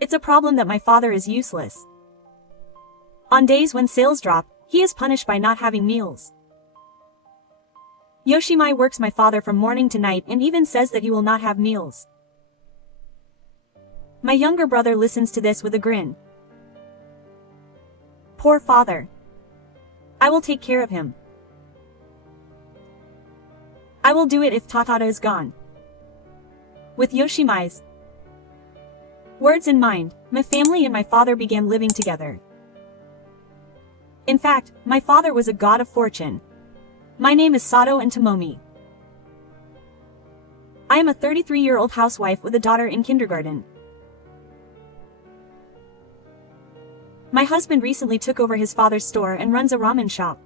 It's a problem that my father is useless. On days when sales drop, he is punished by not having meals. Yoshimai works my father from morning to night and even says that he will not have meals. My younger brother listens to this with a grin. Poor father. I will take care of him. I will do it if Tatada is gone. With Yoshimai's words in mind, my family and my father began living together. In fact, my father was a god of fortune. My name is Sato and Tomomi. I am a 33-year-old housewife with a daughter in kindergarten. My husband recently took over his father's store and runs a ramen shop.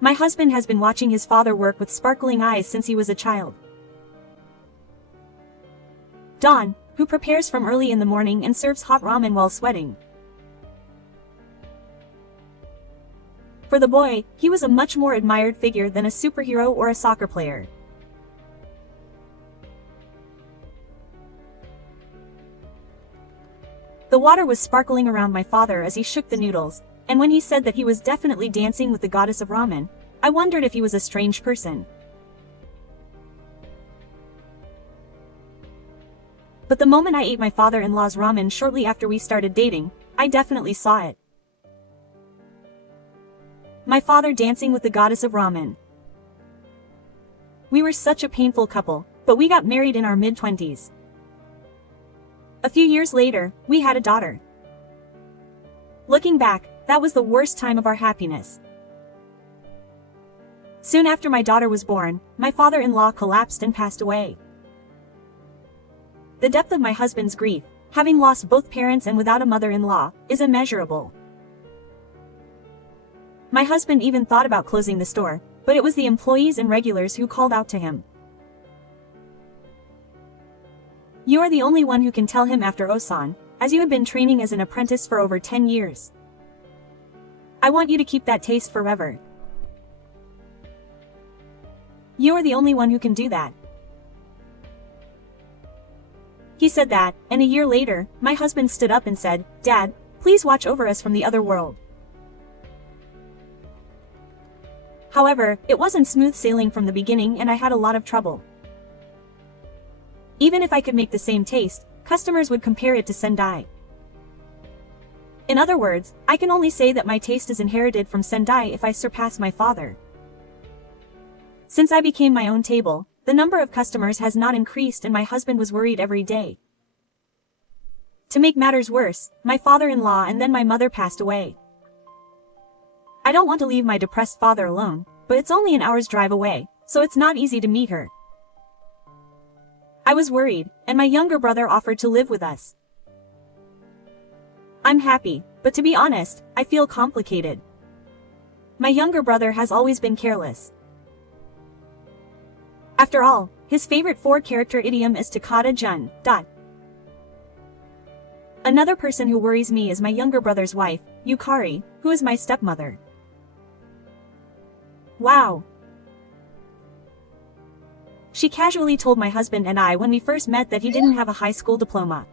My husband has been watching his father work with sparkling eyes since he was a child. Don, who prepares from early in the morning and serves hot ramen while sweating. For the boy, he was a much more admired figure than a superhero or a soccer player. The water was sparkling around my father as he shook the noodles, and when he said that he was definitely dancing with the goddess of ramen, I wondered if he was a strange person. But the moment I ate my father-in-law's ramen shortly after we started dating, I definitely saw it. My father dancing with the goddess of ramen. We were such a painful couple, but we got married in our mid-20s. A few years later, we had a daughter. Looking back, that was the worst time of our happiness. Soon after my daughter was born, my father-in-law collapsed and passed away. The depth of my husband's grief, having lost both parents and without a mother-in-law, is immeasurable. My husband even thought about closing the store, but it was the employees and regulars who called out to him. You are the only one who can tell him after Osan, as you have been training as an apprentice for over 10 years. I want you to keep that taste forever. You are the only one who can do that. He said that, and a year later, my husband stood up and said, Dad, please watch over us from the other world. However, it wasn't smooth sailing from the beginning and I had a lot of trouble. Even if I could make the same taste, customers would compare it to Sendai. In other words, I can only say that my taste is inherited from Sendai if I surpass my father. Since I became my own table, the number of customers has not increased and my husband was worried every day. To make matters worse, my father-in-law and then my mother passed away. I don't want to leave my depressed father alone, but it's only an hour's drive away, so it's not easy to meet her. I was worried, and my younger brother offered to live with us. I'm happy, but to be honest, I feel complicated. My younger brother has always been careless. After all, his favorite 4-character idiom is Takata Jun. Another person who worries me is my younger brother's wife, Yukari, who is my stepmother. Wow. She casually told my husband and I when we first met that he didn't have a high school diploma.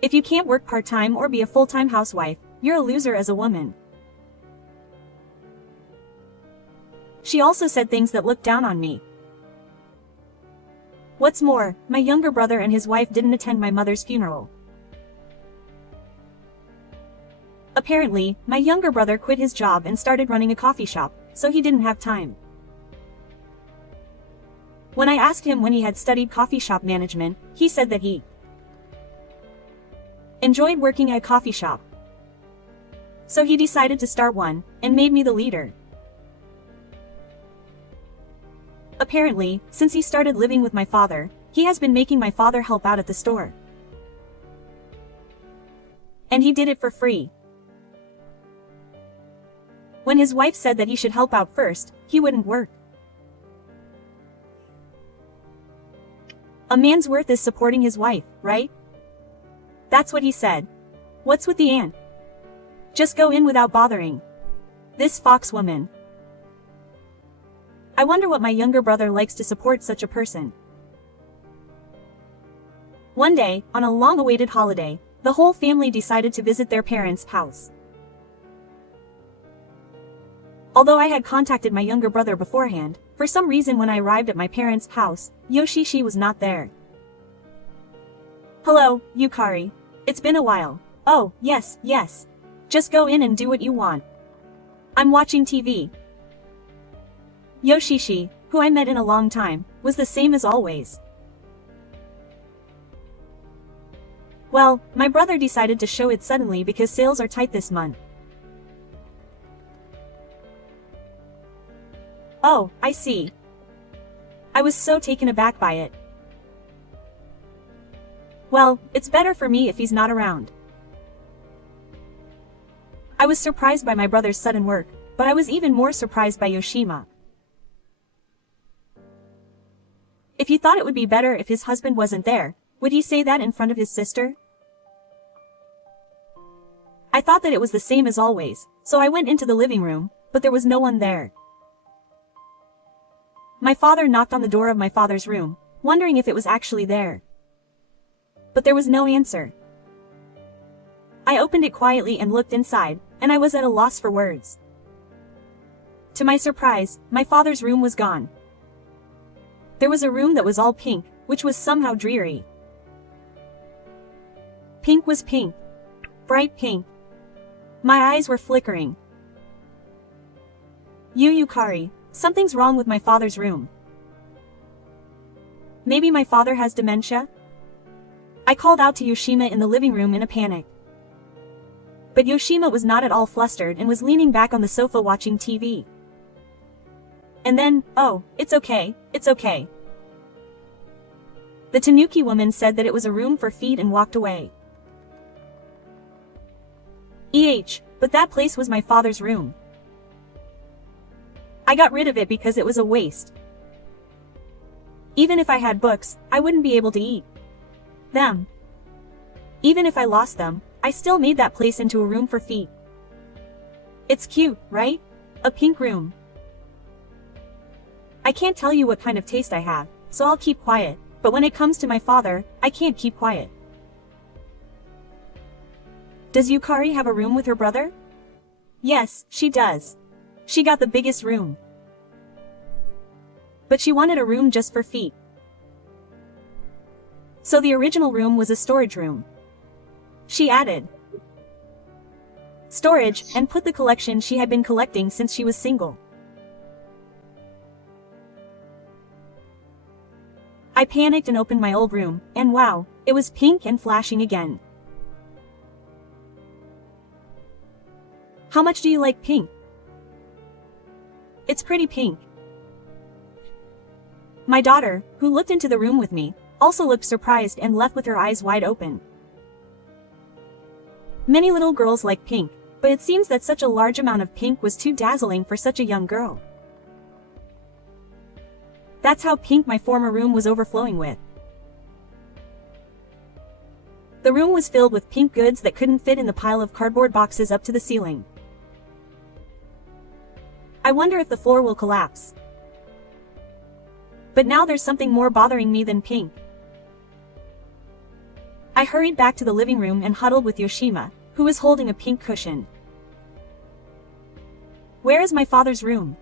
If you can't work part-time or be a full-time housewife, you're a loser as a woman. She also said things that looked down on me. What's more, my younger brother and his wife didn't attend my mother's funeral. Apparently, my younger brother quit his job and started running a coffee shop, so he didn't have time. When I asked him when he had studied coffee shop management, he said that he enjoyed working at a coffee shop. So he decided to start one, and made me the leader. Apparently, since he started living with my father, he has been making my father help out at the store. And he did it for free. When his wife said that he should help out first, he wouldn't work. A man's worth is supporting his wife, right? That's what he said. What's with the aunt? Just go in without bothering. This fox woman. I wonder what my younger brother likes to support such a person. One day, on a long-awaited holiday, the whole family decided to visit their parents' house. Although I had contacted my younger brother beforehand, for some reason when I arrived at my parents' house, Yoshishi was not there. Hello, Yukari. It's been a while. Oh, yes. Just go in and do what you want. I'm watching TV. Yoshishi, who I met in a long time, was the same as always. Well, my brother decided to show it suddenly because sales are tight this month. Oh, I see. I was so taken aback by it. Well, it's better for me if he's not around. I was surprised by my brother's sudden work, but I was even more surprised by Yoshima. If he thought it would be better if his husband wasn't there, would he say that in front of his sister? I thought that it was the same as always, so I went into the living room, but there was no one there. My father knocked on the door of my father's room, wondering if it was actually there. But there was no answer. I opened it quietly and looked inside, and I was at a loss for words. To my surprise, my father's room was gone. There was a room that was all pink, which was somehow dreary. Pink was pink. Bright pink. My eyes were flickering. Yukari, something's wrong with my father's room. Maybe my father has dementia? I called out to Yoshima in the living room in a panic. But Yoshima was not at all flustered and was leaning back on the sofa watching TV. And then, oh, it's okay. The Tanuki woman said that it was a room for feet and walked away. But that place was my father's room. I got rid of it because it was a waste. Even if I had books, I wouldn't be able to eat them. Even if I lost them, I still made that place into a room for feet. It's cute, right? A pink room. I can't tell you what kind of taste I have, so I'll keep quiet, but when it comes to my father, I can't keep quiet. Does Yukari have a room with her brother? Yes, she does. She got the biggest room. But she wanted a room just for feet. So the original room was a storage room. She added storage and put the collection she had been collecting since she was single. I panicked and opened my old room, and wow, it was pink and flashing again. How much do you like pink? It's pretty pink. My daughter, who looked into the room with me, also looked surprised and left with her eyes wide open. Many little girls like pink, but it seems that such a large amount of pink was too dazzling for such a young girl. That's how pink my former room was overflowing with. The room was filled with pink goods that couldn't fit in the pile of cardboard boxes up to the ceiling. I wonder if the floor will collapse. But now there's something more bothering me than pink. I hurried back to the living room and huddled with Yoshima, who was holding a pink cushion. Where is my father's room?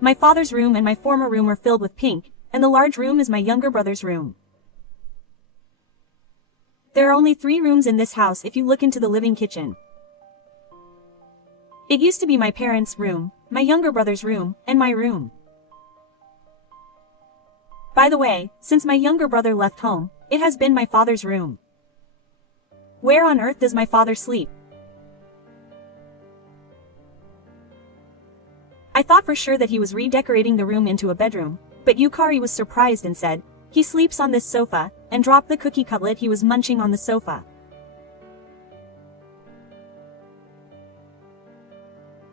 My father's room and my former room are filled with pink, and the large room is my younger brother's room. There are only 3 rooms in this house if you look into the living kitchen. It used to be my parents' room, my younger brother's room, and my room. By the way, since my younger brother left home, it has been my father's room. Where on earth does my father sleep? I thought for sure that he was redecorating the room into a bedroom, but Yukari was surprised and said, "He sleeps on this sofa," and dropped the cookie cutlet he was munching on the sofa.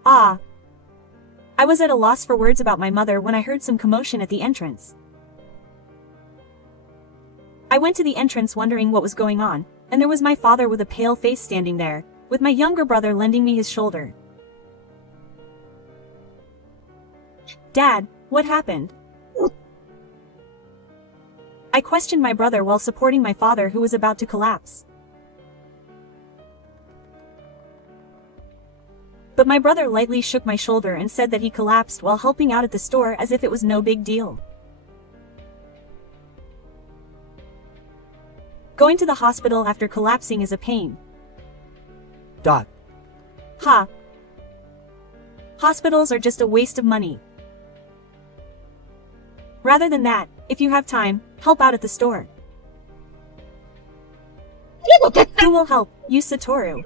Ah. I was at a loss for words about my mother when I heard some commotion at the entrance. I went to the entrance wondering what was going on, and there was my father with a pale face standing there, with my younger brother lending me his shoulder. Dad, what happened? I questioned my brother while supporting my father who was about to collapse. But my brother lightly shook my shoulder and said that he collapsed while helping out at the store as if it was no big deal. Going to the hospital after collapsing is a pain. Ha. Hospitals are just a waste of money. Rather than that, if you have time, help out at the store. Who will help? You Satoru.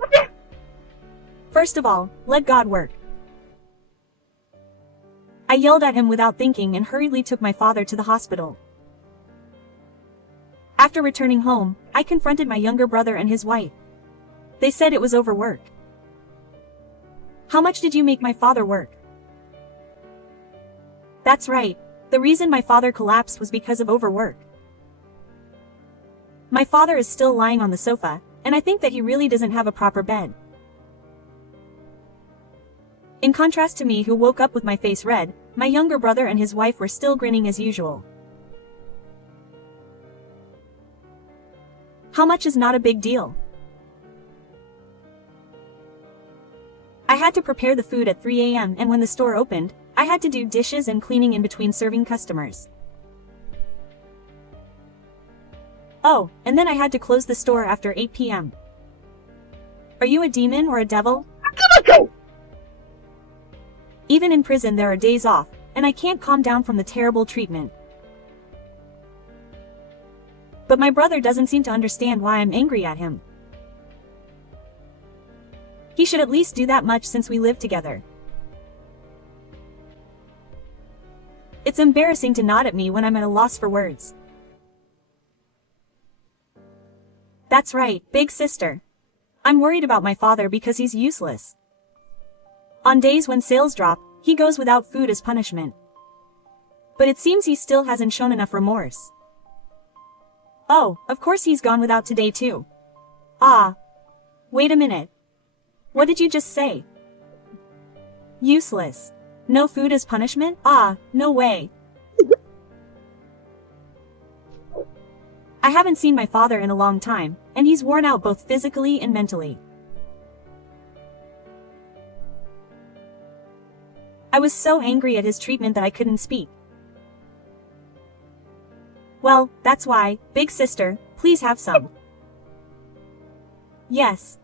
First of all, let God work. I yelled at him without thinking and hurriedly took my father to the hospital. After returning home, I confronted my younger brother and his wife. They said it was overwork. How much did you make my father work? That's right. The reason my father collapsed was because of overwork. My father is still lying on the sofa, and I think that he really doesn't have a proper bed. In contrast to me who woke up with my face red, my younger brother and his wife were still grinning as usual. How much is not a big deal? I had to prepare the food at 3 a.m. and when the store opened, I had to do dishes and cleaning in between serving customers. Oh, and then I had to close the store after 8 p.m. Are you a demon or a devil? Even in prison there are days off, and I can't calm down from the terrible treatment. But my brother doesn't seem to understand why I'm angry at him. He should at least do that much since we live together. It's embarrassing to nod at me when I'm at a loss for words. That's right, big sister. I'm worried about my father because he's useless. On days when sales drop, he goes without food as punishment. But it seems he still hasn't shown enough remorse. Oh, of course he's gone without today too. Ah. Wait a minute. What did you just say? Useless. No food as punishment? Ah, no way. I haven't seen my father in a long time, and he's worn out both physically and mentally. I was so angry at his treatment that I couldn't speak. Well, that's why, big sister, please have some. Yes.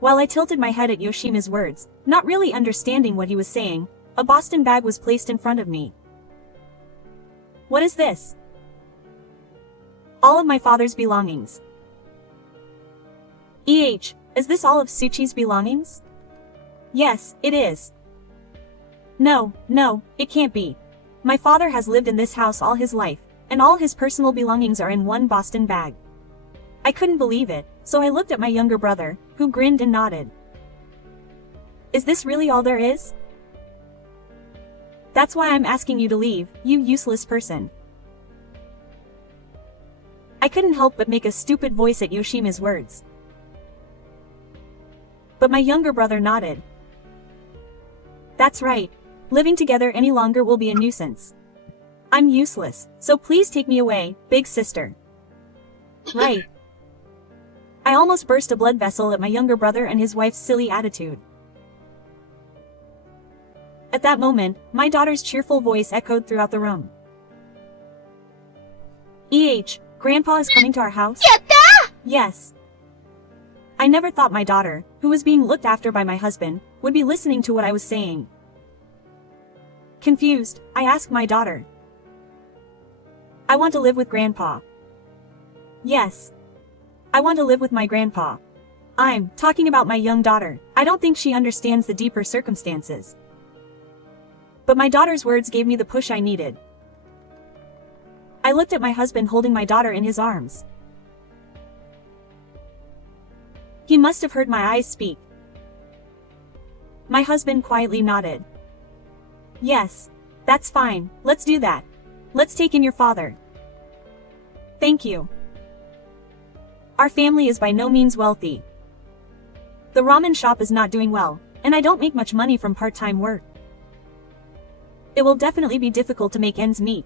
While I tilted my head at Yoshima's words, not really understanding what he was saying, a Boston bag was placed in front of me. What is this? All of my father's belongings. Is this all of Suchi's belongings? Yes, it is. No, it can't be. My father has lived in this house all his life, and all his personal belongings are in one Boston bag. I couldn't believe it, so I looked at my younger brother, who grinned and nodded. Is this really all there is? That's why I'm asking you to leave, you useless person. I couldn't help but make a stupid voice at Yoshima's words. But my younger brother nodded. That's right. Living together any longer will be a nuisance. I'm useless, so please take me away, big sister. Right. I almost burst a blood vessel at my younger brother and his wife's silly attitude. At that moment, my daughter's cheerful voice echoed throughout the room. Grandpa is coming to our house? Yes. I never thought my daughter, who was being looked after by my husband, would be listening to what I was saying. Confused, I asked my daughter. I want to live with Grandpa. Yes. I want to live with my grandpa. I'm talking about my young daughter. I don't think she understands the deeper circumstances. But my daughter's words gave me the push I needed. I looked at my husband holding my daughter in his arms. He must have heard my eyes speak. My husband quietly nodded. Yes, that's fine, let's do that. Let's take in your father. Thank you. Our family is by no means wealthy. The ramen shop is not doing well, and I don't make much money from part-time work. It will definitely be difficult to make ends meet.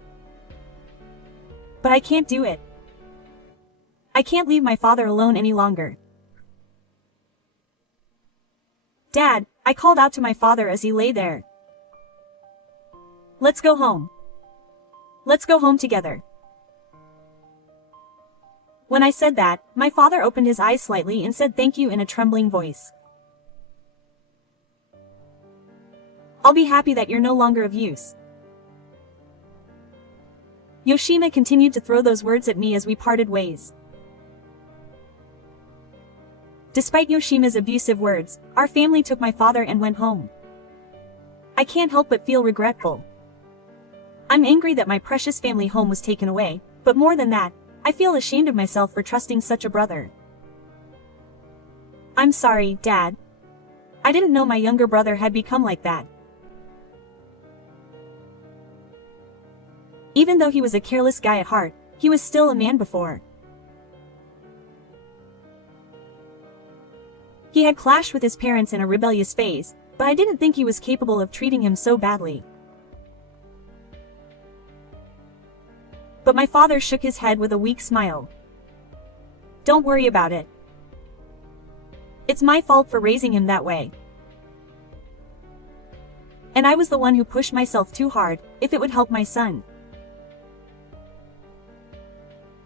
But I can't do it. I can't leave my father alone any longer. Dad, I called out to my father as he lay there. Let's go home. Let's go home together. When I said that, my father opened his eyes slightly and said thank you in a trembling voice. I'll be happy that you're no longer of use. Yoshima continued to throw those words at me as we parted ways. Despite Yoshima's abusive words, our family took my father and went home. I can't help but feel regretful. I'm angry that my precious family home was taken away, but more than that, I feel ashamed of myself for trusting such a brother. I'm sorry, Dad. I didn't know my younger brother had become like that. Even though he was a careless guy at heart, he was still a man before. He had clashed with his parents in a rebellious phase, but I didn't think he was capable of treating him so badly. But my father shook his head with a weak smile. Don't worry about it. It's my fault for raising him that way. And I was the one who pushed myself too hard, if it would help my son.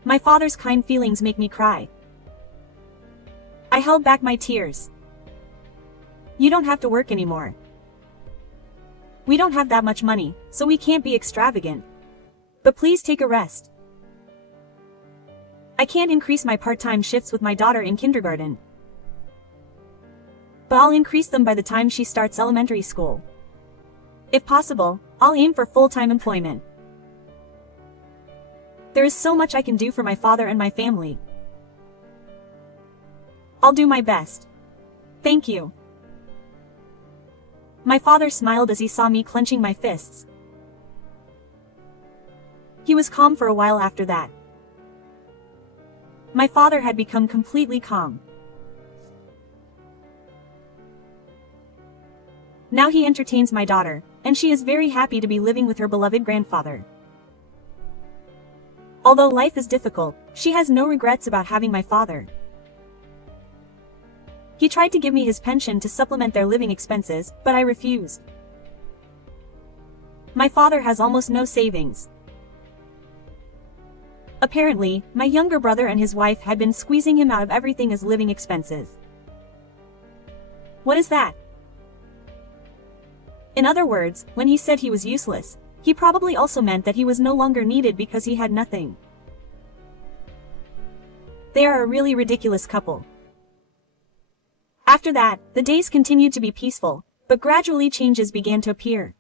My father's kind feelings make me cry. I held back my tears. You don't have to work anymore. We don't have that much money, so we can't be extravagant. But please take a rest. I can't increase my part-time shifts with my daughter in kindergarten. But I'll increase them by the time she starts elementary school. If possible, I'll aim for full-time employment. There is so much I can do for my father and my family. I'll do my best. Thank you. My father smiled as he saw me clenching my fists. He was calm for a while after that. My father had become completely calm. Now he entertains my daughter, and she is very happy to be living with her beloved grandfather. Although life is difficult, she has no regrets about having my father. He tried to give me his pension to supplement their living expenses, but I refused. My father has almost no savings. Apparently, my younger brother and his wife had been squeezing him out of everything as living expenses. What is that? In other words, when he said he was useless, he probably also meant that he was no longer needed because he had nothing. They are a really ridiculous couple. After that, the days continued to be peaceful, but gradually changes began to appear.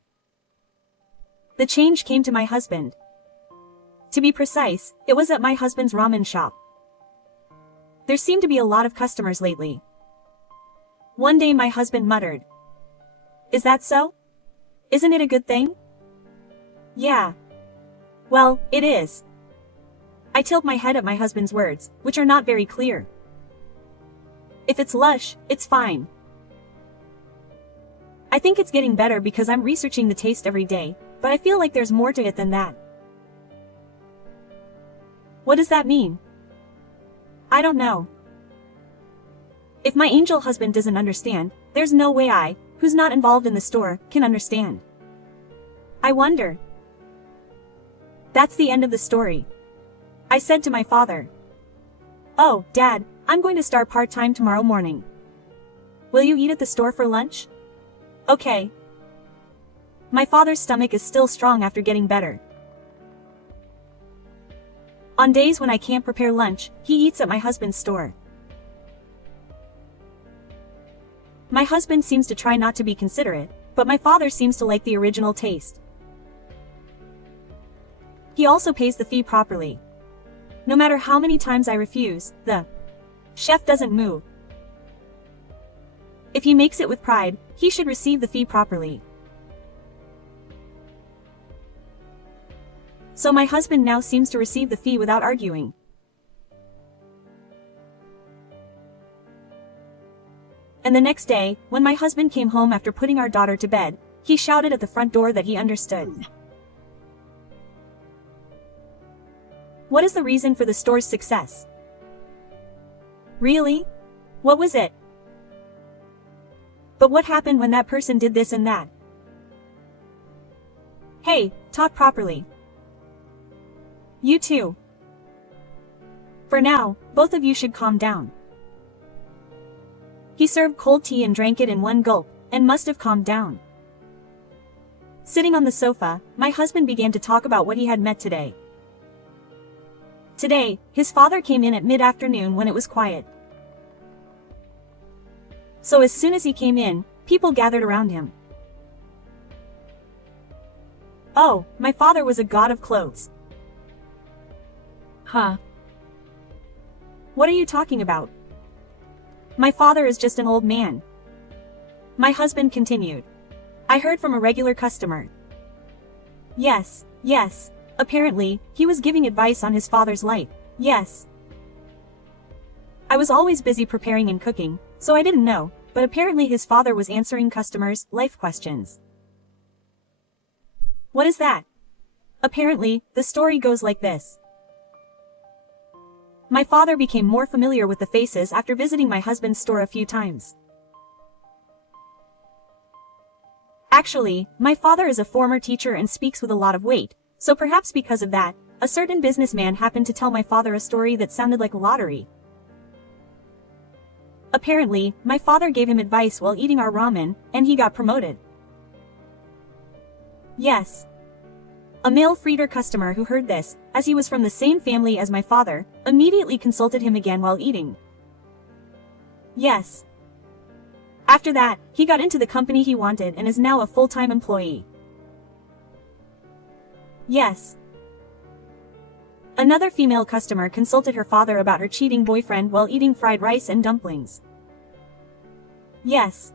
The change came to my husband. To be precise, it was at my husband's ramen shop. There seemed to be a lot of customers lately. One day my husband muttered, "Is that so? Isn't it a good thing?" "Yeah. Well, it is." I tilt my head at my husband's words, which are not very clear. If it's lush, it's fine. I think it's getting better because I'm researching the taste every day, but I feel like there's more to it than that. What does that mean? I don't know. If my angel husband doesn't understand, there's no way I, who's not involved in the store, can understand. I wonder. That's the end of the story. I said to my father, "Oh, Dad, I'm going to start part-time tomorrow morning. Will you eat at the store for lunch?" "Okay." My father's stomach is still strong after getting better. On days when I can't prepare lunch, he eats at my husband's store. My husband seems to try not to be considerate, but my father seems to like the original taste. He also pays the fee properly. No matter how many times I refuse, the chef doesn't move. If he makes it with pride, he should receive the fee properly. So my husband now seems to receive the fee without arguing. And the next day, when my husband came home after putting our daughter to bed, He shouted at the front door that he understood. What is the reason for the store's success? Really? What was it? But what happened when that person did this and that? Hey, talk properly. You too. For now, both of you should calm down. He served cold tea and drank it in one gulp, and must have calmed down. Sitting on the sofa, my husband began to talk about what he had met today. Today, his father came in at mid-afternoon when it was quiet. So as soon as he came in, people gathered around him. Oh, my father was a god of clothes. Huh? What are you talking about? My father is just an old man. My husband continued. I heard from a regular customer. Yes. Apparently, he was giving advice on his father's life. Yes. I was always busy preparing and cooking, so I didn't know, but apparently his father was answering customers' life questions. What is that? Apparently, the story goes like this. My father became more familiar with the faces after visiting my husband's store a few times. Actually, my father is a former teacher and speaks with a lot of weight, so perhaps because of that, a certain businessman happened to tell my father a story that sounded like a lottery. Apparently, my father gave him advice while eating our ramen, and he got promoted. Yes. A male freighter customer who heard this, as he was from the same family as my father, immediately consulted him again while eating. Yes. After that, he got into the company he wanted and is now a full-time employee. Yes. Another female customer consulted her father about her cheating boyfriend while eating fried rice and dumplings. Yes.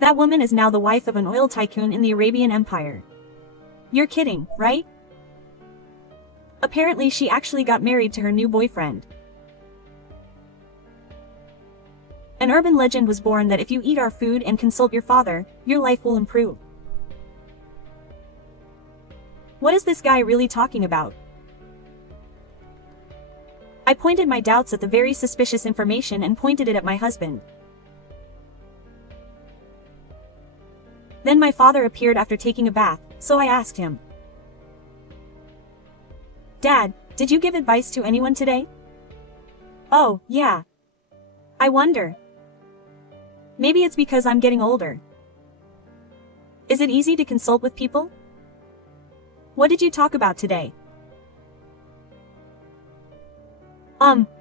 That woman is now the wife of an oil tycoon in the Arabian Empire. You're kidding, right? Apparently she actually got married to her new boyfriend. An urban legend was born that if you eat our food and consult your father, your life will improve. What is this guy really talking about? I pointed my doubts at the very suspicious information and pointed it at my husband. Then my father appeared after taking a bath, so I asked him. Dad, did you give advice to anyone today? Oh, yeah. I wonder. Maybe it's because I'm getting older. Is it easy to consult with people? What did you talk about today?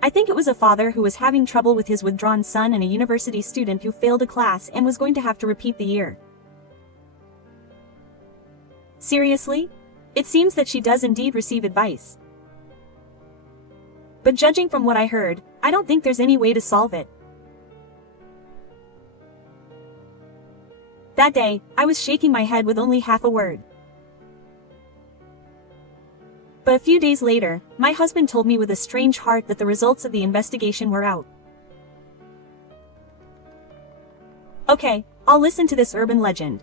I think it was a father who was having trouble with his withdrawn son and a university student who failed a class and was going to have to repeat the year. Seriously? It seems that she does indeed receive advice. But judging from what I heard, I don't think there's any way to solve it. That day, I was shaking my head with only half a word. But a few days later, my husband told me with a strange heart that the results of the investigation were out. Okay, I'll listen to this urban legend.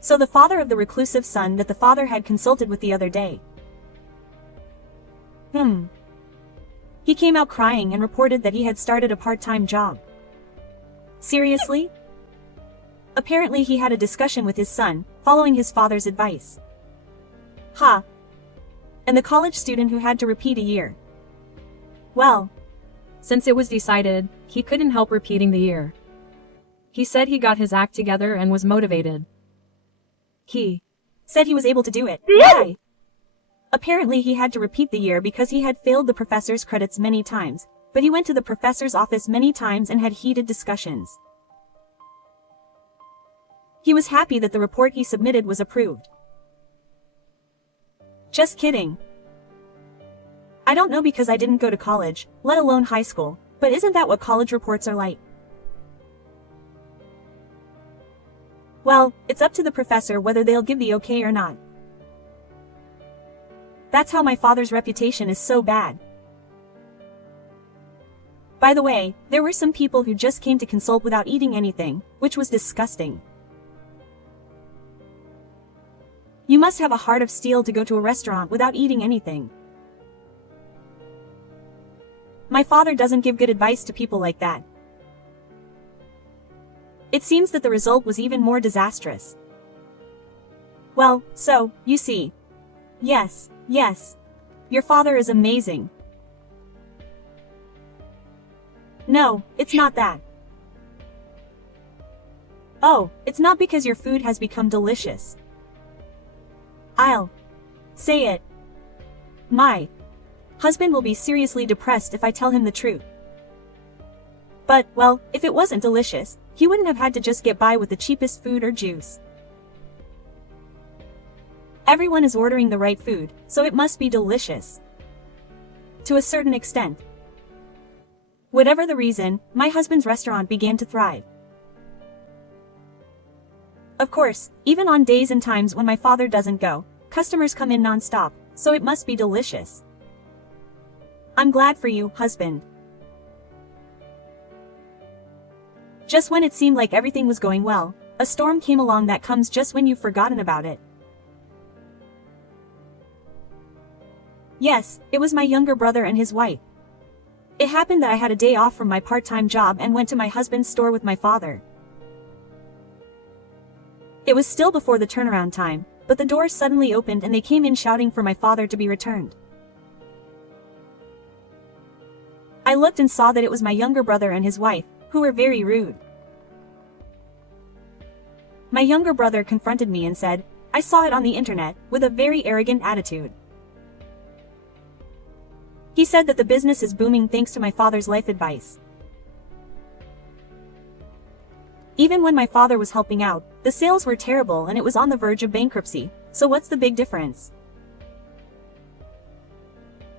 So the father of the reclusive son that the father had consulted with the other day. He came out crying and reported that he had started a part-time job. Seriously? Apparently he had a discussion with his son, following his father's advice. Ha! And the college student who had to repeat a year. Well, Since it was decided, he couldn't help repeating the year. He said he got his act together and was motivated. He said he was able to do it. Why? Apparently he had to repeat the year because he had failed the professor's credits many times, but he went to the professor's office many times and had heated discussions. He was happy that the report he submitted was approved. Just kidding. I don't know because I didn't go to college, let alone high school, but isn't that what college reports are like? Well, it's up to the professor whether they'll give the okay or not. That's how my father's reputation is so bad. By the way, there were some people who just came to consult without eating anything, which was disgusting. You must have a heart of steel to go to a restaurant without eating anything. My father doesn't give good advice to people like that. It seems that the result was even more disastrous. Well, so, you see. Yes, yes. Your father is amazing. No, it's not that. Oh, it's not because your food has become delicious. I'll say it. My husband will be seriously depressed if I tell him the truth. But, well, if it wasn't delicious, he wouldn't have had to just get by with the cheapest food or juice. Everyone is ordering the right food, so it must be delicious. To a certain extent. Whatever the reason, my husband's restaurant began to thrive. Of course, even on days and times when my father doesn't go, customers come in non-stop, so it must be delicious. I'm glad for you, husband. Just when it seemed like everything was going well, a storm came along that comes just when you've forgotten about it. Yes, it was my younger brother and his wife. It happened that I had a day off from my part-time job and went to my husband's store with my father. It was still before the turnaround time, but the doors suddenly opened and they came in shouting for my father to be returned. I looked and saw that it was my younger brother and his wife, who were very rude. My younger brother confronted me and said, "I saw it on the internet," with a very arrogant attitude. He said that the business is booming thanks to my father's life advice. Even when my father was helping out, the sales were terrible and it was on the verge of bankruptcy, so what's the big difference?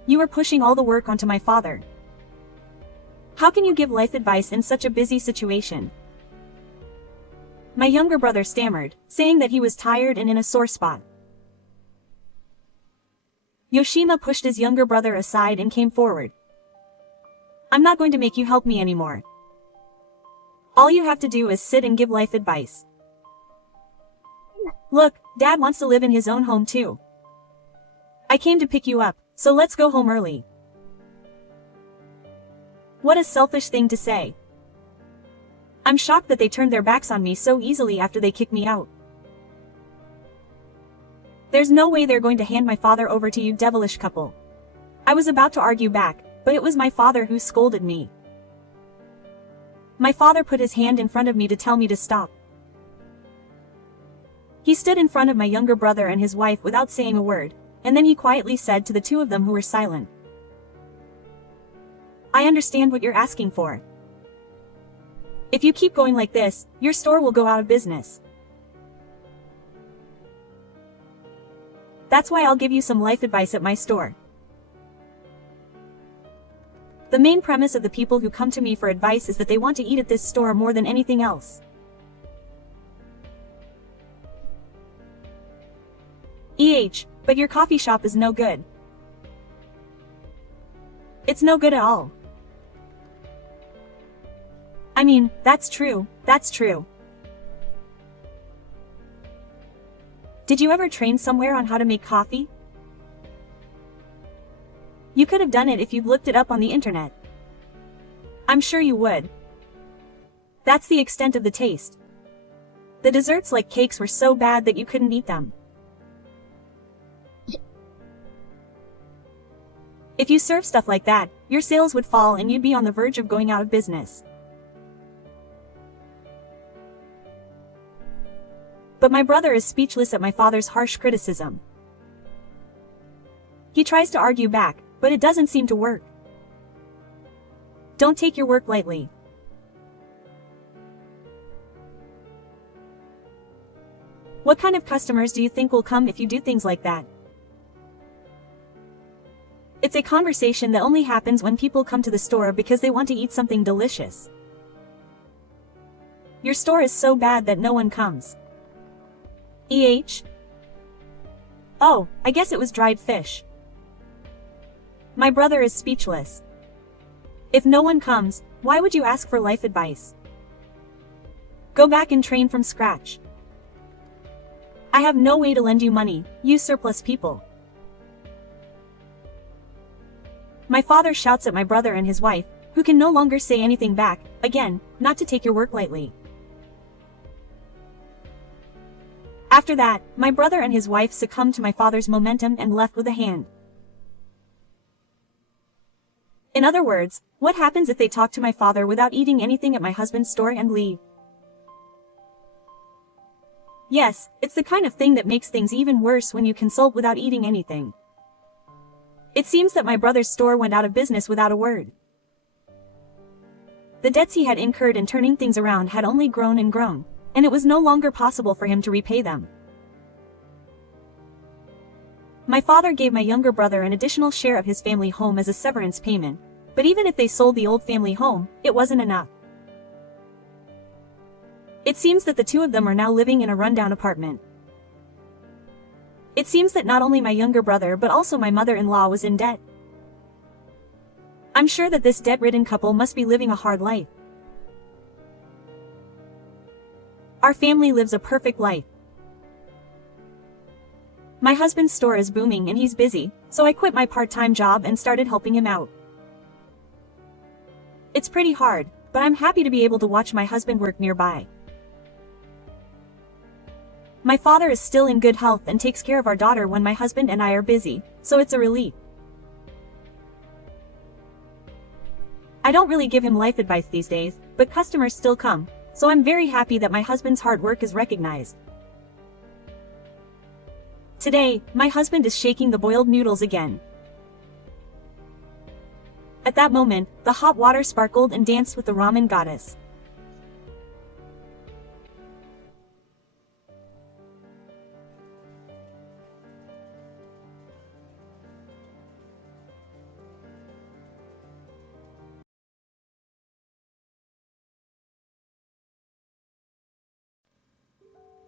You are pushing all the work onto my father. How can you give life advice in such a busy situation? My younger brother stammered, saying that he was tired and in a sore spot. Yoshima pushed his younger brother aside and came forward. "I'm not going to make you help me anymore. All you have to do is sit and give life advice. Look, Dad wants to live in his own home too. I came to pick you up, so let's go home early." What a selfish thing to say. I'm shocked that they turned their backs on me so easily after they kicked me out. There's no way they're going to hand my father over to you devilish couple. I was about to argue back, but it was my father who scolded me. My father put his hand in front of me to tell me to stop. He stood in front of my younger brother and his wife without saying a word, and then he quietly said to the two of them who were silent, "I understand what you're asking for. If you keep going like this, your store will go out of business. That's why I'll give you some life advice at my store. The main premise of the people who come to me for advice is that they want to eat at this store more than anything else. But your coffee shop is no good. It's no good at all. I mean, that's true, that's true. Did you ever train somewhere on how to make coffee? You could have done it if you'd looked it up on the internet. I'm sure you would. That's the extent of the taste. The desserts like cakes were so bad that you couldn't eat them. If you serve stuff like that, your sales would fall and you'd be on the verge of going out of business. But my brother is speechless at my father's harsh criticism. He tries to argue back, but it doesn't seem to work. Don't take your work lightly. What kind of customers do you think will come if you do things like that? It's a conversation that only happens when people come to the store because they want to eat something delicious. Your store is so bad that no one comes. Oh, I guess it was dried fish. My brother is speechless. If no one comes, why would you ask for life advice? Go back and train from scratch. I have no way to lend you money, you surplus people. My father shouts at my brother and his wife, who can no longer say anything back, again, not to take your work lightly. After that, my brother and his wife succumbed to my father's momentum and left with a hand. In other words, what happens if they talk to my father without eating anything at my husband's store and leave? Yes, it's the kind of thing that makes things even worse when you consult without eating anything. It seems that my brother's store went out of business without a word. The debts he had incurred in turning things around had only grown and grown, and it was no longer possible for him to repay them. My father gave my younger brother an additional share of his family home as a severance payment, but even if they sold the old family home, it wasn't enough. It seems that the two of them are now living in a rundown apartment. It seems that not only my younger brother but also my mother-in-law was in debt. I'm sure that this debt-ridden couple must be living a hard life. Our family lives a perfect life. My husband's store is booming and he's busy, so I quit my part-time job and started helping him out. It's pretty hard, but I'm happy to be able to watch my husband work nearby. My father is still in good health and takes care of our daughter when my husband and I are busy, so it's a relief. I don't really give him life advice these days, but customers still come, so I'm very happy that my husband's hard work is recognized. Today, my husband is shaking the boiled noodles again. At that moment, the hot water sparkled and danced with the ramen goddess.「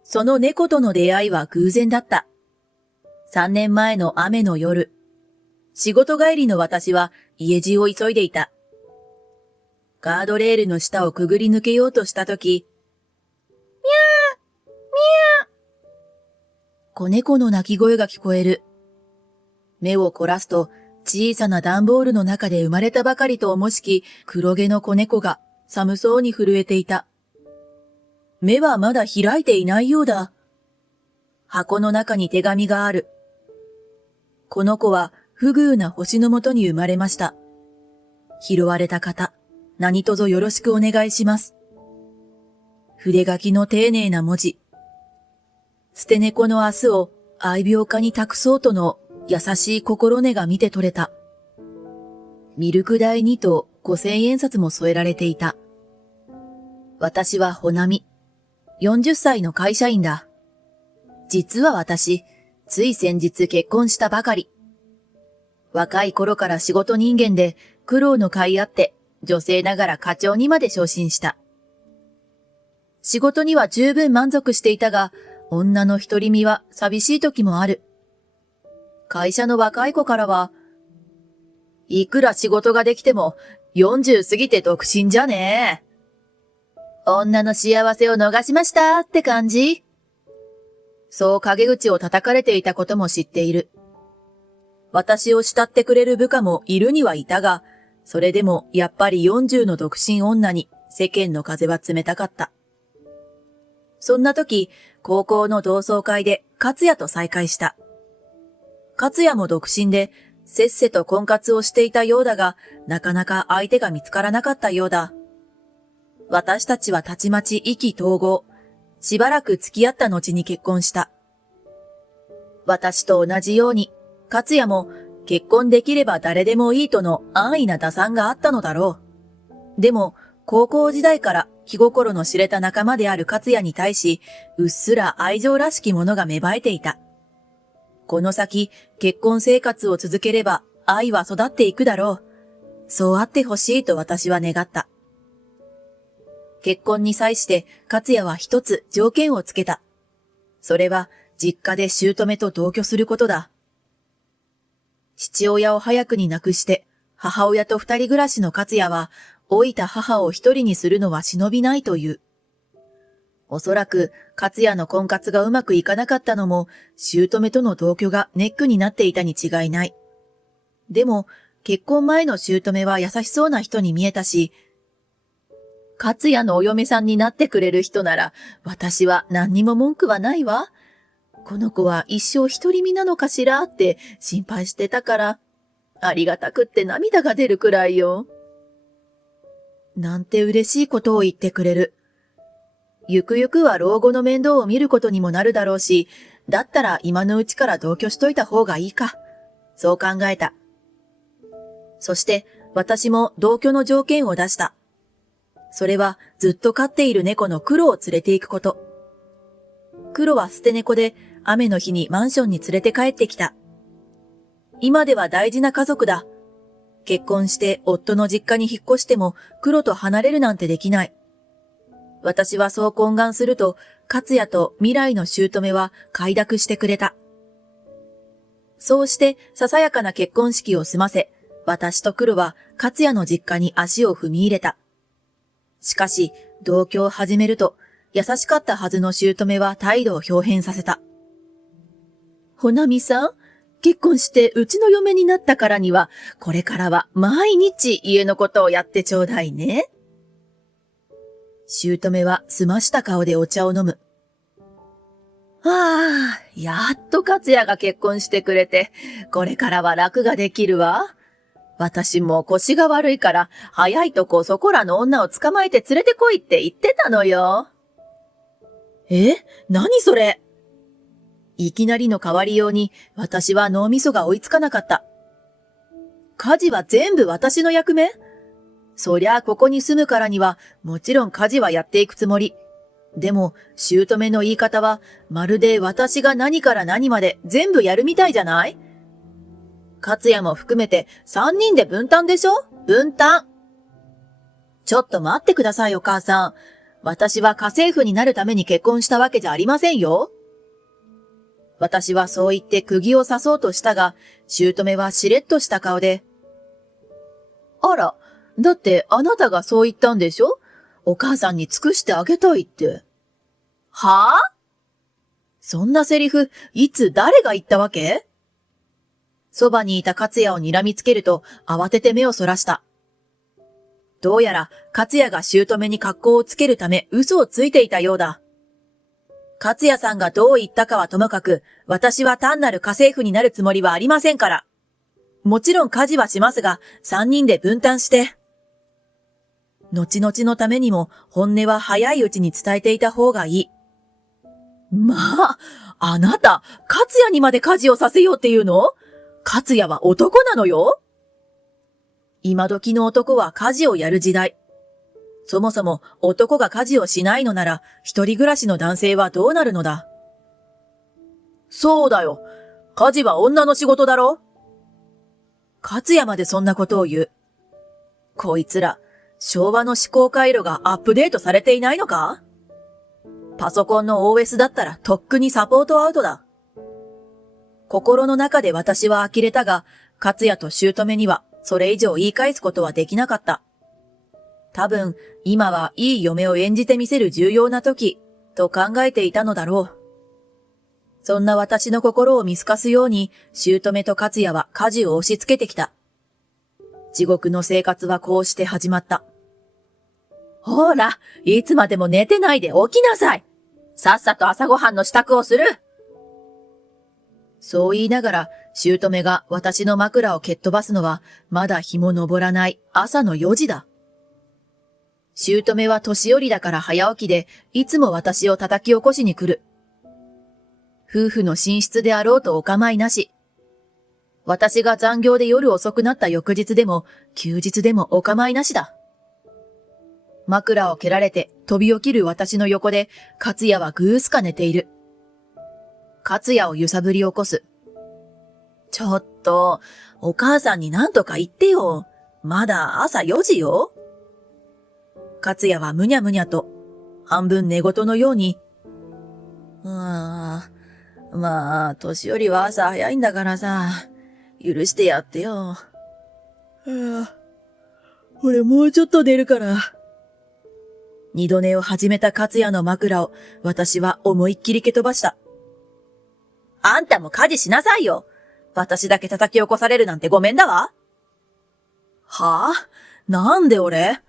その猫との出会いは偶然だった。3年前の雨の夜、仕事帰りの私は家路を急いでいた。ガードレールの下をくぐり抜けようとしたとき、ミャーミャー子猫の鳴き声が聞こえる。目を凝らすと小さな段ボールの中で生まれたばかりと思しき黒毛の子猫が寒そうに震えていた。目はまだ開いていないようだ。箱の中に手紙がある。この子は不遇な星のもとに生まれました。拾われた方、何卒よろしくお願いします。筆書きの丁寧な文字。捨て猫の明日を愛病家に託そうとの優しい心根が見て取れた。ミルク代にと5000円札も添えられていた。私はほなみ。40歳の会社員だ。実は私、つい先日結婚したばかり。若い頃から仕事人間で苦労の甲斐あって女性ながら課長にまで昇進した。仕事には十分満足していたが、女の独り身は寂しい時もある。会社の若い子からは、いくら仕事ができても40過ぎて独身じゃねえ。女の幸せを逃しましたって感じ。そう陰口を叩かれていたことも知っている。私を慕ってくれる部下もいるにはいたが、それでもやっぱり40の独身女に世間の風は冷たかった。そんな時、高校の同窓会で勝也と再会した。勝也も独身で、せっせと婚活をしていたようだが、なかなか相手が見つからなかったようだ。私たちはたちまち意気投合。しばらく付き合った後に結婚した。私と同じように、勝也も結婚できれば誰でもいいとの安易な打算があったのだろう。でも、高校時代から気心の知れた仲間である勝也に対し、うっすら愛情らしきものが芽生えていた。この先、結婚生活を続ければ愛は育っていくだろう。そうあってほしいと私は願った。結婚に際して勝也は一つ条件をつけた。それは実家で姑と同居することだ。父親を早くに亡くして母親と二人暮らしの勝也は、老いた母を一人にするのは忍びないという。おそらく、勝也の婚活がうまくいかなかったのも、姑との同居がネックになっていたに違いない。でも、結婚前の姑は優しそうな人に見えたし、勝也のお嫁さんになってくれる人なら、私は何にも文句はないわ。この子は一生独り身なのかしらって心配してたから、ありがたくって涙が出るくらいよ。なんて嬉しいことを言ってくれる。ゆくゆくは老後の面倒を見ることにもなるだろうし、だったら今のうちから同居しといた方がいいか。そう考えた。そして私も同居の条件を出した。それはずっと飼っている猫の黒を連れて行くこと。黒は捨て猫で雨の日にマンションに連れて帰ってきた。今では大事な家族だ。結婚して夫の実家に引っ越しても黒と離れるなんてできない。私はそう懇願すると、勝也と未来の姑は快諾してくれた。そうしてささやかな結婚式を済ませ、私と黒は勝也の実家に足を踏み入れた。しかし、同居を始めると、優しかったはずの姑は態度を表変させた。ほなみさん、結婚してうちの嫁になったからには、これからは毎日家のことをやってちょうだいね。姑は澄ました顔でお茶を飲む。ああ、やっと勝也が結婚してくれて、これからは楽ができるわ。私も腰が悪いから、早いとこそこらの女を捕まえて連れてこいって言ってたのよ。何それ？いきなりの変わりように、私は脳みそが追いつかなかった。家事は全部私の役目？そりゃあここに住むからには、もちろん家事はやっていくつもり。でも、姑の言い方は、まるで私が何から何まで全部やるみたいじゃない？勝也も含めて3人で分担でしょ？分担。ちょっと待ってくださいお母さん。私は家政婦になるために結婚したわけじゃありませんよ。私はそう言って釘を刺そうとしたが、姑はしれっとした顔で、あら、だってあなたがそう言ったんでしょ？お母さんに尽くしてあげたいって。はぁ？そんなセリフ、いつ誰が言ったわけ？そばにいた勝也を睨みつけると慌てて目をそらした。どうやら勝也が姑に格好をつけるため嘘をついていたようだ。勝也さんがどう言ったかはともかく、私は単なる家政婦になるつもりはありませんから。もちろん家事はしますが、3人で分担して。後々のためにも本音は早いうちに伝えていた方がいい。まあ、あなた、勝也にまで家事をさせようっていうの？勝也は男なのよ。今時の男は家事をやる時代。そもそも男が家事をしないのなら、一人暮らしの男性はどうなるのだ？そうだよ。家事は女の仕事だろ？勝也までそんなことを言う。こいつら、昭和の思考回路がアップデートされていないのか？パソコンの OS だったらとっくにサポートアウトだ。心の中で私は呆れたが、勝也と姑にはそれ以上言い返すことはできなかった。多分、今はいい嫁を演じてみせる重要な時、と考えていたのだろう。そんな私の心を見透かすように、姑と勝也は家事を押し付けてきた。地獄の生活はこうして始まった。ほら、いつまでも寝てないで起きなさい。さっさと朝ごはんの支度をする。そう言いながら、姑が私の枕を蹴っ飛ばすのは、まだ日も昇らない朝の4時だ。姑は年寄りだから早起きで、いつも私を叩き起こしに来る。夫婦の寝室であろうとお構いなし。私が残業で夜遅くなった翌日でも、休日でもお構いなしだ。枕を蹴られて飛び起きる私の横で、勝也はぐーすか寝ている。勝也を揺さぶり起こす。ちょっと、お母さんに何とか言ってよ。まだ朝4時よ。勝也はむにゃむにゃと、半分寝言のように、まあ、年寄りは朝早いんだからさ、許してやってよ。俺もうちょっと寝るから。二度寝を始めた勝也の枕を私は思いっきり蹴飛ばした。あんたも家事しなさいよ。私だけ叩き起こされるなんてごめんだわ。はぁ？なんで俺？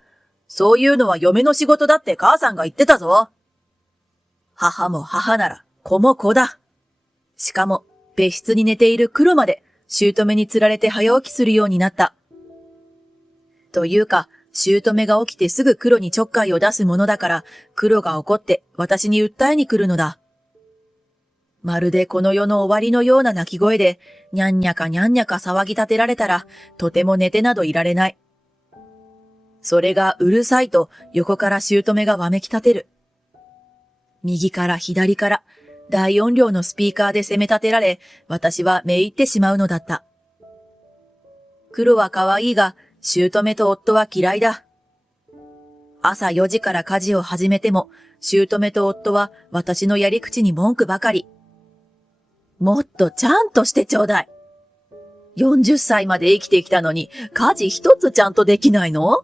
そういうのは嫁の仕事だって母さんが言ってたぞ。母も母なら子も子だ。しかも別室に寝ている黒まで姑に釣られて早起きするようになった。というか、姑が起きてすぐ黒にちょっかいを出すものだから、黒が怒って私に訴えに来るのだ。まるでこの世の終わりのような鳴き声で、にゃんにゃかにゃんにゃか騒ぎ立てられたら、とても寝てなどいられない。それがうるさいと横から姑がわめき立てる。右から左から大音量のスピーカーで責め立てられ、私はめいってしまうのだった。黒は可愛いが、姑と夫は嫌いだ。朝4時から家事を始めても、姑と夫は私のやり口に文句ばかり。もっとちゃんとしてちょうだい。40歳まで生きてきたのに家事一つちゃんとできないの？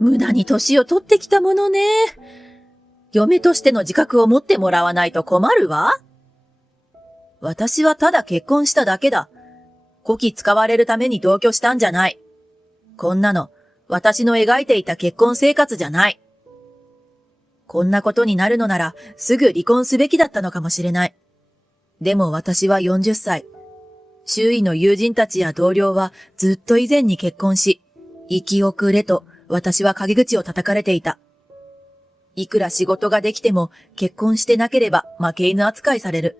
無駄に年を取ってきたものね。嫁としての自覚を持ってもらわないと困るわ。私はただ結婚しただけだ。こき使われるために同居したんじゃない。こんなの私の描いていた結婚生活じゃない。こんなことになるのならすぐ離婚すべきだったのかもしれない。でも私は40歳。周囲の友人たちや同僚はずっと以前に結婚し、生き遅れと私は陰口を叩かれていた。いくら仕事ができても結婚してなければ負け犬扱いされる。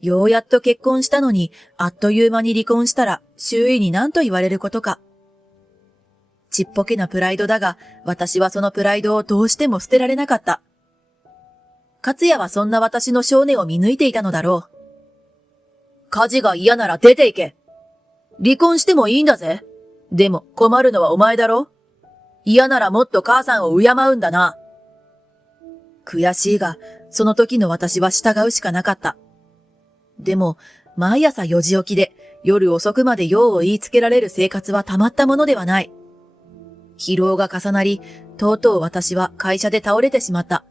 ようやっと結婚したのにあっという間に離婚したら周囲に何と言われることか。ちっぽけなプライドだが、私はそのプライドをどうしても捨てられなかった。勝也はそんな私の性根を見抜いていたのだろう。家事が嫌なら出て行け。離婚してもいいんだぜ。でも困るのはお前だろ。嫌ならもっと母さんを敬うんだな。悔しいが、その時の私は従うしかなかった。でも、毎朝4時起きで夜遅くまで用を言いつけられる生活はたまったものではない。疲労が重なり、とうとう私は会社で倒れてしまった。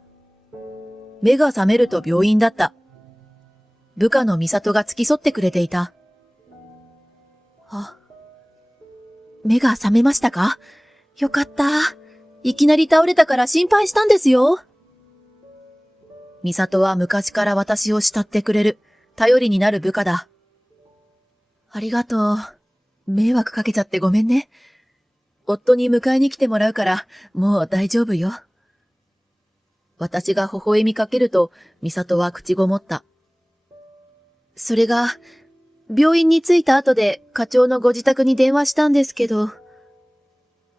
目が覚めると病院だった。部下の美里が付き添ってくれていた。目が覚めましたか？よかった。いきなり倒れたから心配したんですよ。美里は昔から私を慕ってくれる、頼りになる部下だ。ありがとう。迷惑かけちゃってごめんね。夫に迎えに来てもらうから、もう大丈夫よ。私が微笑みかけると、美里は口ごもった。それが、病院に着いた後で課長のご自宅に電話したんですけど、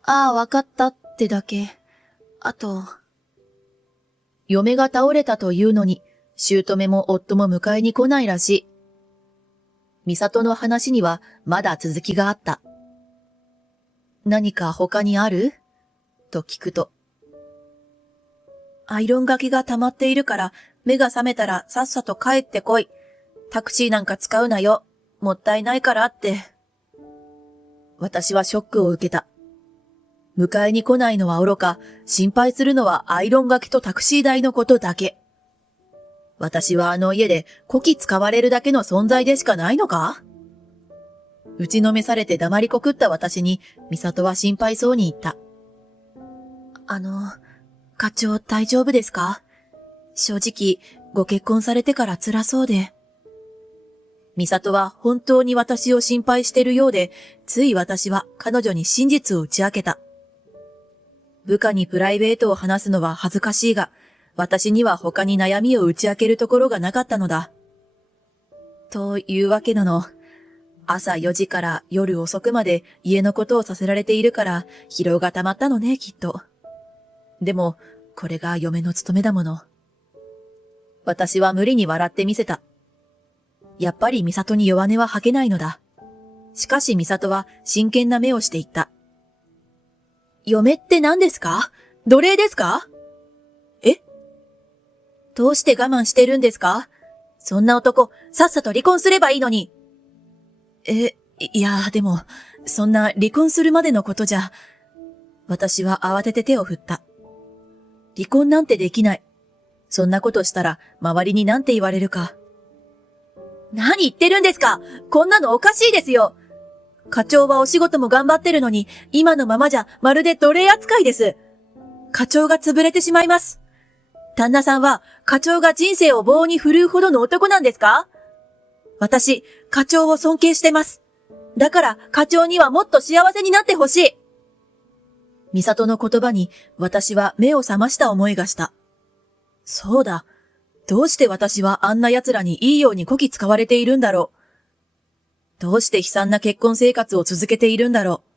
ああ、わかったってだけ。あと、嫁が倒れたというのに、姑も夫も迎えに来ないらしい。美里の話にはまだ続きがあった。何か他にある？と聞くと。アイロンがけが溜まっているから目が覚めたらさっさと帰ってこい。タクシーなんか使うなよ。もったいないからって。私はショックを受けた。迎えに来ないのは愚か、心配するのはアイロンがけとタクシー代のことだけ。私はあの家でこき使われるだけの存在でしかないのか？打ちのめされて黙りこくった私に、美里は心配そうに言った。課長大丈夫ですか？正直、ご結婚されてから辛そうで。美里は本当に私を心配しているようで、つい私は彼女に真実を打ち明けた。部下にプライベートを話すのは恥ずかしいが、私には他に悩みを打ち明けるところがなかったのだ。というわけなの。朝4時から夜遅くまで家のことをさせられているから疲労が溜まったのね、きっと。でも、これが嫁の務めだもの。私は無理に笑ってみせた。やっぱり美里に弱音は吐けないのだ。しかし美里は真剣な目をして言った。嫁って何ですか？奴隷ですか？え？どうして我慢してるんですか？そんな男、さっさと離婚すればいいのに。いや、でも、そんな離婚するまでのことじゃ。私は慌てて手を振った。離婚なんてできない。そんなことしたら周りになんて言われるか。何言ってるんですか？こんなのおかしいですよ。課長はお仕事も頑張ってるのに、今のままじゃまるで奴隷扱いです。課長が潰れてしまいます。旦那さんは課長が人生を棒に振るうほどの男なんですか？私、課長を尊敬してます。だから課長にはもっと幸せになってほしい。美里の言葉に私は目を覚ました思いがした。そうだ。どうして私はあんな奴らにいいようにこき使われているんだろう。どうして悲惨な結婚生活を続けているんだろう。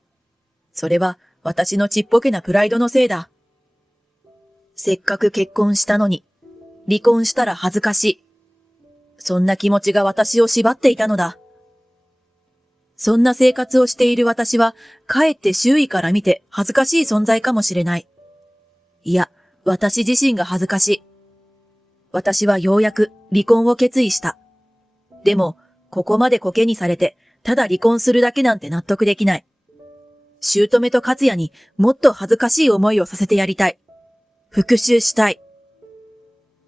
それは私のちっぽけなプライドのせいだ。せっかく結婚したのに、離婚したら恥ずかしい。そんな気持ちが私を縛っていたのだ。そんな生活をしている私は、かえって周囲から見て恥ずかしい存在かもしれない。いや、私自身が恥ずかしい。私はようやく離婚を決意した。でも、ここまでコケにされて、ただ離婚するだけなんて納得できない。姑と勝也にもっと恥ずかしい思いをさせてやりたい。復讐したい。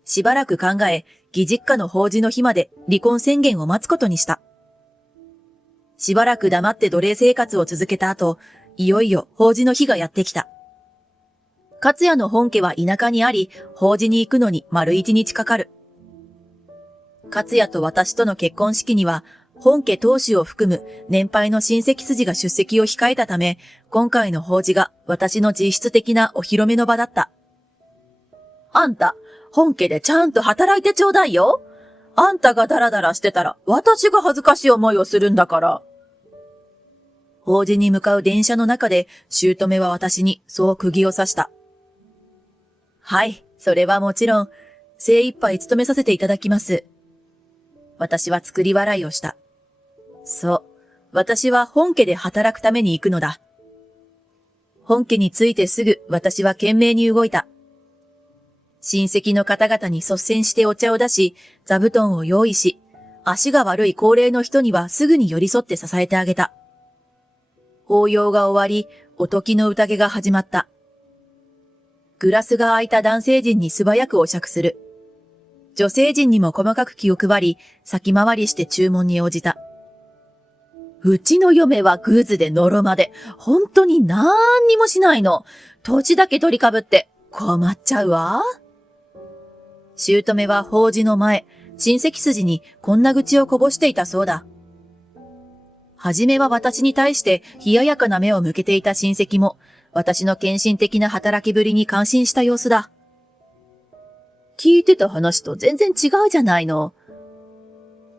しばらく考え、義実家の法事の日まで離婚宣言を待つことにした。しばらく黙って奴隷生活を続けた後、いよいよ法事の日がやってきた。勝也の本家は田舎にあり、法事に行くのに丸1日かかる。勝也と私との結婚式には、本家当主を含む年配の親戚筋が出席を控えたため、今回の法事が私の実質的なお披露目の場だった。あんた、本家でちゃんと働いてちょうだいよ。あんたがダラダラしてたら、私が恥ずかしい思いをするんだから。法事に向かう電車の中で、姑は私にそう釘を刺した。はい、それはもちろん、精一杯務めさせていただきます。私は作り笑いをした。そう、私は本家で働くために行くのだ。本家に着いてすぐ私は懸命に動いた。親戚の方々に率先してお茶を出し、座布団を用意し、足が悪い高齢の人にはすぐに寄り添って支えてあげた。法要が終わり、お時の宴が始まった。グラスが空いた男性陣に素早くお酌する。女性陣にも細かく気を配り、先回りして注文に応じた。うちの嫁はグズでのろまで、本当になんにもしないの。土地だけ取りかぶって困っちゃうわ。姑は法事の前、親戚筋にこんな愚痴をこぼしていたそうだ。はじめは私に対して冷ややかな目を向けていた親戚も、私の献身的な働きぶりに感心した様子だ。聞いてた話と全然違うじゃないの。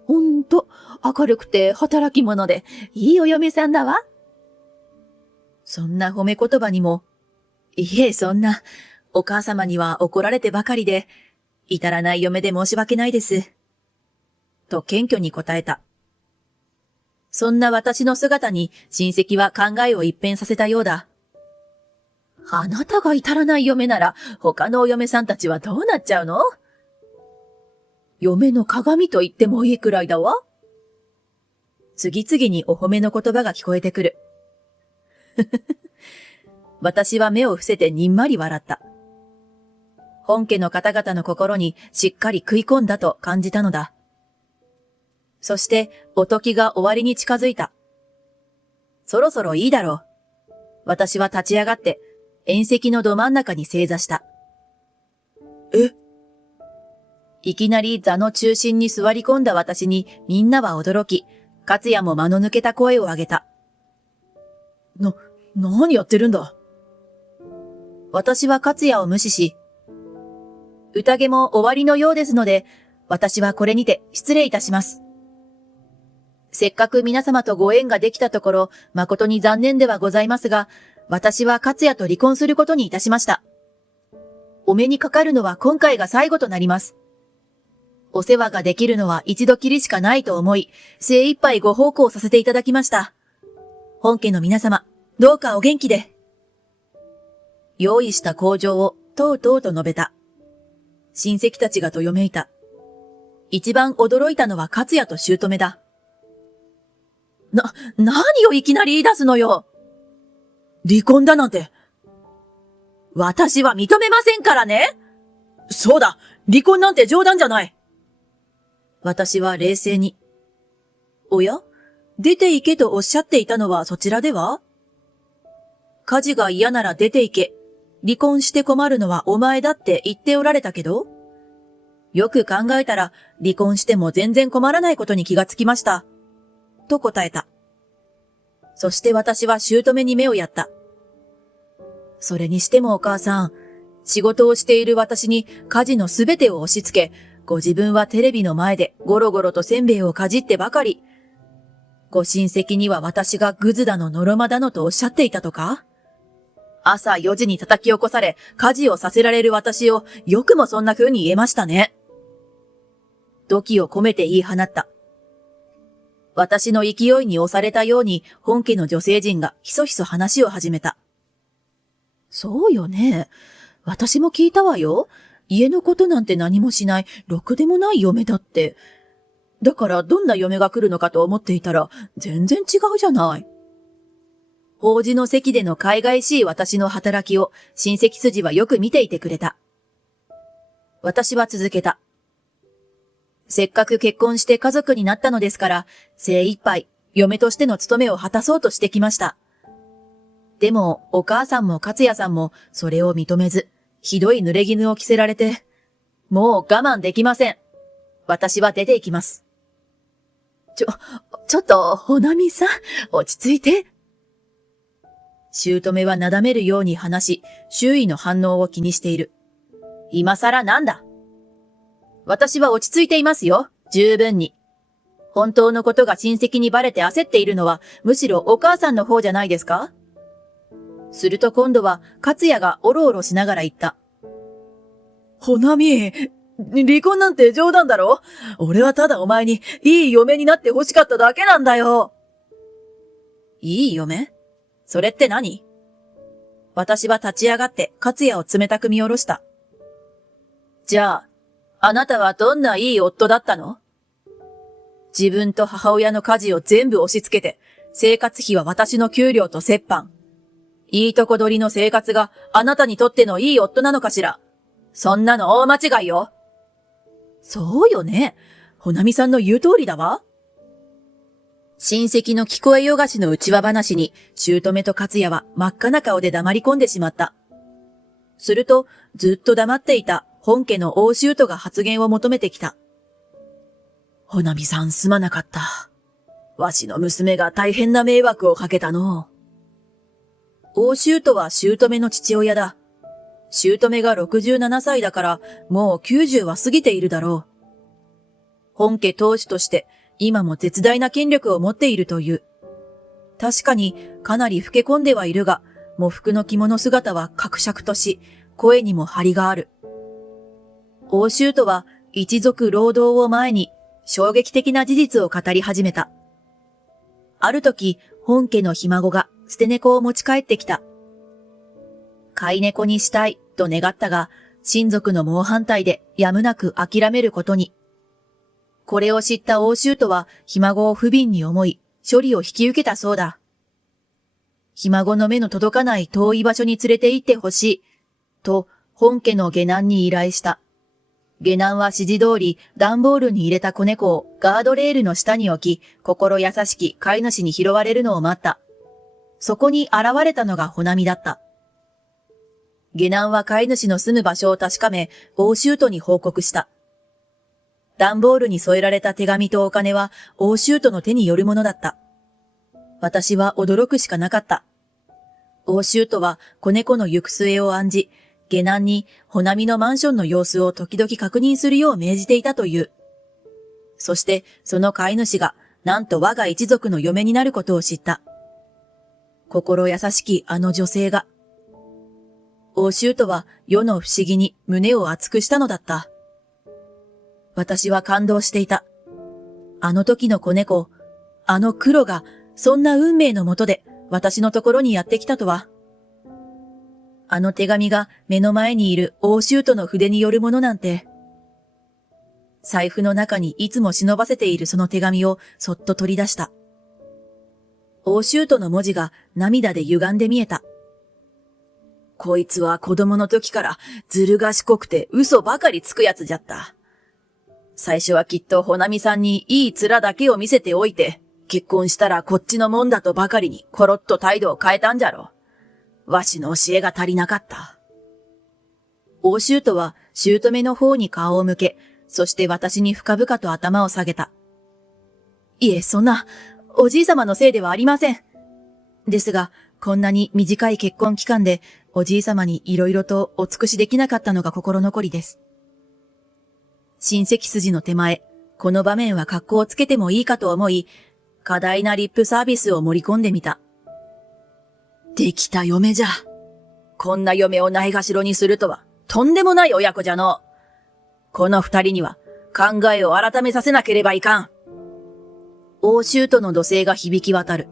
ほんと、明るくて働き者で、いいお嫁さんだわ。そんな褒め言葉にも、いえ、そんな、お母様には怒られてばかりで、至らない嫁で申し訳ないです。と謙虚に答えた。そんな私の姿に親戚は考えを一変させたようだ。あなたが至らない嫁なら他のお嫁さんたちはどうなっちゃうの？嫁の鏡と言ってもいいくらいだわ。次々にお褒めの言葉が聞こえてくる。私は目を伏せてにんまり笑った。本家の方々の心にしっかり食い込んだと感じたのだ。そして、お時が終わりに近づいた。そろそろいいだろう。私は立ち上がって、宴席のど真ん中に正座した。え？いきなり座の中心に座り込んだ私にみんなは驚き、勝也も間の抜けた声を上げた。何やってるんだ？私は勝也を無視し、宴も終わりのようですので、私はこれにて失礼いたします。せっかく皆様とご縁ができたところ、誠に残念ではございますが、私は勝也と離婚することにいたしました。お目にかかるのは今回が最後となります。お世話ができるのは一度きりしかないと思い、精一杯ご奉公させていただきました。本家の皆様、どうかお元気で。用意した口上をとうとうと述べた。親戚たちがどよめいた。一番驚いたのは勝也と姑だ。何をいきなり言い出すのよ。離婚だなんて。私は認めませんからね。そうだ、離婚なんて冗談じゃない。私は冷静に。おや？出て行けとおっしゃっていたのはそちらでは？家事が嫌なら出て行け。離婚して困るのはお前だって言っておられたけど？よく考えたら離婚しても全然困らないことに気がつきました。と答えた。そして私は姑に目をやった。それにしてもお母さん、仕事をしている私に家事のすべてを押し付け、ご自分はテレビの前でゴロゴロとせんべいをかじってばかり。ご親戚には私がグズだのノロマだのとおっしゃっていたとか？朝4時に叩き起こされ、家事をさせられる私をよくもそんな風に言えましたね。怒気を込めて言い放った。私の勢いに押されたように本家の女性陣がひそひそ話を始めた。そうよね。私も聞いたわよ。家のことなんて何もしない、ろくでもない嫁だって。だからどんな嫁が来るのかと思っていたら全然違うじゃない。法事の席での海外しい私の働きを親戚筋はよく見ていてくれた。私は続けた。せっかく結婚して家族になったのですから、精一杯嫁としての務めを果たそうとしてきました。でもお母さんも勝也さんもそれを認めず、ひどい濡れ衣を着せられて、もう我慢できません。私は出て行きます。ちょっと、ほなみさん、落ち着いて。姑はなだめるように話し、周囲の反応を気にしている。今更なんだ。私は落ち着いていますよ、十分に。本当のことが親戚にバレて焦っているのは、むしろお母さんの方じゃないですか？すると今度は、勝也がおろおろしながら言った。ほなみ、離婚なんて冗談だろ？俺はただお前にいい嫁になって欲しかっただけなんだよ。いい嫁？それって何？私は立ち上がって勝也を冷たく見下ろした。じゃあ、あなたはどんないい夫だったの？自分と母親の家事を全部押し付けて、生活費は私の給料と折半。いいとこ取りの生活があなたにとってのいい夫なのかしら？そんなの大間違いよ。そうよね。ほなみさんの言う通りだわ。親戚の聞こえよがしの内輪話に、姑と勝也は真っ赤な顔で黙り込んでしまった。すると、ずっと黙っていた本家の大舅が発言を求めてきた。ほなみさんすまなかった。わしの娘が大変な迷惑をかけたの。大舅は姑の父親だ。姑が67歳だから、もう90は過ぎているだろう。本家当主として、今も絶大な権力を持っているという。確かに、かなり老け込んではいるが、喪服の着物姿は格尺とし、声にも張りがある。大舅は、一族労働を前に、衝撃的な事実を語り始めた。ある時、本家のひ孫が捨て猫を持ち帰ってきた。飼い猫にしたいと願ったが、親族の猛反対でやむなく諦めることに。これを知った大舅はひ孫を不憫に思い、処理を引き受けたそうだ。ひ孫の目の届かない遠い場所に連れて行ってほしい、と本家の下男に依頼した。下男は指示通り段ボールに入れた子猫をガードレールの下に置き、心優しき飼い主に拾われるのを待った。そこに現れたのがほなみだった。下男は飼い主の住む場所を確かめ、大舅に報告した。段ボールに添えられた手紙とお金は大舅の手によるものだった。私は驚くしかなかった。大舅は子猫の行く末を案じ、下男にほなみのマンションの様子を時々確認するよう命じていたという。そしてその飼い主がなんと我が一族の嫁になることを知った。心優しきあの女性が。大舅は世の不思議に胸を熱くしたのだった。私は感動していた。あの時の子猫、あの黒がそんな運命のもとで私のところにやってきたとは。あの手紙が目の前にいる大舅の筆によるものなんて。財布の中にいつも忍ばせているその手紙をそっと取り出した。欧州都の文字が涙で歪んで見えた。こいつは子供の時からずる賢くて嘘ばかりつくやつじゃった。最初はきっとほなみさんにいい面だけを見せておいて、結婚したらこっちのもんだとばかりにコロッと態度を変えたんじゃろう。わしの教えが足りなかった。欧州都は姑の方に顔を向け、そして私に深々と頭を下げた。いえ、そんな、おじい様のせいではありません。ですが、こんなに短い結婚期間で、おじい様にいろいろとお尽くしできなかったのが心残りです。親戚筋の手前、この場面は格好をつけてもいいかと思い、過大なリップサービスを盛り込んでみた。できた嫁じゃ。こんな嫁をないがしろにするとは、とんでもない親子じゃの。この二人には考えを改めさせなければいかん。欧州都の怒声が響き渡る。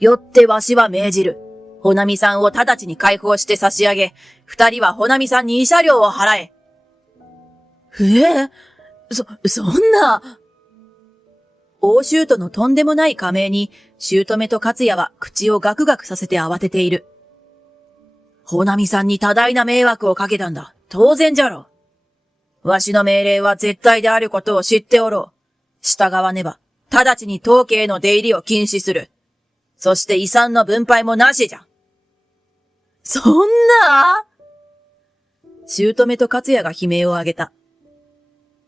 よってわしは命じる。ほなみさんを直ちに解放して差し上げ、二人はほなみさんに慰謝料を払え。そんな。欧州都のとんでもない加盟に、姑と勝也は口をガクガクさせて慌てている。ほなみさんに多大な迷惑をかけたんだ。当然じゃろ。わしの命令は絶対であることを知っておろう。従わねば、直ちに当家への出入りを禁止する。そして遺産の分配もなしじゃ。そんな。姑と勝也が悲鳴を上げた。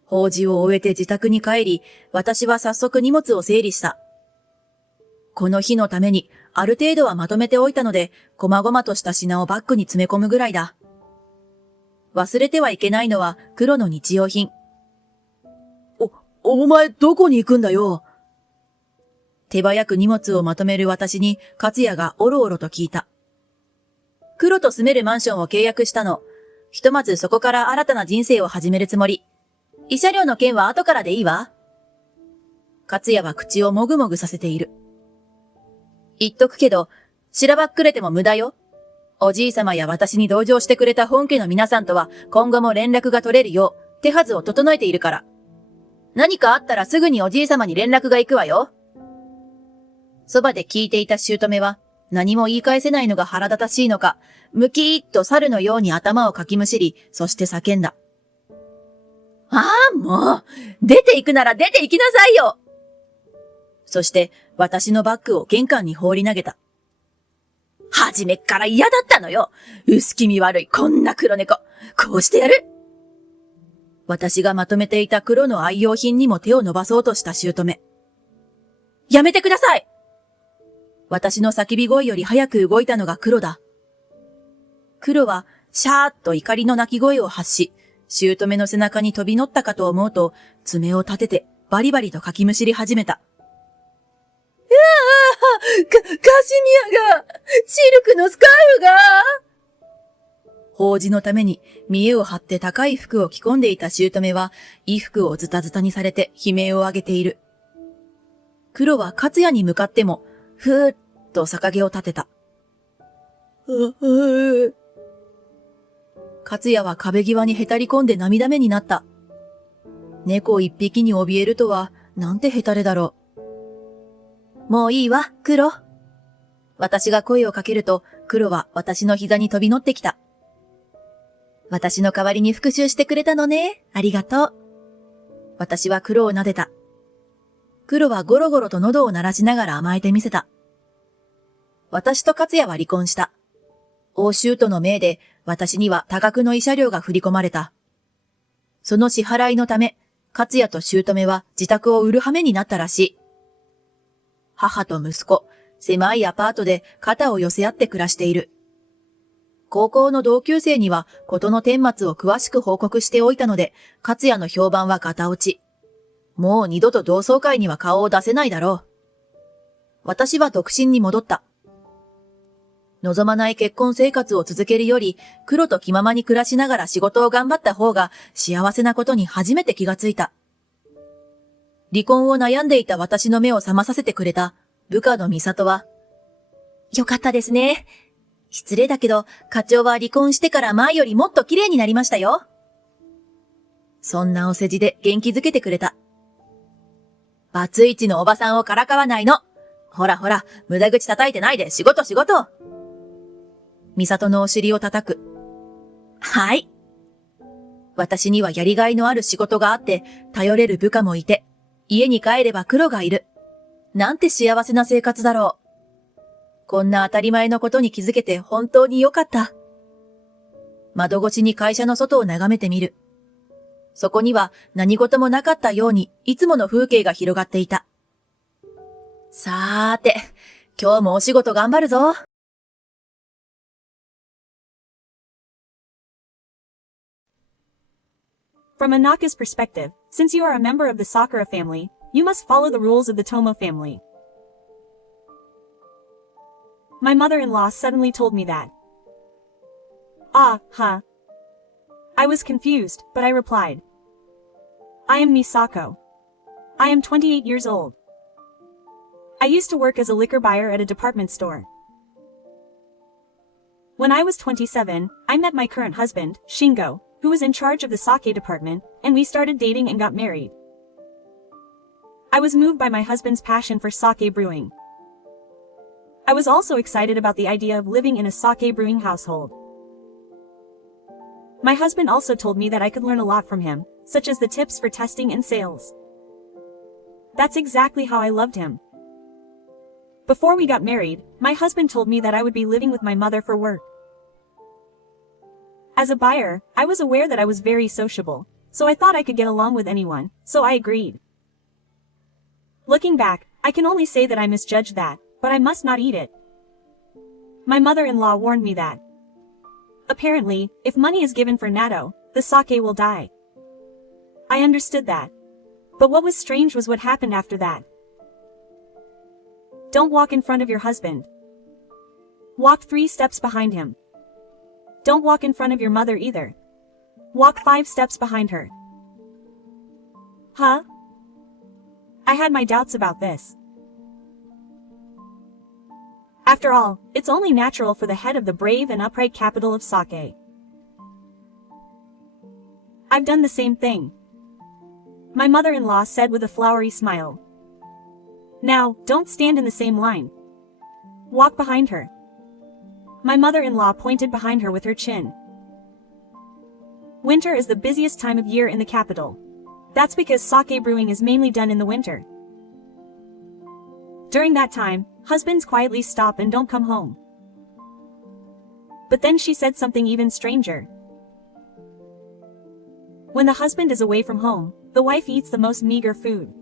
法事を終えて自宅に帰り、私は早速荷物を整理した。この日のために、ある程度はまとめておいたので、細々とした品をバッグに詰め込むぐらいだ。忘れてはいけないのは黒の日用品。お前どこに行くんだよ。手早く荷物をまとめる私に勝也がおろおろと聞いた。黒と住めるマンションを契約したの。ひとまずそこから新たな人生を始めるつもり。慰謝料の件は後からでいいわ。勝也は口をもぐもぐさせている。言っとくけど、しらばっくれても無駄よ。おじいさまや私に同情してくれた本家の皆さんとは今後も連絡が取れるよう手はずを整えているから。何かあったらすぐにおじいさまに連絡が行くわよ。そばで聞いていた姑は何も言い返せないのが腹立たしいのか、むきーっと猿のように頭をかきむしり、そして叫んだ。もう、出て行くなら出て行きなさいよ。そして私のバッグを玄関に放り投げた。はじめっから嫌だったのよ。薄気味悪いこんな黒猫。こうしてやる。私がまとめていた黒の愛用品にも手を伸ばそうとした姑。やめてください。私の叫び声より早く動いたのが黒だ。黒はシャーッと怒りの鳴き声を発し、姑の背中に飛び乗ったかと思うと、爪を立ててバリバリとかきむしり始めた。カシミヤが、シルクのスカーフが。法事のために見栄を張って高い服を着込んでいた姑は、衣服をズタズタにされて悲鳴を上げている。黒は勝也に向かっても、ふーっと逆毛を立てた。勝也は壁際にへたり込んで涙目になった。猫一匹に怯えるとは、なんてへたれだろう。もういいわ、黒。私が声をかけると、黒は私の膝に飛び乗ってきた。私の代わりに復讐してくれたのね。ありがとう。私は黒を撫でた。黒はゴロゴロと喉を鳴らしながら甘えてみせた。私と勝也は離婚した。欧州都の命で私には多額の慰謝料が振り込まれた。その支払いのため、勝也と姑は自宅を売る羽目になったらしい。母と息子、狭いアパートで肩を寄せ合って暮らしている。高校の同級生には事の顛末を詳しく報告しておいたので、勝也の評判はガタ落ち。もう二度と同窓会には顔を出せないだろう。私は独身に戻った。望まない結婚生活を続けるより、黒と気ままに暮らしながら仕事を頑張った方が幸せなことに初めて気がついた。離婚を悩んでいた私の目を覚まさせてくれた部下の美里は、よかったですね。失礼だけど、課長は離婚してから前よりもっと綺麗になりましたよ。そんなお世辞で元気づけてくれた。バツイチのおばさんをからかわないの。ほらほら、無駄口叩いてないで仕事仕事。美里のお尻を叩く。はい。私にはやりがいのある仕事があって、頼れる部下もいて、家に帰れば黒がいる。なんて幸せな生活だろう。こんな当たり前のことに気づけて本当に良かった。窓越しに会社の外を眺めてみる。そこには何事もなかったようにいつもの風景が広がっていた。さーて、今日もお仕事頑張るぞ。From Anaka's perspective, since you are a member of the Sakura family, you must follow the rules of the Tomo family. My mother-in-law suddenly told me that. Ah, huh. I was confused, but I replied. I am Misako. I am 28 years old. I used to work as a liquor buyer at a department store. When I was 27, I met my current husband, Shingo, who was in charge of the sake department, and we started dating and got married. I was moved by my husband's passion for sake brewing. I was also excited about the idea of living in a sake brewing household. My husband also told me that I could learn a lot from him, such as the tips for testing and sales. That's exactly how I loved him. Before we got married, my husband told me that I would be living with my mother for work. As a buyer, I was aware that I was very sociable, so I thought I could get along with anyone, so I agreed. Looking back, I can only say that I misjudged that, but I must not eat it. My mother-in-law warned me that. Apparently, if money is given for natto, the sake will die. I understood that. But what was strange was what happened after that. Don't walk in front of your husband. Walk 3 steps behind him. Don't walk in front of your mother either. Walk 5 steps behind her. Huh? I had my doubts about this. After all, it's only natural for the head of the brave and upright capital of sake. I've done the same thing. My mother-in-law said with a flowery smile. Now, don't stand in the same line. Walk behind her. My mother-in-law pointed behind her with her chin. Winter is the busiest time of year in the capital. That's because sake brewing is mainly done in the winter. During that time, husbands quietly stop and don't come home. But then she said something even stranger. When the husband is away from home, the wife eats the most meager food.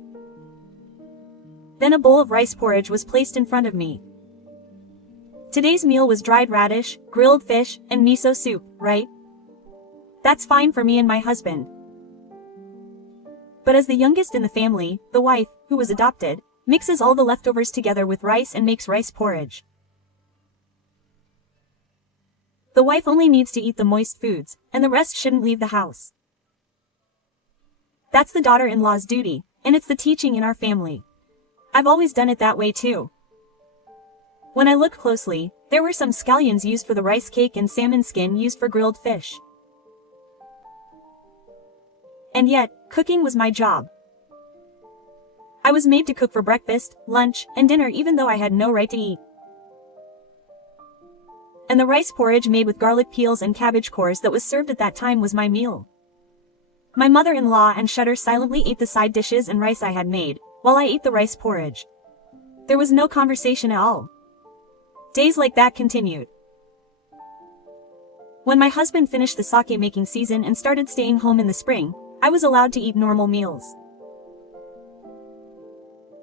Then a bowl of rice porridge was placed in front of me. Today's meal was dried radish, grilled fish, and miso soup, right? That's fine for me and my husband. But as the youngest in the family, the wife, who was adopted, mixes all the leftovers together with rice and makes rice porridge. The wife only needs to eat the moist foods, and the rest shouldn't leave the house. That's the daughter-in-law's duty, and it's the teaching in our family. I've always done it that way too. When I looked closely, there were some scallions used for the rice cake and salmon skin used for grilled fish. And yet, cooking was my job. I was made to cook for breakfast, lunch, and dinner even though I had no right to eat. And the rice porridge made with garlic peels and cabbage cores that was served at that time was my meal. My mother-in-law and Shutter silently ate the side dishes and rice I had made, while I ate the rice porridge. There was no conversation at all. Days like that continued. When my husband finished the sake making season and started staying home in the spring, I was allowed to eat normal meals.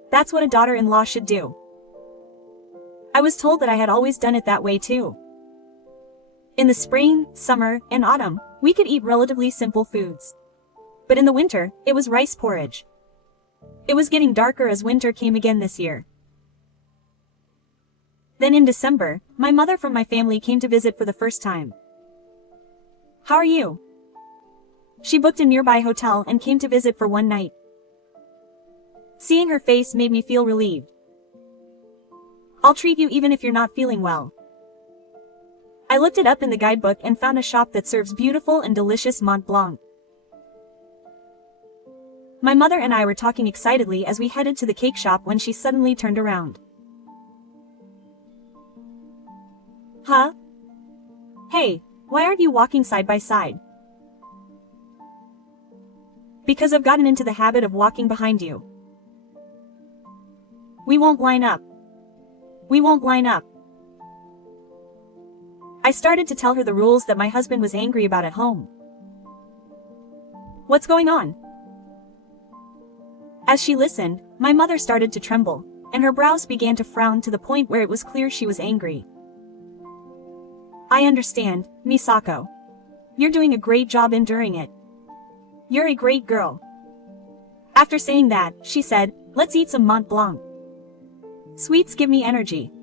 That's what a daughter-in-law should do. I was told that I had always done it that way too. In the spring, summer, and autumn, we could eat relatively simple foods. But in the winter, it was rice porridge. It was getting darker as winter came again this year. Then in December, my mother from my family came to visit for the first time. How are you? She booked a nearby hotel and came to visit for one night. Seeing her face made me feel relieved. I'll treat you even if you're not feeling well. I looked it up in the guidebook and found a shop that serves beautiful and delicious Mont Blanc. My mother and I were talking excitedly as we headed to the cake shop when she suddenly turned around. Huh? Hey, why aren't you walking side by side? Because I've gotten into the habit of walking behind you. We won't line up. We won't line up. I started to tell her the rules that my husband was angry about at home. What's going on? As she listened, my mother started to tremble, and her brows began to frown to the point where it was clear she was angry. I understand, Misako. You're doing a great job enduring it. You're a great girl. After saying that, she said, let's eat some Mont Blanc. Sweets give me energy.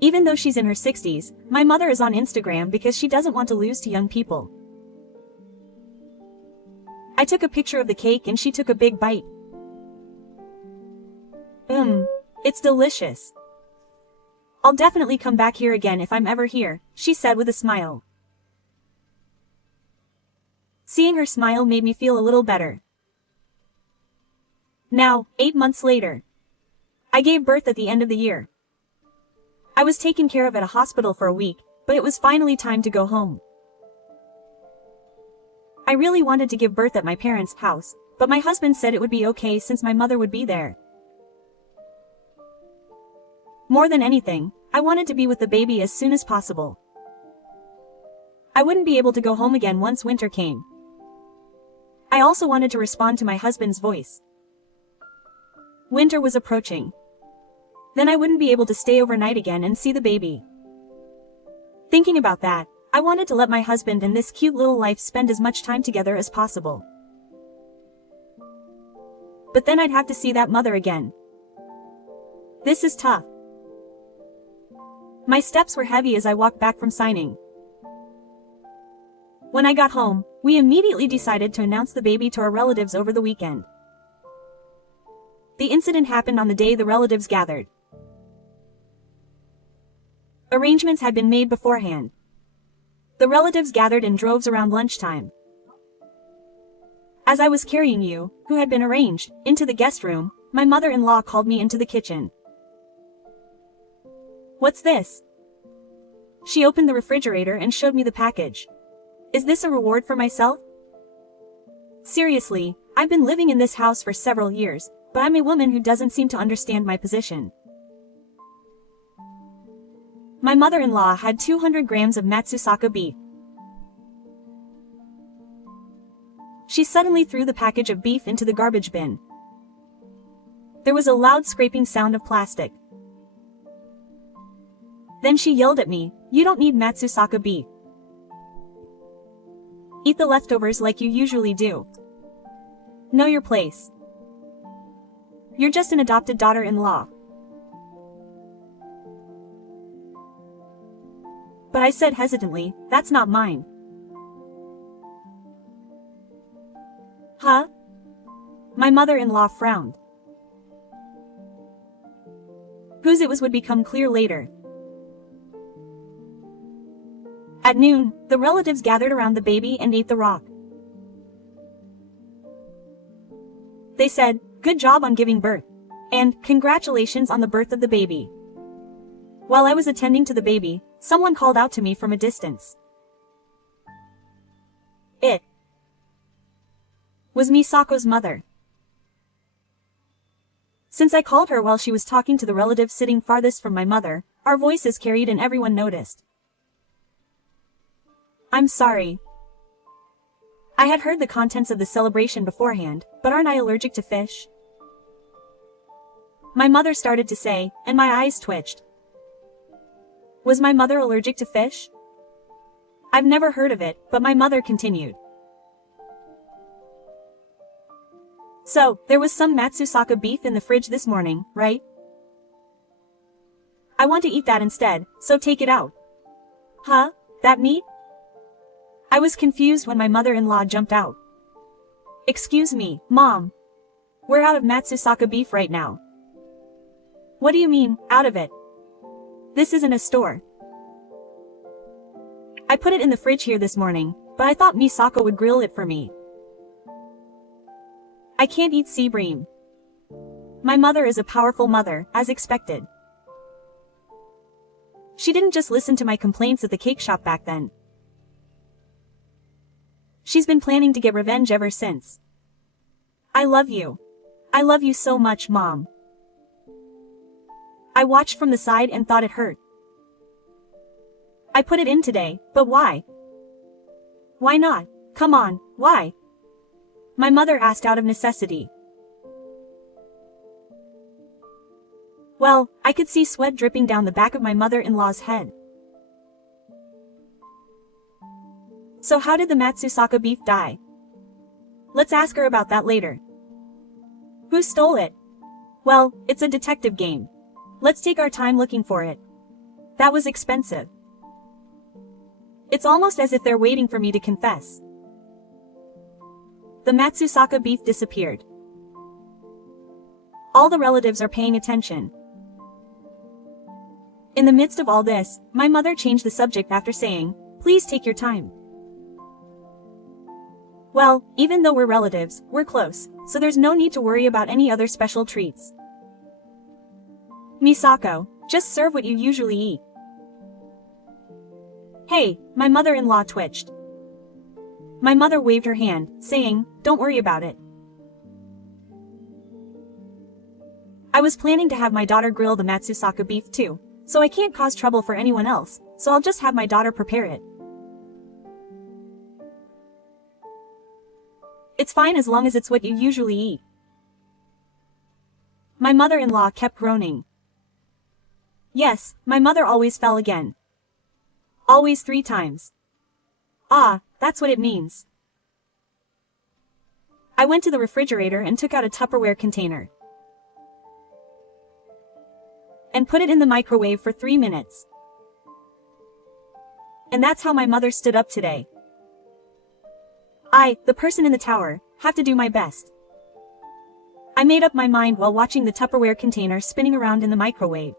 Even though she's in her 60s, my mother is on Instagram because she doesn't want to lose to young people. I took a picture of the cake and she took a big bite. It's delicious. I'll definitely come back here again if I'm ever here, she said with a smile. Seeing her smile made me feel a little better. Now, 8 months later. I gave birth at the end of the year. I was taken care of at a hospital for a week, but it was finally time to go home. I really wanted to give birth at my parents' house, but my husband said it would be okay since my mother would be there. More than anything, I wanted to be with the baby as soon as possible. I wouldn't be able to go home again once winter came. I also wanted to respond to my husband's voice. Winter was approaching. Then I wouldn't be able to stay overnight again and see the baby. Thinking about that, I wanted to let my husband and this cute little life spend as much time together as possible. But then I'd have to see that mother again. This is tough. My steps were heavy as I walked back from signing. When I got home, we immediately decided to announce the baby to our relatives over the weekend. The incident happened on the day the relatives gathered. Arrangements had been made beforehand. The relatives gathered in droves around lunchtime. As I was carrying you, who had been arranged, into the guest room, my mother-in-law called me into the kitchen. What's this? She opened the refrigerator and showed me the package. Is this a reward for myself? Seriously, I've been living in this house for several years, but I'm a woman who doesn't seem to understand my position. My mother-in-law had 200 grams of Matsusaka beef. She suddenly threw the package of beef into the garbage bin. There was a loud scraping sound of plastic. Then she yelled at me, "You don't need Matsusaka beef. Eat the leftovers like you usually do. Know your place. You're just an adopted daughter-in-law." But I said hesitantly, "That's not mine." Huh? My mother-in-law frowned. Whose it was would become clear later. At noon, the relatives gathered around the baby and ate the rock. They said, "Good job on giving birth," and "Congratulations on the birth of the baby." While I was attending to the baby, someone called out to me from a distance. It was Misako's mother. Since I called her while she was talking to the relative sitting farthest from my mother, our voices carried and everyone noticed. I'm sorry. I had heard the contents of the celebration beforehand, but aren't I allergic to fish? My mother started to say, and my eyes twitched. Was my mother allergic to fish? I've never heard of it, but my mother continued. So, there was some Matsusaka beef in the fridge this morning, right? I want to eat that instead, so take it out. Huh? That meat? I was confused when my mother-in-law jumped out. Excuse me, Mom. We're out of Matsusaka beef right now. What do you mean, out of it? This isn't a store. I put it in the fridge here this morning, but I thought Misako would grill it for me. I can't eat sea bream. My mother is a powerful mother, as expected. She didn't just listen to my complaints at the cake shop back then. She's been planning to get revenge ever since. I love you. I love you so much, Mom. I watched from the side and thought it hurt. I put it in today, but why? Why not? Come on, why? My mother asked out of necessity. Well, I could see sweat dripping down the back of my mother-in-law's head. So how did the Matsusaka beef die? Let's ask her about that later. Who stole it? Well, it's a detective game. Let's take our time looking for it. That was expensive. It's almost as if they're waiting for me to confess. The Matsusaka beef disappeared. All the relatives are paying attention. In the midst of all this, my mother changed the subject after saying, "Please take your time." Well, even though we're relatives, we're close, so there's no need to worry about any other special treats. Misako, just serve what you usually eat. Hey, my mother-in-law twitched. My mother waved her hand, saying, "Don't worry about it." I was planning to have my daughter grill the Matsusaka beef too, so I can't cause trouble for anyone else, so I'll just have my daughter prepare it. It's fine as long as it's what you usually eat. My mother-in-law kept groaning. Yes, my mother always fell again. Always 3 times. Ah, that's what it means. I went to the refrigerator and took out a Tupperware container. And put it in the microwave for 3 minutes. And that's how my mother stood up today. I, the person in the tower, have to do my best. I made up my mind while watching the Tupperware container spinning around in the microwave.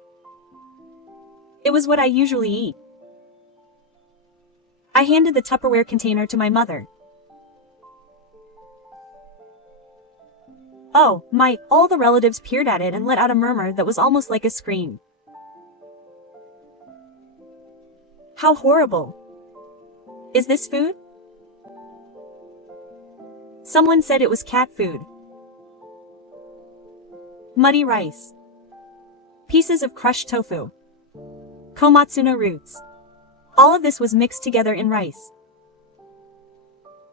It was what I usually eat. I handed the Tupperware container to my mother. Oh, my, all the relatives peered at it and let out a murmur that was almost like a scream. How horrible. Is this food? Someone said it was cat food. Muddy rice. Pieces of crushed tofu. Komatsuna roots. All of this was mixed together in rice.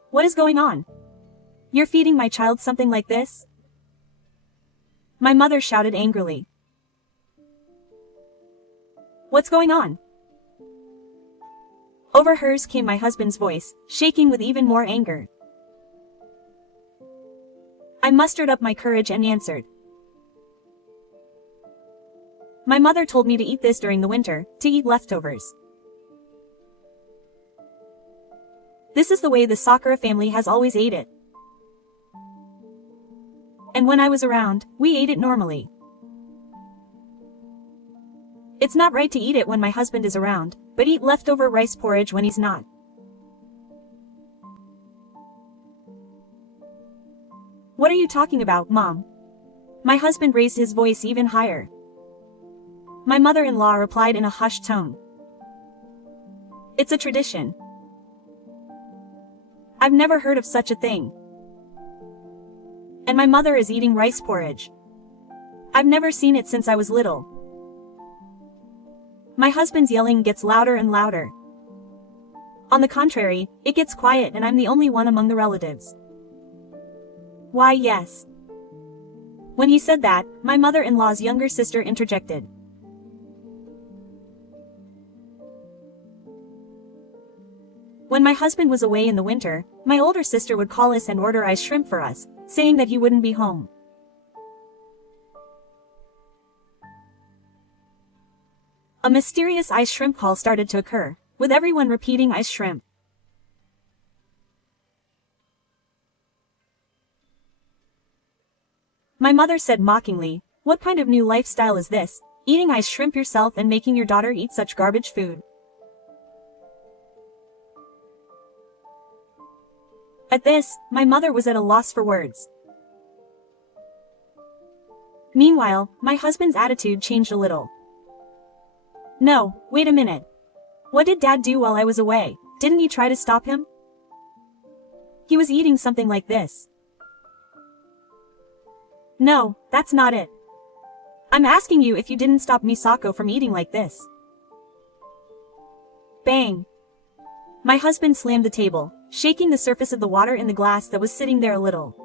What is going on? You're feeding my child something like this? My mother shouted angrily. What's going on? Over hers came my husband's voice, shaking with even more anger. I mustered up my courage and answered. My mother told me to eat this during the winter, to eat leftovers. This is the way the Sakura family has always ate it. And when I was around, we ate it normally. It's not right to eat it when my husband is around, but eat leftover rice porridge when he's not. What are you talking about, Mom? My husband raised his voice even higher. My mother-in-law replied in a hushed tone. It's a tradition. I've never heard of such a thing. And my mother is eating rice porridge. I've never seen it since I was little. My husband's yelling gets louder and louder. On the contrary, it gets quiet and I'm the only one among the relatives. Why, yes. When he said that, my mother-in-law's younger sister interjected. When my husband was away in the winter, my older sister would call us and order ice shrimp for us, saying that he wouldn't be home. A mysterious ice shrimp call started to occur, with everyone repeating ice shrimp. My mother said mockingly, "What kind of new lifestyle is this, eating ice shrimp yourself and making your daughter eat such garbage food?" At this, my mother was at a loss for words. Meanwhile, my husband's attitude changed a little. No, wait a minute. What did Dad do while I was away? Didn't you try to stop him? He was eating something like this. No, that's not it. I'm asking you if you didn't stop Misako from eating like this. Bang. My husband slammed the table, shaking the surface of the water in the glass that was sitting there a little.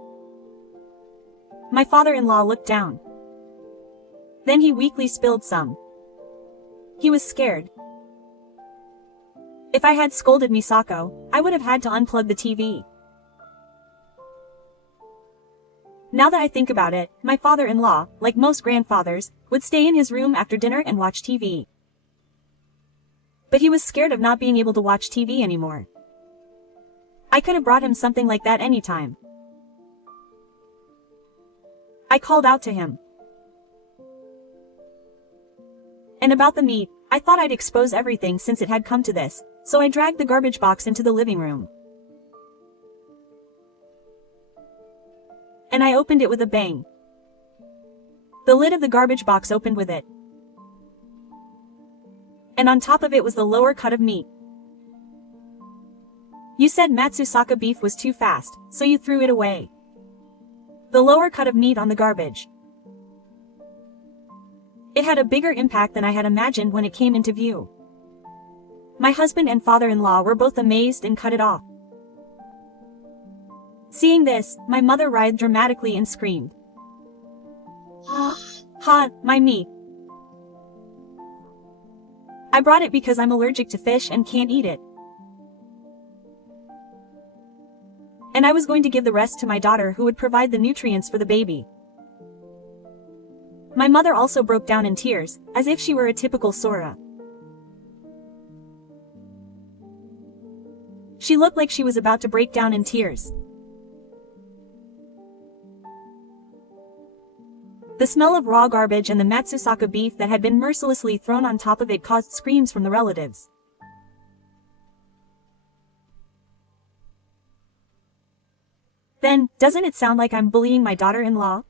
My father-in-law looked down. Then he weakly spilled some. He was scared. If I had scolded Misako, I would have had to unplug the TV. Now that I think about it, my father-in-law, like most grandfathers, would stay in his room after dinner and watch TV. But he was scared of not being able to watch TV anymore. I could have brought him something like that anytime. I called out to him. And about the meat, I thought I'd expose everything since it had come to this, so I dragged the garbage box into the living room. And I opened it with a bang. The lid of the garbage box opened with it. And on top of it was the lower cut of meat. You said Matsusaka beef was too fast, so you threw it away. The lower cut of meat on the garbage. It had a bigger impact than I had imagined when it came into view. My husband and father-in-law were both amazed and cut it off. Seeing this, my mother writhed dramatically and screamed. Ha, my meat. I brought it because I'm allergic to fish and can't eat it. And I was going to give the rest to my daughter who would provide the nutrients for the baby. My mother also broke down in tears, as if she were a typical Sora. She looked like she was about to break down in tears. The smell of raw garbage and the Matsusaka beef that had been mercilessly thrown on top of it caused screams from the relatives. Then, doesn't it sound like I'm bullying my daughter-in-law?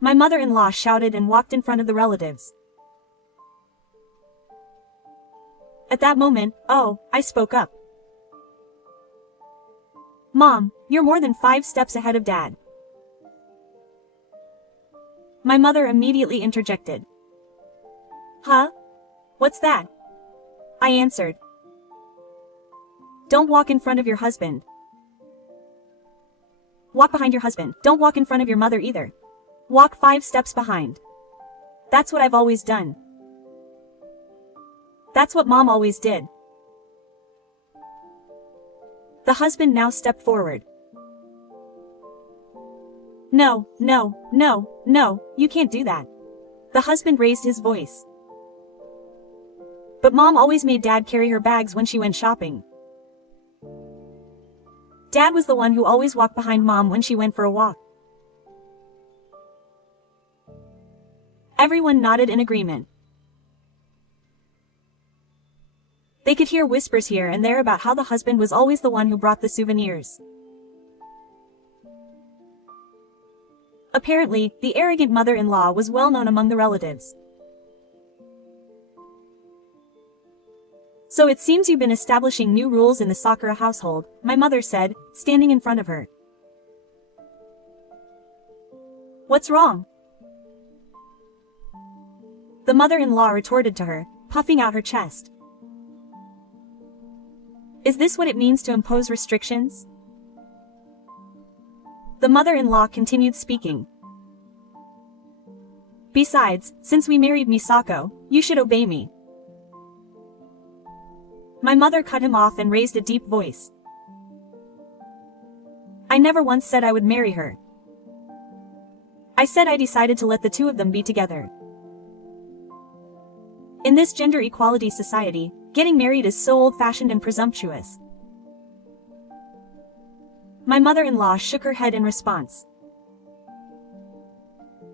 My mother-in-law shouted and walked in front of the relatives. At that moment, I spoke up. Mom, you're more than 5 steps ahead of Dad. My mother immediately interjected. Huh? What's that? I answered. Don't walk in front of your husband. Walk behind your husband. Don't walk in front of your mother either. Walk 5 steps behind. That's what I've always done. That's what Mom always did. The husband now stepped forward. No, you can't do that. The husband raised his voice. But Mom always made Dad carry her bags when she went shopping. Dad was the one who always walked behind Mom when she went for a walk. Everyone nodded in agreement. They could hear whispers here and there about how the husband was always the one who brought the souvenirs. Apparently, the arrogant mother-in-law was well known among the relatives. So it seems you've been establishing new rules in the Sakura household, my mother said, standing in front of her. What's wrong? The mother-in-law retorted to her, puffing out her chest. Is this what it means to impose restrictions? The mother-in-law continued speaking. Besides, since we married Misako, you should obey me. My mother cut him off and raised a deep voice. I never once said I would marry her. I said I decided to let the two of them be together. In this gender equality society, getting married is so old-fashioned and presumptuous. My mother-in-law shook her head in response.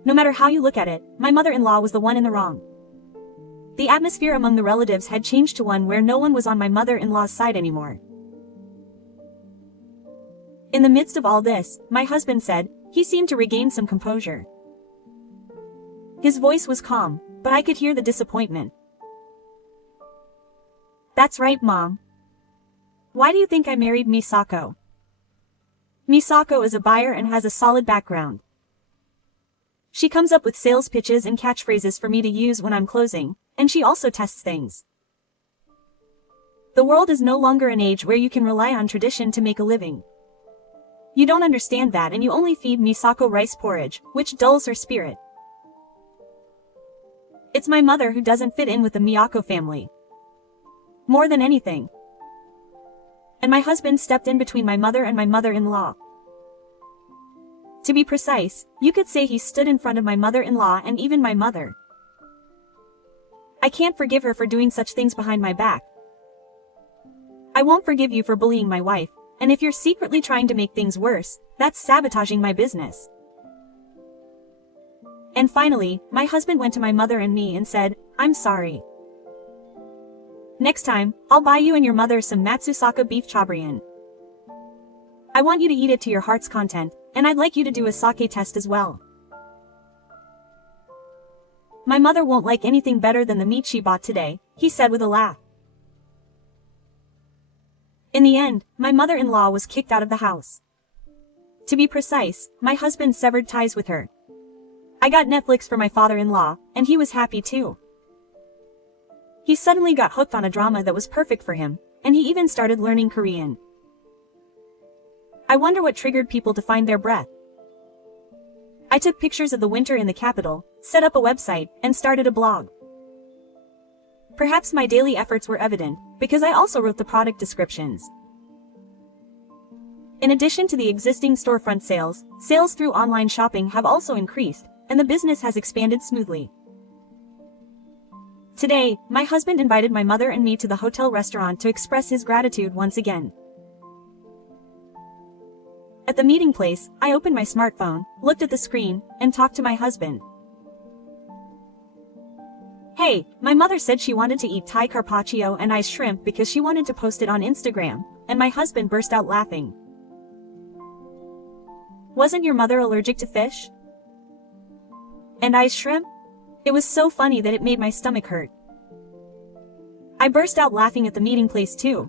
No matter how you look at it, my mother-in-law was the one in the wrong. The atmosphere among the relatives had changed to one where no one was on my mother-in-law's side anymore. In the midst of all this, my husband said, he seemed to regain some composure. His voice was calm, but I could hear the disappointment. That's right, Mom. Why do you think I married Misako? Misako is a buyer and has a solid background. She comes up with sales pitches and catchphrases for me to use when I'm closing, and she also tests things. The world is no longer an age where you can rely on tradition to make a living. You don't understand that, and you only feed Misako rice porridge, which dulls her spirit. It's my mother who doesn't fit in with the Miyako family. More than anything. And my husband stepped in between my mother and my mother-in-law. To be precise, you could say he stood in front of my mother-in-law and even my mother. I can't forgive her for doing such things behind my back. I won't forgive you for bullying my wife, and if you're secretly trying to make things worse, that's sabotaging my business. And finally, my husband went to my mother and me and said, I'm sorry. Next time, I'll buy you and your mother some Matsusaka beef chabrian. I want you to eat it to your heart's content, and I'd like you to do a sake test as well. My mother won't like anything better than the meat she bought today, he said with a laugh. In the end, my mother-in-law was kicked out of the house. To be precise, my husband severed ties with her. I got Netflix for my father-in-law, and he was happy too. He suddenly got hooked on a drama that was perfect for him, and he even started learning Korean. I wonder what triggered people to find their breath. I took pictures of the winter in the capital, set up a website, and started a blog. Perhaps my daily efforts were evident, because I also wrote the product descriptions. In addition to the existing storefront sales, sales through online shopping have also increased, and the business has expanded smoothly. Today, my husband invited my mother and me to the hotel restaurant to express his gratitude once again. At the meeting place, I opened my smartphone, looked at the screen, and talked to my husband. Hey, my mother said she wanted to eat Thai carpaccio and iced shrimp because she wanted to post it on Instagram, and my husband burst out laughing. Wasn't your mother allergic to fish? And iced shrimp? It was so funny that it made my stomach hurt. I burst out laughing at the meeting place too.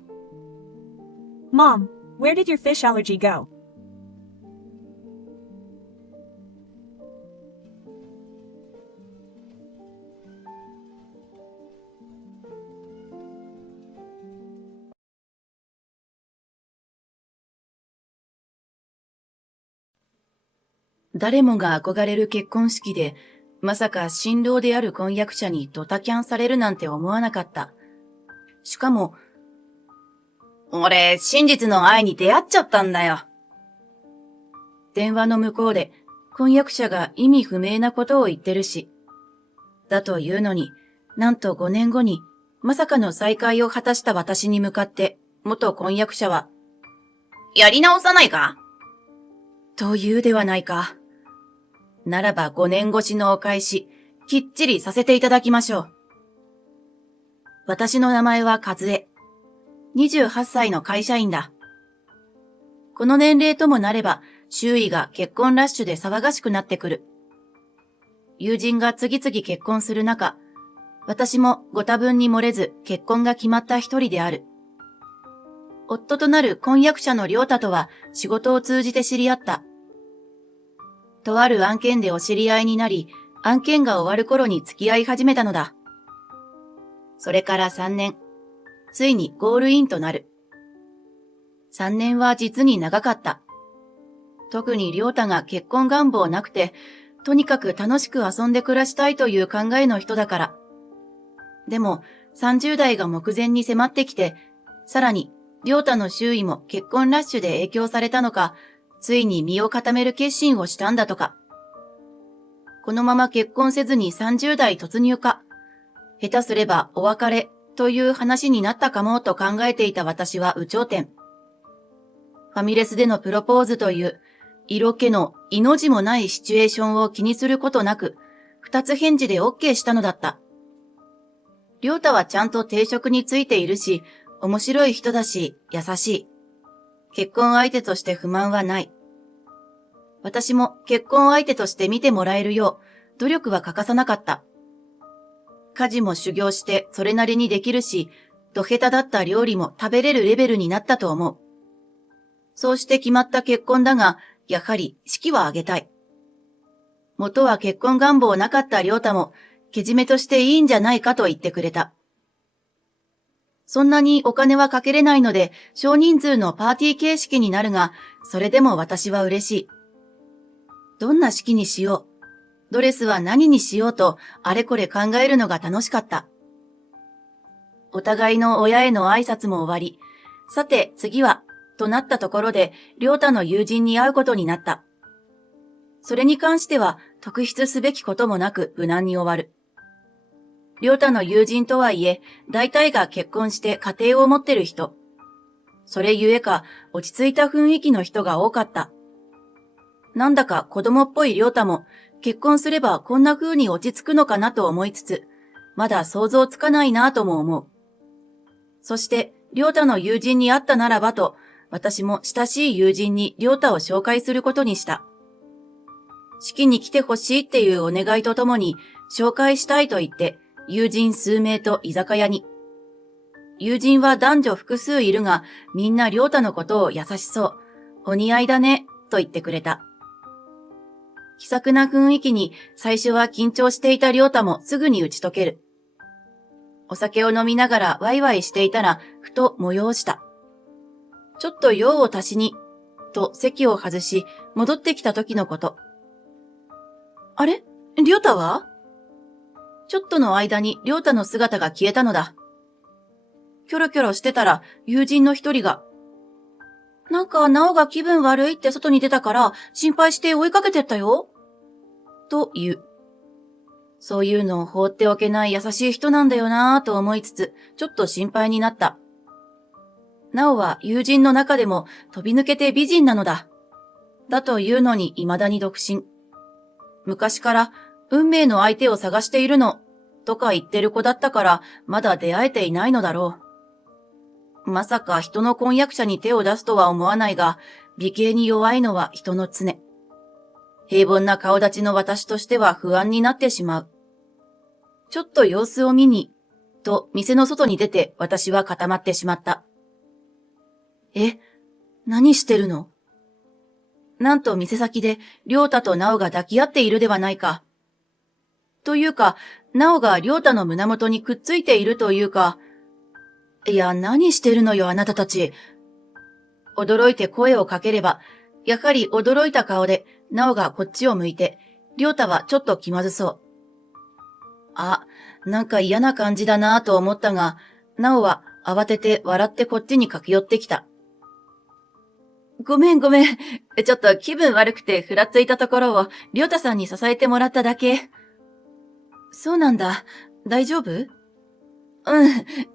Mom, where did your fish allergy go?誰もが憧れる結婚式で、まさか新郎である婚約者にドタキャンされるなんて思わなかった。しかも、俺、真実の愛に出会っちゃったんだよ。電話の向こうで婚約者が意味不明なことを言ってるし。だというのに、なんと5年後にまさかの再会を果たした私に向かって元婚約者は、やり直さないかというではないか。ならば5年越しのお返し、きっちりさせていただきましょう。私の名前は和江。28歳の会社員だ。この年齢ともなれば、周囲が結婚ラッシュで騒がしくなってくる。友人が次々結婚する中、私もご多分に漏れず結婚が決まった一人である。夫となる婚約者の亮太とは仕事を通じて知り合った。とある案件でお知り合いになり、案件が終わる頃に付き合い始めたのだ。それから3年、ついにゴールインとなる。3年は実に長かった。特に亮太が結婚願望なくて、とにかく楽しく遊んで暮らしたいという考えの人だから。でも、30代が目前に迫ってきて、さらに、亮太の周囲も結婚ラッシュで影響されたのか、ついに身を固める決心をしたんだとか。このまま結婚せずに30代突入か、下手すればお別れという話になったかもと考えていた私は有頂天。ファミレスでのプロポーズという色気のいの字もないシチュエーションを気にすることなく、二つ返事で OK したのだった。亮太はちゃんと定職についているし、面白い人だし、優しい。結婚相手として不満はない。私も結婚相手として見てもらえるよう、努力は欠かさなかった。家事も修行してそれなりにできるし、ど下手だった料理も食べれるレベルになったと思う。そうして決まった結婚だが、やはり式は挙げたい。元は結婚願望なかった亮太も、けじめとしていいんじゃないかと言ってくれた。そんなにお金はかけれないので、少人数のパーティー形式になるが、それでも私は嬉しい。どんな式にしよう、ドレスは何にしようと、あれこれ考えるのが楽しかった。お互いの親への挨拶も終わり、さて次は、となったところで、亮太の友人に会うことになった。それに関しては、特筆すべきこともなく無難に終わる。亮太の友人とはいえ、大体が結婚して家庭を持ってる人。それゆえか、落ち着いた雰囲気の人が多かった。なんだか子供っぽい亮太も、結婚すればこんな風に落ち着くのかなと思いつつ、まだ想像つかないなぁとも思う。そして、亮太の友人に会ったならばと、私も親しい友人に亮太を紹介することにした。式に来てほしいっていうお願いとともに、紹介したいと言って、友人数名と居酒屋に。友人は男女複数いるが、みんな亮太のことを優しそう。お似合いだね、と言ってくれた。気さくな雰囲気に最初は緊張していた亮太もすぐに打ち解ける。お酒を飲みながらワイワイしていたら、ふと催した。ちょっと用を足しに、と席を外し、戻ってきた時のこと。あれ？亮太は？ちょっとの間に亮太の姿が消えたのだ。キョロキョロしてたら友人の一人が、なんかナオが気分悪いって外に出たから心配して追いかけてったよ。と言う。そういうのを放っておけない優しい人なんだよなぁと思いつつ、ちょっと心配になった。ナオは友人の中でも飛び抜けて美人なのだ。だというのに未だに独身。昔から運命の相手を探しているの、とか言ってる子だったからまだ出会えていないのだろう。まさか人の婚約者に手を出すとは思わないが、美形に弱いのは人の常。平凡な顔立ちの私としては不安になってしまう。ちょっと様子を見に、と店の外に出て私は固まってしまった。何してるの？なんと店先で、亮太とナオが抱き合っているではないか。というか、ナオが亮太の胸元にくっついているというか、いや、何してるのよ、あなたたち。驚いて声をかければ、やはり驚いた顔で、ナオがこっちを向いて、亮太はちょっと気まずそう。あ、なんか嫌な感じだなぁと思ったが、ナオは慌てて笑ってこっちに駆け寄ってきた。ごめん。ちょっと気分悪くてふらついたところを、亮太さんに支えてもらっただけ。そうなんだ。大丈夫？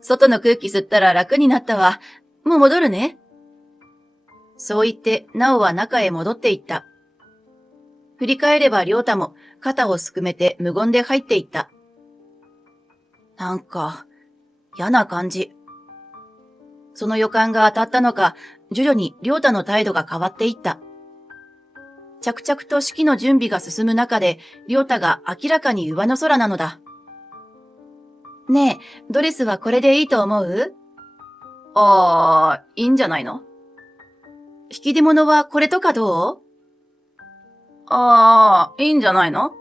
外の空気吸ったら楽になったわ。もう戻るね。そう言って、ナオは中へ戻っていった。振り返れば亮太も肩をすくめて無言で入っていった。なんか、嫌な感じ。その予感が当たったのか、徐々に亮太の態度が変わっていった。着々と式の準備が進む中で、亮太が明らかに上の空なのだ。ねえ、ドレスはこれでいいと思う？いいんじゃないの？引き出物はこれとかどう？いいんじゃないの？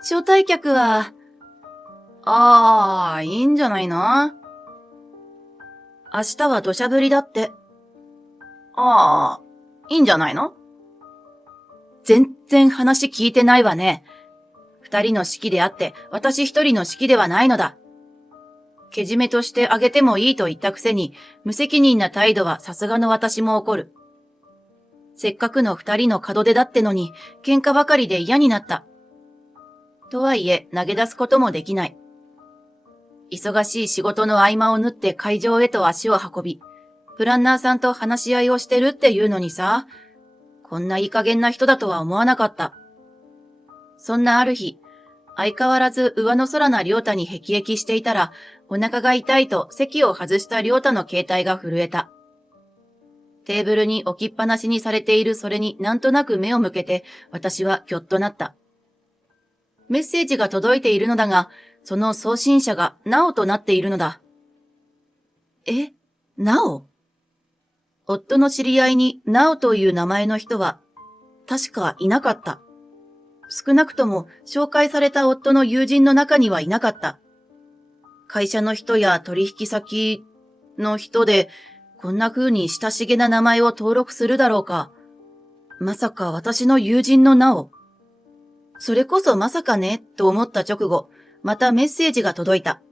招待客は、いいんじゃないの？明日は土砂降りだって。いいんじゃないの？全然話聞いてないわね。二人の式であって、私一人の式ではないのだ。けじめとしてあげてもいいと言ったくせに、無責任な態度はさすがの私も怒る。せっかくの二人の門出だってのに、喧嘩ばかりで嫌になった。とはいえ、投げ出すこともできない。忙しい仕事の合間を縫って会場へと足を運び、プランナーさんと話し合いをしてるっていうのにさ、こんないい加減な人だとは思わなかった。そんなある日、相変わらず上の空な亮太に辟易していたら、お腹が痛いと席を外した亮太の携帯が震えた。テーブルに置きっぱなしにされているそれになんとなく目を向けて、私はぎょっとなった。メッセージが届いているのだが、その送信者がナオとなっているのだ。ナオ？夫の知り合いにナオという名前の人は確かいなかった。少なくとも紹介された夫の友人の中にはいなかった。会社の人や取引先の人でこんな風に親しげな名前を登録するだろうか。まさか私の友人のナオ。それこそまさかね、と思った直後、またメッセージが届いた。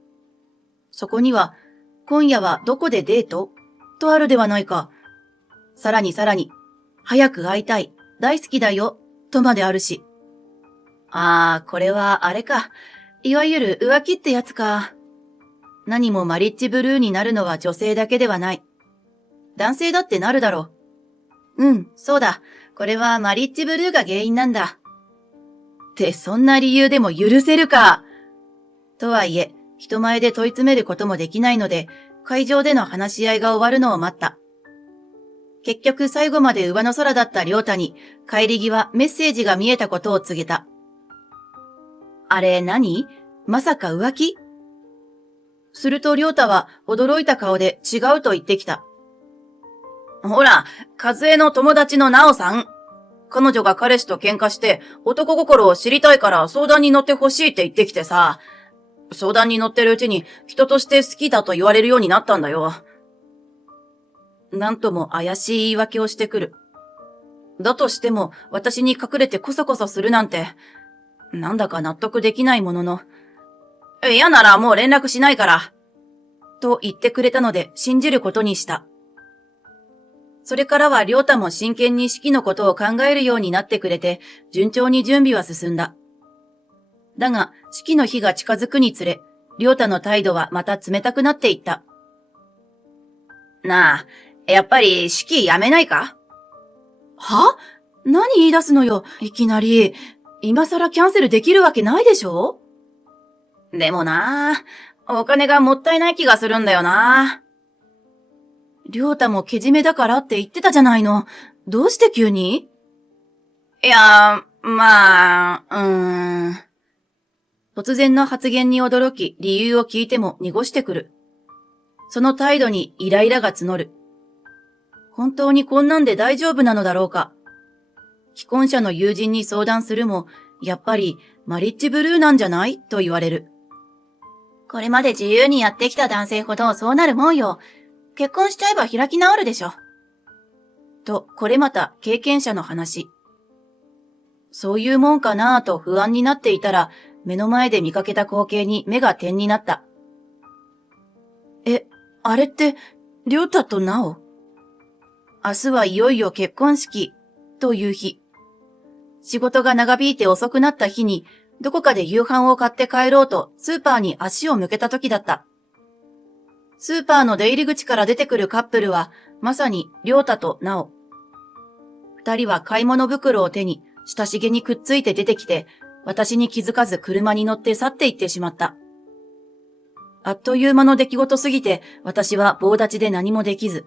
そこには、今夜はどこでデート？とあるではないか。さらに、早く会いたい、大好きだよ、とまであるし。これはあれか。いわゆる浮気ってやつか。何もマリッジブルーになるのは女性だけではない。男性だってなるだろう。そうだ。これはマリッジブルーが原因なんだ。ってそんな理由でも許せるか。とはいえ、人前で問い詰めることもできないので、会場での話し合いが終わるのを待った。結局最後まで上の空だった亮太に、帰り際メッセージが見えたことを告げた。あれ何？まさか浮気？すると亮太は驚いた顔で違うと言ってきた。ほら、和江の友達のナオさん。彼女が彼氏と喧嘩して男心を知りたいから相談に乗ってほしいって言ってきてさ。相談に乗ってるうちに人として好きだと言われるようになったんだよ。なんとも怪しい言い訳をしてくる。だとしても私に隠れてコソコソするなんて、なんだか納得できないものの、嫌ならもう連絡しないから、と言ってくれたので信じることにした。それからは亮太も真剣に式のことを考えるようになってくれて、順調に準備は進んだ。だが、式の日が近づくにつれ、亮太の態度はまた冷たくなっていった。なあ、やっぱり式やめないか？は？何言い出すのよ、いきなり。今更キャンセルできるわけないでしょ？でもなあ、お金がもったいない気がするんだよな。亮太もけじめだからって言ってたじゃないの。どうして急に？いや、突然の発言に驚き、理由を聞いても濁してくる。その態度にイライラが募る。本当にこんなんで大丈夫なのだろうか。既婚者の友人に相談するも、やっぱりマリッジブルーなんじゃない？と言われる。これまで自由にやってきた男性ほどそうなるもんよ。結婚しちゃえば開き直るでしょ。と、これまた経験者の話。そういうもんかなぁと不安になっていたら、目の前で見かけた光景に目が点になった。あれって、亮太とナオ？明日はいよいよ結婚式、という日。仕事が長引いて遅くなった日に、どこかで夕飯を買って帰ろうとスーパーに足を向けた時だった。スーパーの出入り口から出てくるカップルは、まさに亮太とナオ。二人は買い物袋を手に、親しげにくっついて出てきて、私に気づかず車に乗って去って行ってしまった。あっという間の出来事すぎて、私は棒立ちで何もできず。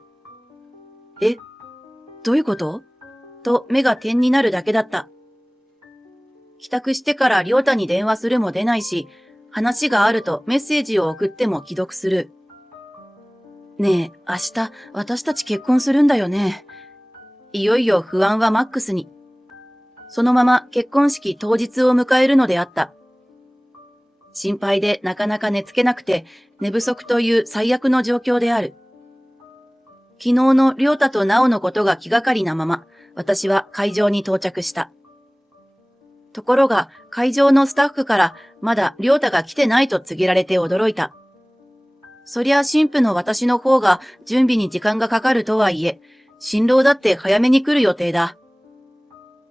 どういうこと？と目が点になるだけだった。帰宅してから亮太に電話するも出ないし、話があるとメッセージを送っても既読する。ねえ、明日私たち結婚するんだよね。いよいよ不安はマックスに。そのまま結婚式当日を迎えるのであった。心配でなかなか寝つけなくて寝不足という最悪の状況である。昨日の亮太と直のことが気がかりなまま、私は会場に到着した。ところが会場のスタッフからまだ亮太が来てないと告げられて驚いた。そりゃ新婦の私の方が準備に時間がかかるとはいえ、新郎だって早めに来る予定だ。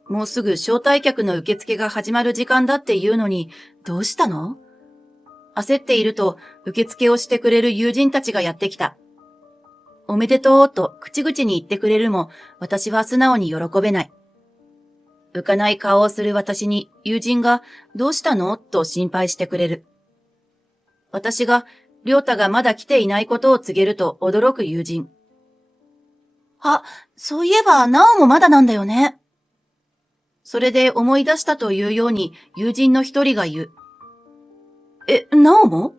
もうすぐ招待客の受付が始まる時間だっていうのに、どうしたの？焦っていると受付をしてくれる友人たちがやってきた。おめでとうと口々に言ってくれるも、私は素直に喜べない。浮かない顔をする私に友人がどうしたの？と心配してくれる。私が亮太がまだ来ていないことを告げると驚く友人。そういえば、ナオもまだなんだよね。それで思い出したというように友人の一人が言う。なおも？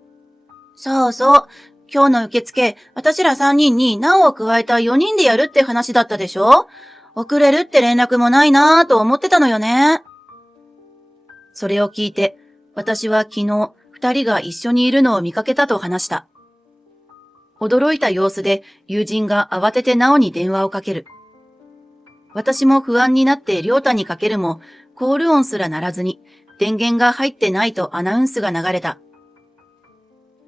そうそう。今日の受付、私ら3人になおを加えた4人でやるって話だったでしょ？遅れるって連絡もないなぁと思ってたのよね。それを聞いて、私は昨日2人が一緒にいるのを見かけたと話した。驚いた様子で友人が慌ててなおに電話をかける。私も不安になってりょうたにかけるも、コール音すら鳴らずに、電源が入ってないとアナウンスが流れた。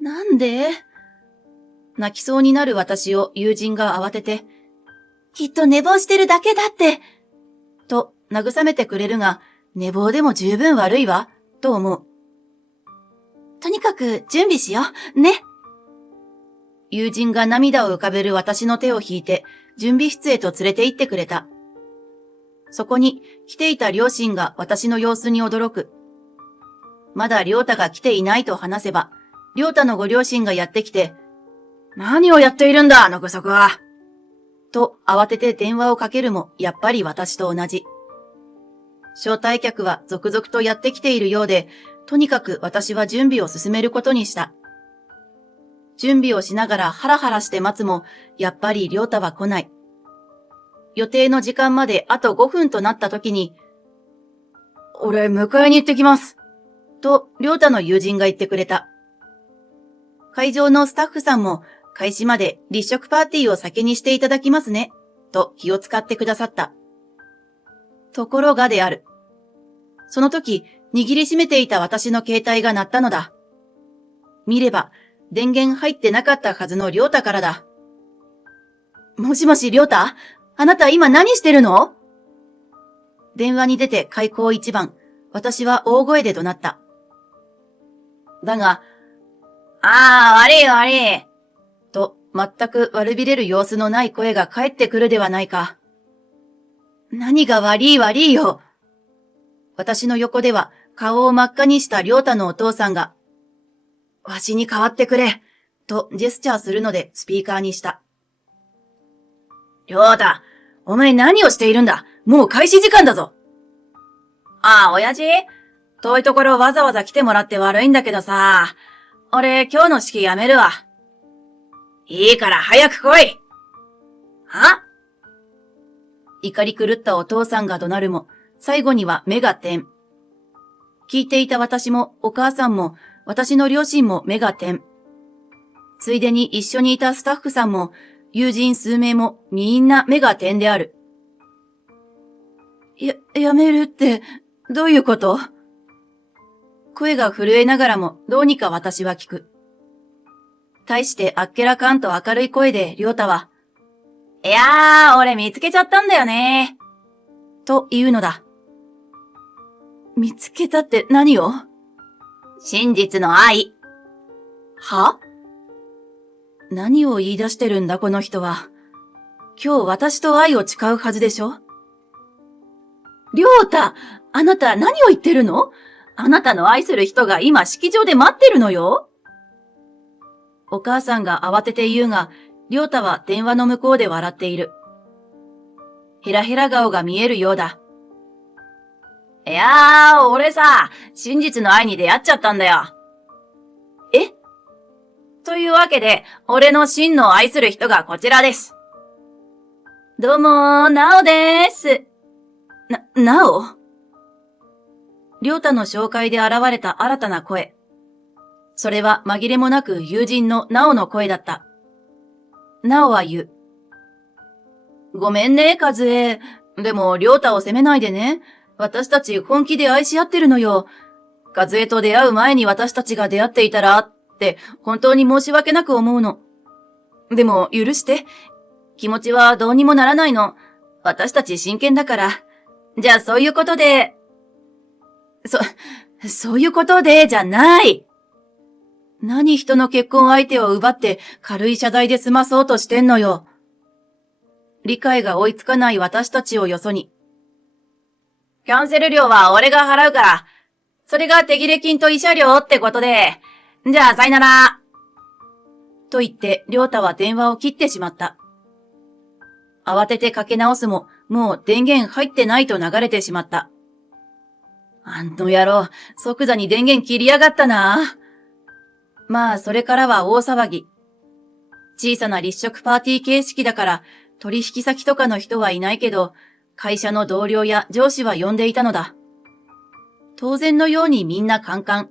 なんで？泣きそうになる私を友人が慌てて、きっと寝坊してるだけだって、と慰めてくれるが、寝坊でも十分悪いわ、と思う。とにかく準備しよう、ね。友人が涙を浮かべる私の手を引いて、準備室へと連れて行ってくれた。そこに来ていた両親が私の様子に驚く。まだりょうたが来ていないと話せば、りょうたのご両親がやってきて、何をやっているんだ、あのぐそくは。と慌てて電話をかけるも、やっぱり私と同じ。招待客は続々とやってきているようで、とにかく私は準備を進めることにした。準備をしながらハラハラして待つも、やっぱりりょうたは来ない。予定の時間まであと5分となった時に、俺迎えに行ってきます。と、りょうたの友人が言ってくれた。会場のスタッフさんも、開始まで立食パーティーを先にしていただきますね、と気を使ってくださった。ところがである。その時、握りしめていた私の携帯が鳴ったのだ。見れば、電源入ってなかったはずのりょうたからだ。もしもしりょうた？あなた今何してるの？電話に出て開口一番、私は大声で怒鳴った。だが、悪い。と、全く悪びれる様子のない声が返ってくるではないか。何が悪いよ。私の横では顔を真っ赤にしたりょうたのお父さんが、わしに代わってくれ、とジェスチャーするのでスピーカーにした。りょうた、お前何をしているんだ？もう開始時間だぞ。親父？遠いところわざわざ来てもらって悪いんだけどさ、俺今日の式やめるわ。いいから早く来い。怒り狂ったお父さんが怒鳴るも、最後には目が点。聞いていた私もお母さんも私の両親も目が点。ついでに一緒にいたスタッフさんも友人数名もみんな目が点である。やめるってどういうこと？声が震えながらもどうにか私は聞く。大してあっけらかんと明るい声でりょうたは、俺見つけちゃったんだよね。と言うのだ。見つけたって何を？真実の愛。は？何を言い出してるんだこの人は。今日私と愛を誓うはずでしょ？りょうた、あなた何を言ってるの？あなたの愛する人が今式場で待ってるのよ。お母さんが慌てて言うが、りょうたは電話の向こうで笑っている。ヘラヘラ顔が見えるようだ。俺さ、真実の愛に出会っちゃったんだよ。え？というわけで、俺の真の愛する人がこちらです。どうも、なおでーす。なお？りょうたの紹介で現れた新たな声。それは紛れもなく友人のなおの声だった。なおは言う。ごめんね、かずえ。でも、りょうたを責めないでね。私たち本気で愛し合ってるのよ。かずえと出会う前に私たちが出会っていたら、って本当に申し訳なく思うの。でも、許して。気持ちはどうにもならないの。私たち真剣だから。じゃあそういうことで、そういうことで、じゃない。何人の結婚相手を奪って軽い謝罪で済まそうとしてんのよ。理解が追いつかない私たちをよそに。キャンセル料は俺が払うから、それが手切れ金と慰謝料ってことで、じゃあさよなら。と言って、りょうたは電話を切ってしまった。慌ててかけ直すも、もう電源入ってないと流れてしまった。あんの野郎、即座に電源切りやがったな。まあ、それからは大騒ぎ。小さな立食パーティー形式だから、取引先とかの人はいないけど、会社の同僚や上司は呼んでいたのだ。当然のようにみんなカンカン。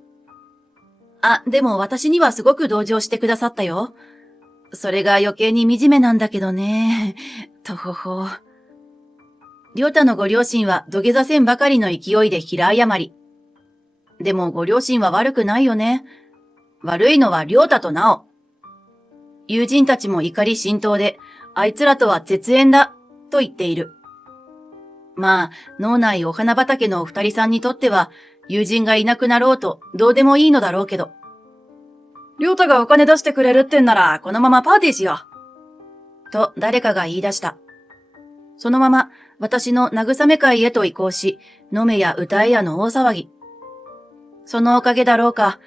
あ、でも私にはすごく同情してくださったよ。それが余計に惨めなんだけどね。とほほ。りょうたのご両親は土下座せんばかりの勢いで平謝り。でもご両親は悪くないよね。悪いのはりょうたとなお。友人たちも怒り心頭で、あいつらとは絶縁だ、と言っている。まあ、脳内お花畑のお二人さんにとっては、友人がいなくなろうとどうでもいいのだろうけど。りょうたがお金出してくれるってんなら、このままパーティーしよう。と誰かが言い出した。そのまま、私の慰め会へと移行し、飲めや歌えやの大騒ぎ。そのおかげだろうか、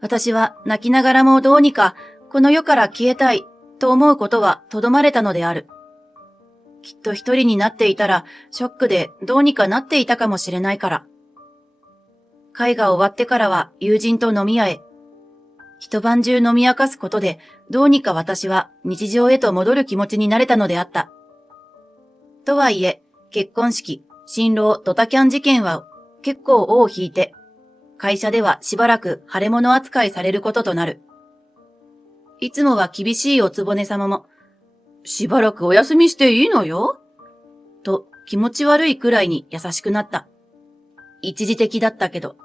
私は泣きながらもどうにか、この世から消えたい、と思うことはとどまれたのである。きっと一人になっていたら、ショックでどうにかなっていたかもしれないから。会が終わってからは友人と飲み屋へ。一晩中飲み明かすことで、どうにか私は日常へと戻る気持ちになれたのであった。とはいえ、結婚式、新郎ドタキャン事件は結構尾を引いて、会社ではしばらく腫れ物扱いされることとなる。いつもは厳しいおつぼね様も、しばらくお休みしていいのよと気持ち悪いくらいに優しくなった。一時的だったけど。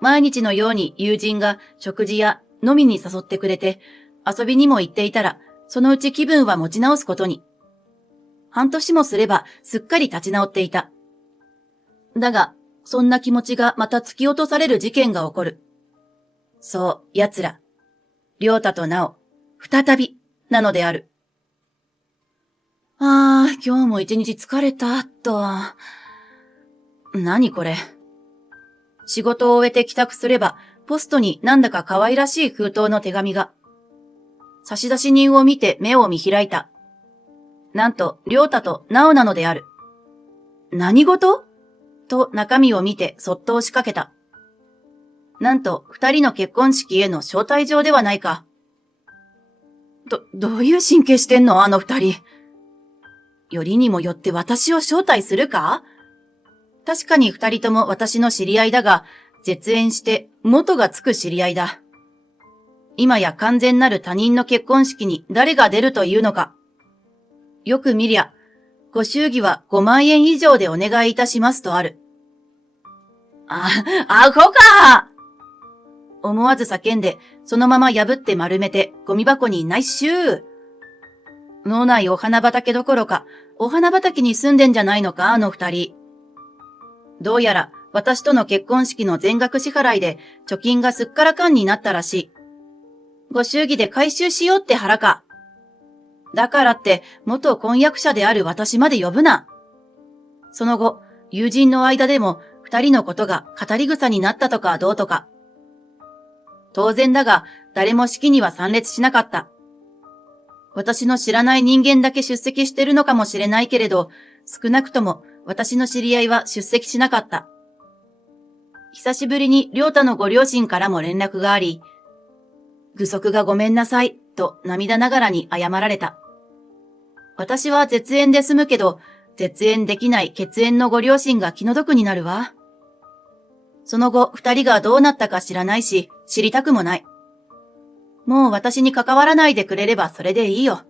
毎日のように友人が食事や飲みに誘ってくれて、遊びにも行っていたら、そのうち気分は持ち直すことに。半年もすればすっかり立ち直っていた。だが、そんな気持ちがまた突き落とされる事件が起こる。そう、奴ら。りょうたとなお、再び、なのである。今日も一日疲れた、と。何これ。仕事を終えて帰宅すれば、ポストになんだか可愛らしい封筒の手紙が。差出人を見て目を見開いた。なんと、りょうたとなおなのである。何事と中身を見てそっと押しかけた。なんと、二人の結婚式への招待状ではないか。どういう神経してんのあの二人。よりにもよって私を招待するか？確かに二人とも私の知り合いだが、絶縁して元がつく知り合いだ。今や完全なる他人の結婚式に誰が出るというのか。よく見りゃ、ご祝儀は5万円以上でお願いいたしますとある。アホか！思わず叫んで、そのまま破って丸めてゴミ箱にナイスシュー。脳内お花畑どころか、お花畑に住んでんじゃないのか、あの二人。どうやら私との結婚式の全額支払いで貯金がすっからかんになったらしい。ご祝儀で回収しようって腹か。だからって元婚約者である私まで呼ぶな。その後、友人の間でも二人のことが語り草になったとかどうとか。当然だが、誰も式には参列しなかった。私の知らない人間だけ出席してるのかもしれないけれど、少なくとも私の知り合いは出席しなかった。久しぶりにりょうたのご両親からも連絡があり、愚足がごめんなさい、と涙ながらに謝られた。私は絶縁で済むけど、絶縁できない血縁のご両親が気の毒になるわ。その後、二人がどうなったか知らないし、知りたくもない。もう私に関わらないでくれればそれでいいよ。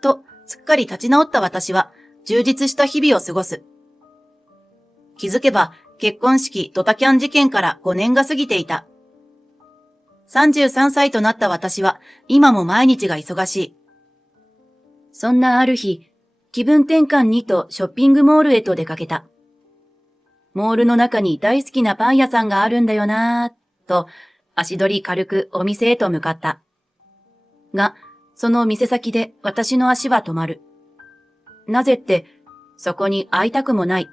と、すっかり立ち直った私は、充実した日々を過ごす。気づけば、結婚式ドタキャン事件から5年が過ぎていた。33歳となった私は、今も毎日が忙しい。そんなある日、気分転換にとショッピングモールへと出かけた。モールの中に大好きなパン屋さんがあるんだよなぁ、と、足取り軽くお店へと向かった。が、その店先で私の足は止まる。なぜって、そこに会いたくもない。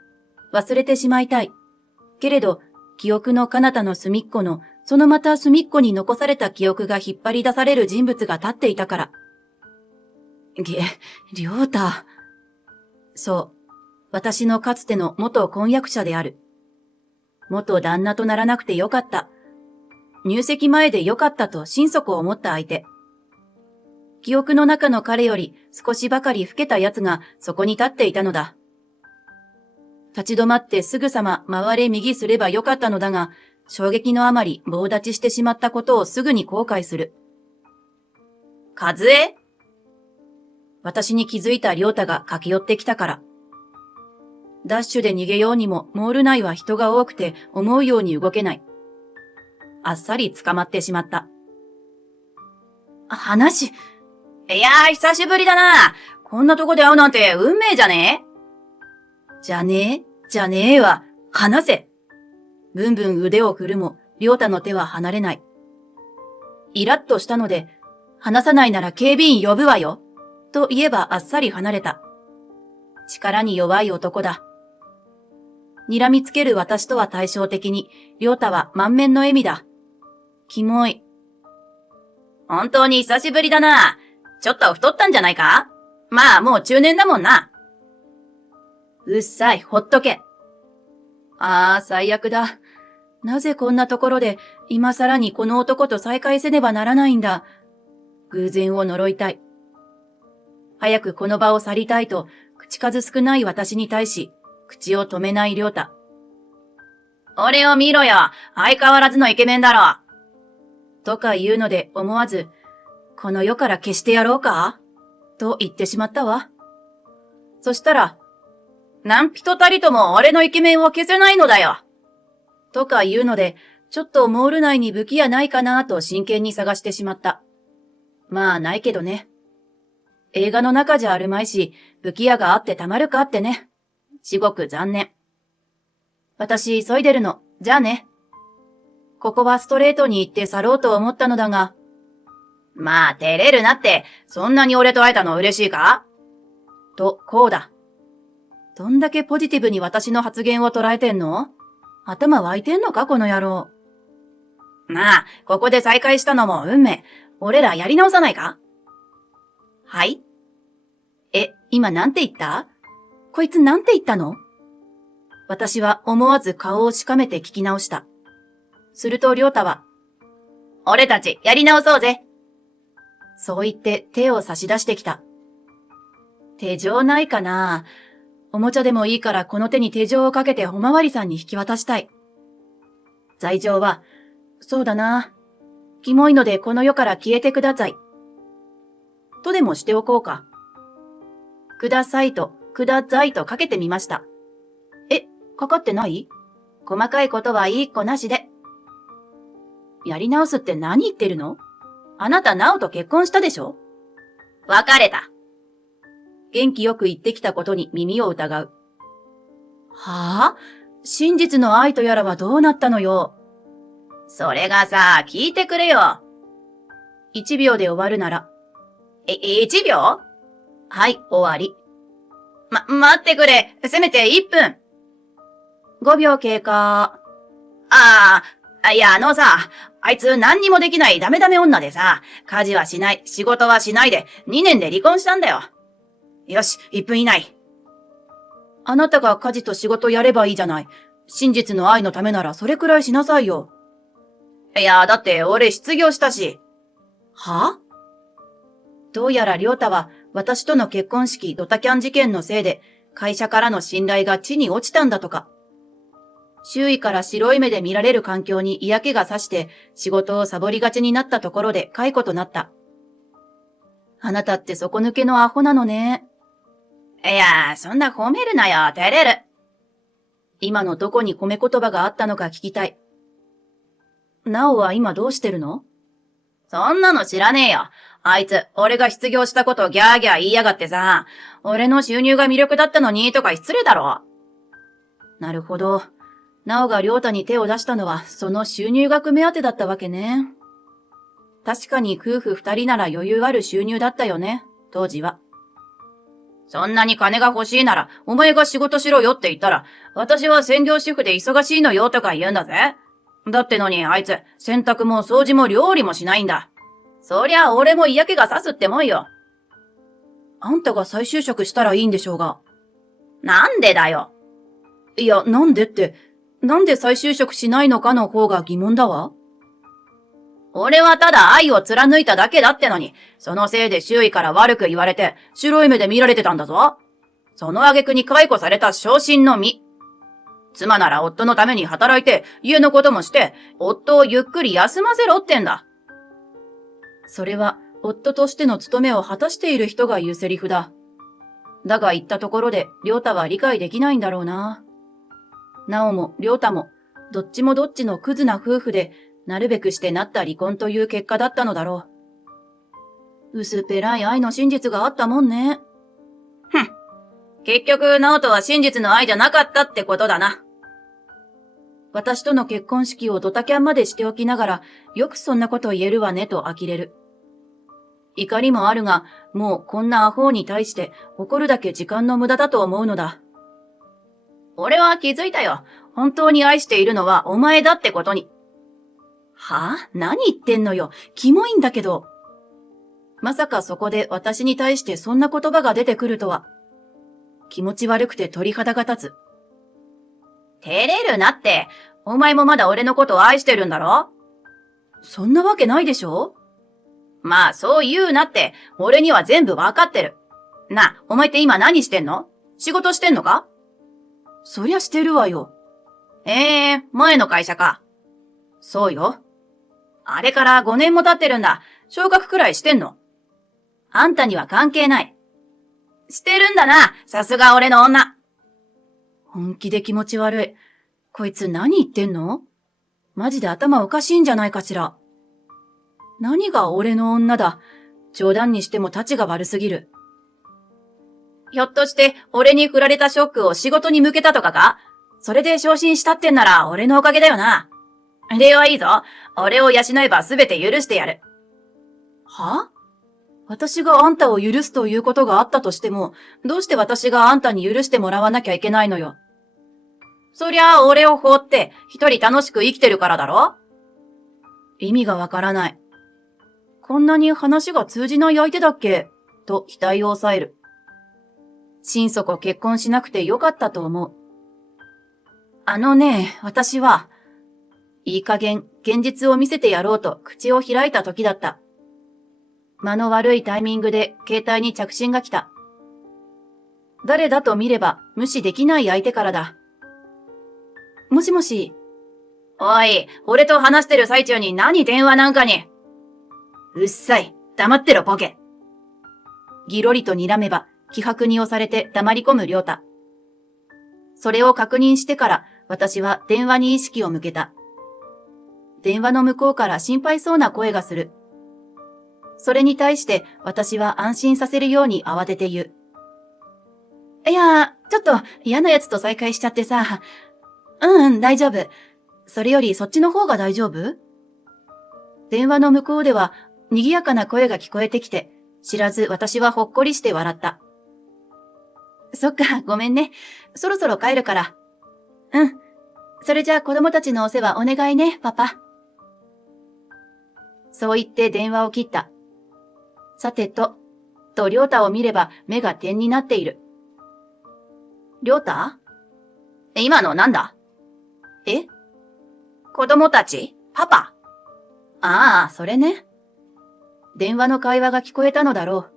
忘れてしまいたい。けれど、記憶の彼方の隅っこの、そのまた隅っこに残された記憶が引っ張り出される人物が立っていたから。りょうた。そう。私のかつての元婚約者である。元旦那とならなくてよかった。入籍前でよかったと心底思った相手。記憶の中の彼より少しばかり老けた奴がそこに立っていたのだ。立ち止まってすぐさま回れ右すればよかったのだが、衝撃のあまり棒立ちしてしまったことをすぐに後悔する。和江？私に気づいた良太が駆け寄ってきたから。ダッシュで逃げようにもモール内は人が多くて思うように動けない。あっさり捕まってしまった。いやー、久しぶりだな。こんなとこで会うなんて運命じゃねえ？じゃねえわ。話せ。ブンブン腕を振るも、良太の手は離れない。イラッとしたので、話さないなら警備員呼ぶわよ。と言えばあっさり離れた。力に弱い男だ。睨みつける私とは対照的に、良太は満面の笑みだ。キモい。本当に久しぶりだな。ちょっと太ったんじゃないか？まあもう中年だもんな。うっさい、ほっとけ。最悪だ。なぜこんなところで、今更にこの男と再会せねばならないんだ。偶然を呪いたい。早くこの場を去りたいと、口数少ない私に対し、口を止めない良太。俺を見ろよ。相変わらずのイケメンだろ。とか言うので思わず、この世から消してやろうかと言ってしまったわ。そしたら、何人たりとも俺のイケメンを消せないのだよ。とか言うので、ちょっとモール内に武器屋ないかなと真剣に探してしまった。まあないけどね。映画の中じゃあるまいし、武器屋があってたまるかってね。至極残念。私急いでるの。じゃあね。ここはストレートに行って去ろうと思ったのだが。まあ照れるなって、そんなに俺と会えたの嬉しいか？と、こうだ。どんだけポジティブに私の発言を捉えてんの？頭湧いてんのかこの野郎。まあ、ここで再会したのも運命。俺らやり直さないか？はい？今なんて言った？こいつなんて言ったの？私は思わず顔をしかめて聞き直した。すると良太は、俺たちやり直そうぜ。そう言って手を差し出してきた。手錠ないかな？おもちゃでもいいからこの手に手錠をかけておまわりさんに引き渡したい。罪状は、そうだな。キモいのでこの世から消えてください。とでもしておこうか。くださいと、くださいとかけてみました。かかってない？細かいことはいい子なしで。やり直すって何言ってるの？あなた、ナオと結婚したでしょ？別れた。元気よく言ってきたことに耳を疑う。はぁ？真実の愛とやらはどうなったのよ。それがさ、聞いてくれよ。1秒で終わるなら。1秒？はい、終わり。待ってくれ。せめて1分。5秒経過。いや、さ、あいつ何にもできないダメダメ女でさ、家事はしない、仕事はしないで、2年で離婚したんだよ。よし、1分以内。あなたが家事と仕事やればいいじゃない。真実の愛のためならそれくらいしなさいよ。いや、だって俺失業したし。は？どうやら良太は私との結婚式ドタキャン事件のせいで会社からの信頼が地に落ちたんだとか。周囲から白い目で見られる環境に嫌気がさして仕事をサボりがちになったところで解雇となった。あなたって底抜けのアホなのね。いや、そんな褒めるなよ、照れる。今のどこに褒め言葉があったのか聞きたい。ナオは今どうしてるの？そんなの知らねえよ。あいつ、俺が失業したことギャーギャー言いやがってさ、俺の収入が魅力だったのにとか失礼だろ。なるほど。ナオが良太に手を出したのはその収入額目当てだったわけね。確かに夫婦2人なら余裕ある収入だったよね、当時は。そんなに金が欲しいなら、お前が仕事しろよって言ったら、私は専業主婦で忙しいのよとか言うんだぜ。だってのにあいつ、洗濯も掃除も料理もしないんだ。そりゃ俺も嫌気がさすってもんよ。あんたが再就職したらいいんでしょうが。なんでだよ。いや、なんでって、なんで再就職しないのかの方が疑問だわ。俺はただ愛を貫いただけだってのに、そのせいで周囲から悪く言われて、白い目で見られてたんだぞ。その挙句に解雇された昇進の身。妻なら夫のために働いて、家のこともして、夫をゆっくり休ませろってんだ。それは、夫としての務めを果たしている人が言うセリフだ。だが言ったところで、りょうたは理解できないんだろうな。なおも、りょうたも、どっちもどっちのクズな夫婦で、なるべくしてなった離婚という結果だったのだろう。薄っぺらい愛の真実があったもんね。結局、直人は真実の愛じゃなかったってことだな。私との結婚式をドタキャンまでしておきながら、よくそんなこと言えるわねと呆れる。怒りもあるが、もうこんなアホに対して怒るだけ時間の無駄だと思うのだ。俺は気づいたよ。本当に愛しているのはお前だってことに。はぁ？何言ってんのよ。キモいんだけど。まさかそこで私に対してそんな言葉が出てくるとは。気持ち悪くて鳥肌が立つ。照れるなって。お前もまだ俺のことを愛してるんだろ？そんなわけないでしょ？まあそう言うなって。俺には全部わかってる。なあ、お前って今何してんの？仕事してんのか？そりゃしてるわよ。前の会社か。そうよ。あれから5年も経ってるんだ。昇格くらいしてんの？あんたには関係ない。してるんだな。さすが俺の女。本気で気持ち悪い。こいつ何言ってんの？マジで頭おかしいんじゃないかしら。何が俺の女だ。冗談にしても立ちが悪すぎる。ひょっとして俺に振られたショックを仕事に向けたとかか？それで昇進したってんなら俺のおかげだよな。礼はいいぞ。俺を養えばすべて許してやる。は？私があんたを許すということがあったとしても、どうして私があんたに許してもらわなきゃいけないのよ。そりゃあ俺を放って一人楽しく生きてるからだろ？意味がわからない。こんなに話が通じない相手だっけ？と額を押さえる。心底結婚しなくてよかったと思う。私は、いい加減現実を見せてやろうと口を開いた時だった。間の悪いタイミングで携帯に着信が来た。誰だと見れば無視できない相手からだ。もしもし。おい、俺と話してる最中に何電話なんかに。うっさい。黙ってろボケ。ぎろりと睨めば気迫に押されて黙り込む良太。それを確認してから私は電話に意識を向けた。電話の向こうから心配そうな声がする。それに対して私は安心させるように慌てて言う。いや、ちょっと嫌な奴と再会しちゃってさ。大丈夫。それよりそっちの方が大丈夫？電話の向こうでは賑やかな声が聞こえてきて、知らず私はほっこりして笑った。そっか、ごめんね。そろそろ帰るから。それじゃあ子供たちのお世話お願いね、パパ。そう言って電話を切った。さてと、良太を見れば目が点になっている。良太？今のなんだ？え？子供たち？パパ？ああ、それね。電話の会話が聞こえたのだろう。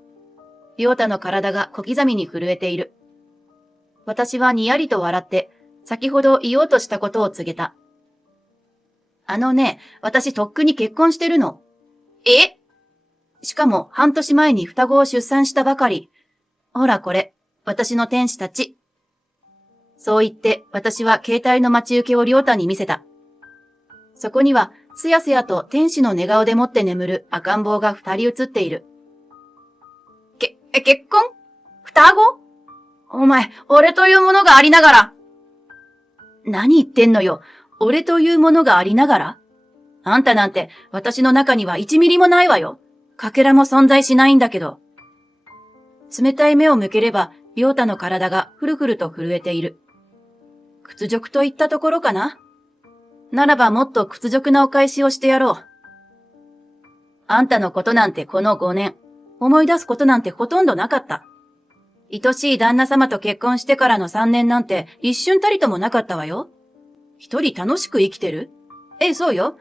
良太の体が小刻みに震えている。私はにやりと笑って、先ほど言おうとしたことを告げた。私とっくに結婚してるの。え？しかも半年前に双子を出産したばかり。ほらこれ、私の天使たち。そう言って私は携帯の待ち受けを良太に見せた。そこにはすやすやと天使の寝顔でもって眠る赤ん坊が2人写っている。結婚？双子？お前、俺というものがありながら。何言ってんのよ。俺というものがありながら？あんたなんて私の中には1ミリもないわよ。かけらも存在しないんだけど。冷たい目を向ければ、良太の体がふるふると震えている。屈辱といったところかな。ならばもっと屈辱なお返しをしてやろう。あんたのことなんてこの5年、思い出すことなんてほとんどなかった。愛しい旦那様と結婚してからの3年なんて一瞬たりともなかったわよ。一人楽しく生きてる？そうよ。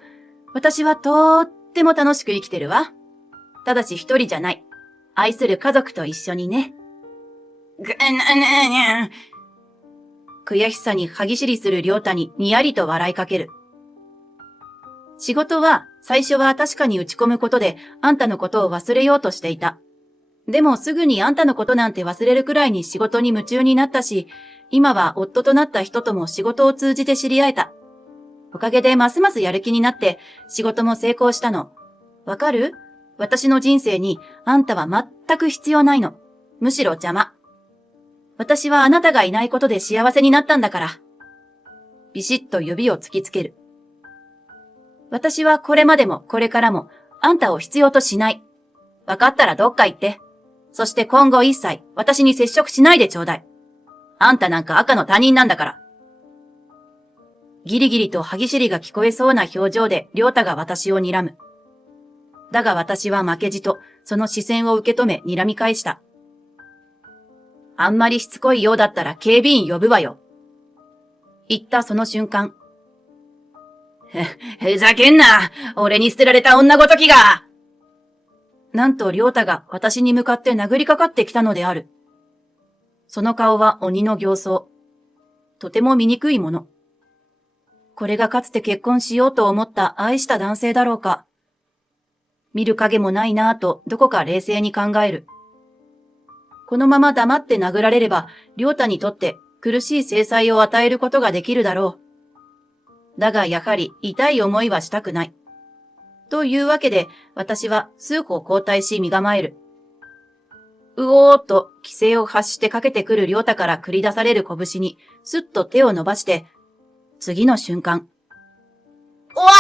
私はとっても楽しく生きてるわ。ただし一人じゃない。愛する家族と一緒にね。悔しさに歯ぎしりする亮太ににやりと笑いかける。仕事は最初は確かに打ち込むことであんたのことを忘れようとしていた。でもすぐにあんたのことなんて忘れるくらいに仕事に夢中になったし、今は夫となった人とも仕事を通じて知り合えた。おかげでますますやる気になって仕事も成功したの。わかる？私の人生にあんたは全く必要ないの。むしろ邪魔。私はあなたがいないことで幸せになったんだから。ビシッと指を突きつける。私はこれまでもこれからもあんたを必要としない。わかったらどっか行って。そして今後一切私に接触しないでちょうだい。あんたなんか赤の他人なんだから。ギリギリと歯ぎしりが聞こえそうな表情で亮太が私を睨む。だが私は負けじとその視線を受け止め睨み返した。あんまりしつこいようだったら警備員呼ぶわよ。言ったその瞬間。ふざけんな！俺に捨てられた女ごときが！なんと亮太が私に向かって殴りかかってきたのである。その顔は鬼の形相。とても醜いもの。これがかつて結婚しようと思った愛した男性だろうか。見る影もないなぁとどこか冷静に考える。このまま黙って殴られれば、亮太にとって苦しい制裁を与えることができるだろう。だがやはり痛い思いはしたくない。というわけで、私は数歩後退し身構える。うおーっと気勢を発してかけてくる亮太から繰り出される拳に、すっと手を伸ばして、次の瞬間。おわ！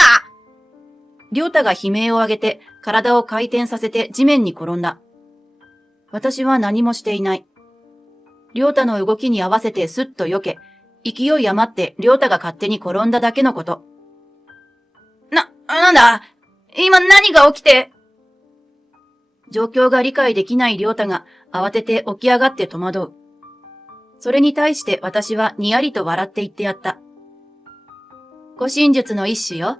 亮太が悲鳴を上げて、体を回転させて地面に転んだ。私は何もしていない。亮太の動きに合わせてすっと避け、勢い余って亮太が勝手に転んだだけのこと。なんだ？今何が起きて？状況が理解できない亮太が慌てて起き上がって戸惑う。それに対して私はにやりと笑って言ってやった。護身術の一種よ。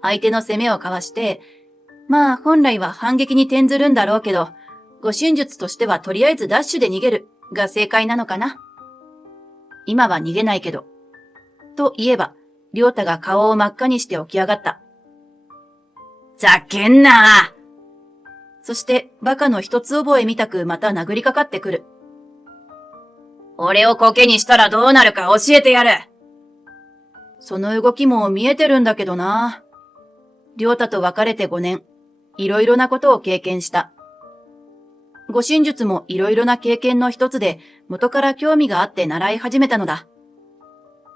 相手の攻めをかわして、まあ本来は反撃に転ずるんだろうけど、護身術としてはとりあえずダッシュで逃げるが正解なのかな。今は逃げないけど。と言えば、亮太が顔を真っ赤にして起き上がった。ざけんな！そしてバカの一つ覚えみたくまた殴りかかってくる。俺をコケにしたらどうなるか教えてやる。その動きも見えてるんだけどな。亮太と別れて5年、いろいろなことを経験した。護身術もいろいろな経験の一つで元から興味があって習い始めたのだ。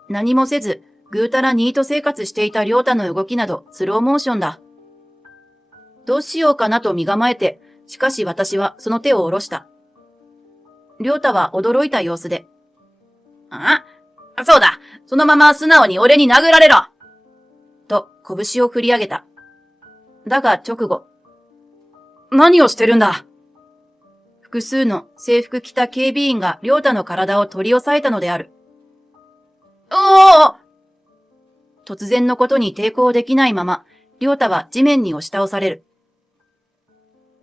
何もせず、ぐうたらニート生活していた亮太の動きなどスローモーションだ。どうしようかなと身構えて、しかし私はその手を下ろした。亮太は驚いた様子で。そうだ、そのまま素直に俺に殴られろ！と拳を振り上げた。だが直後。何をしてるんだ？複数の制服着た警備員が亮太の体を取り押さえたのである。おー！突然のことに抵抗できないまま、亮太は地面に押し倒される。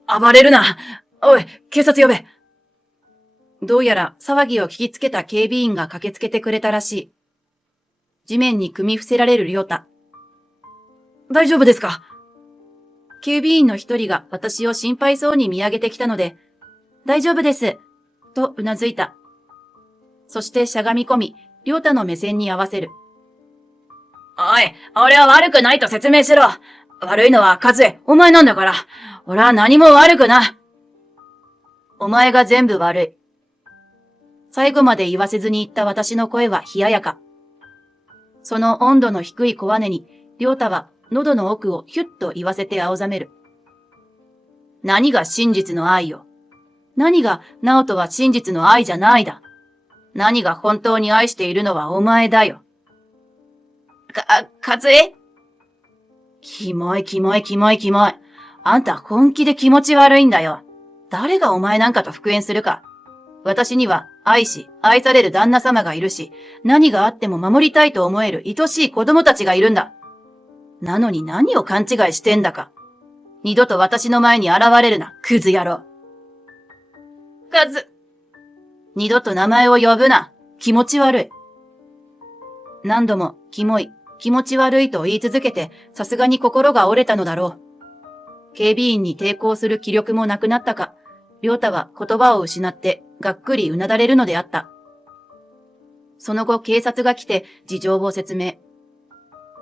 暴れるな！おい、警察呼べ！どうやら騒ぎを聞きつけた警備員が駆けつけてくれたらしい。地面に組み伏せられる亮太。大丈夫ですか？警備員の一人が私を心配そうに見上げてきたので、大丈夫です、とうなずいた。そしてしゃがみ込み、亮太の目線に合わせる。おい、俺は悪くないと説明しろ。悪いのは和江、お前なんだから。俺は何も悪くな。お前が全部悪い。最後まで言わせずに言った私の声は冷ややか。その温度の低い小羽に、亮太は喉の奥をヒュッと言わせて青ざめる。何が真実の愛よ。何が直人は真実の愛じゃないだ。何が本当に愛しているのはお前だよ。和江？キモい。あんた本気で気持ち悪いんだよ。誰がお前なんかと復縁するか。私には愛し、愛される旦那様がいるし、何があっても守りたいと思える愛しい子供たちがいるんだ。なのに何を勘違いしてんだか。二度と私の前に現れるな、クズ野郎。二度と名前を呼ぶな、気持ち悪い。何度も、キモい、気持ち悪いと言い続けて、さすがに心が折れたのだろう。警備員に抵抗する気力もなくなったか、良太は言葉を失って、がっくりうなだれるのであった。その後警察が来て事情を説明。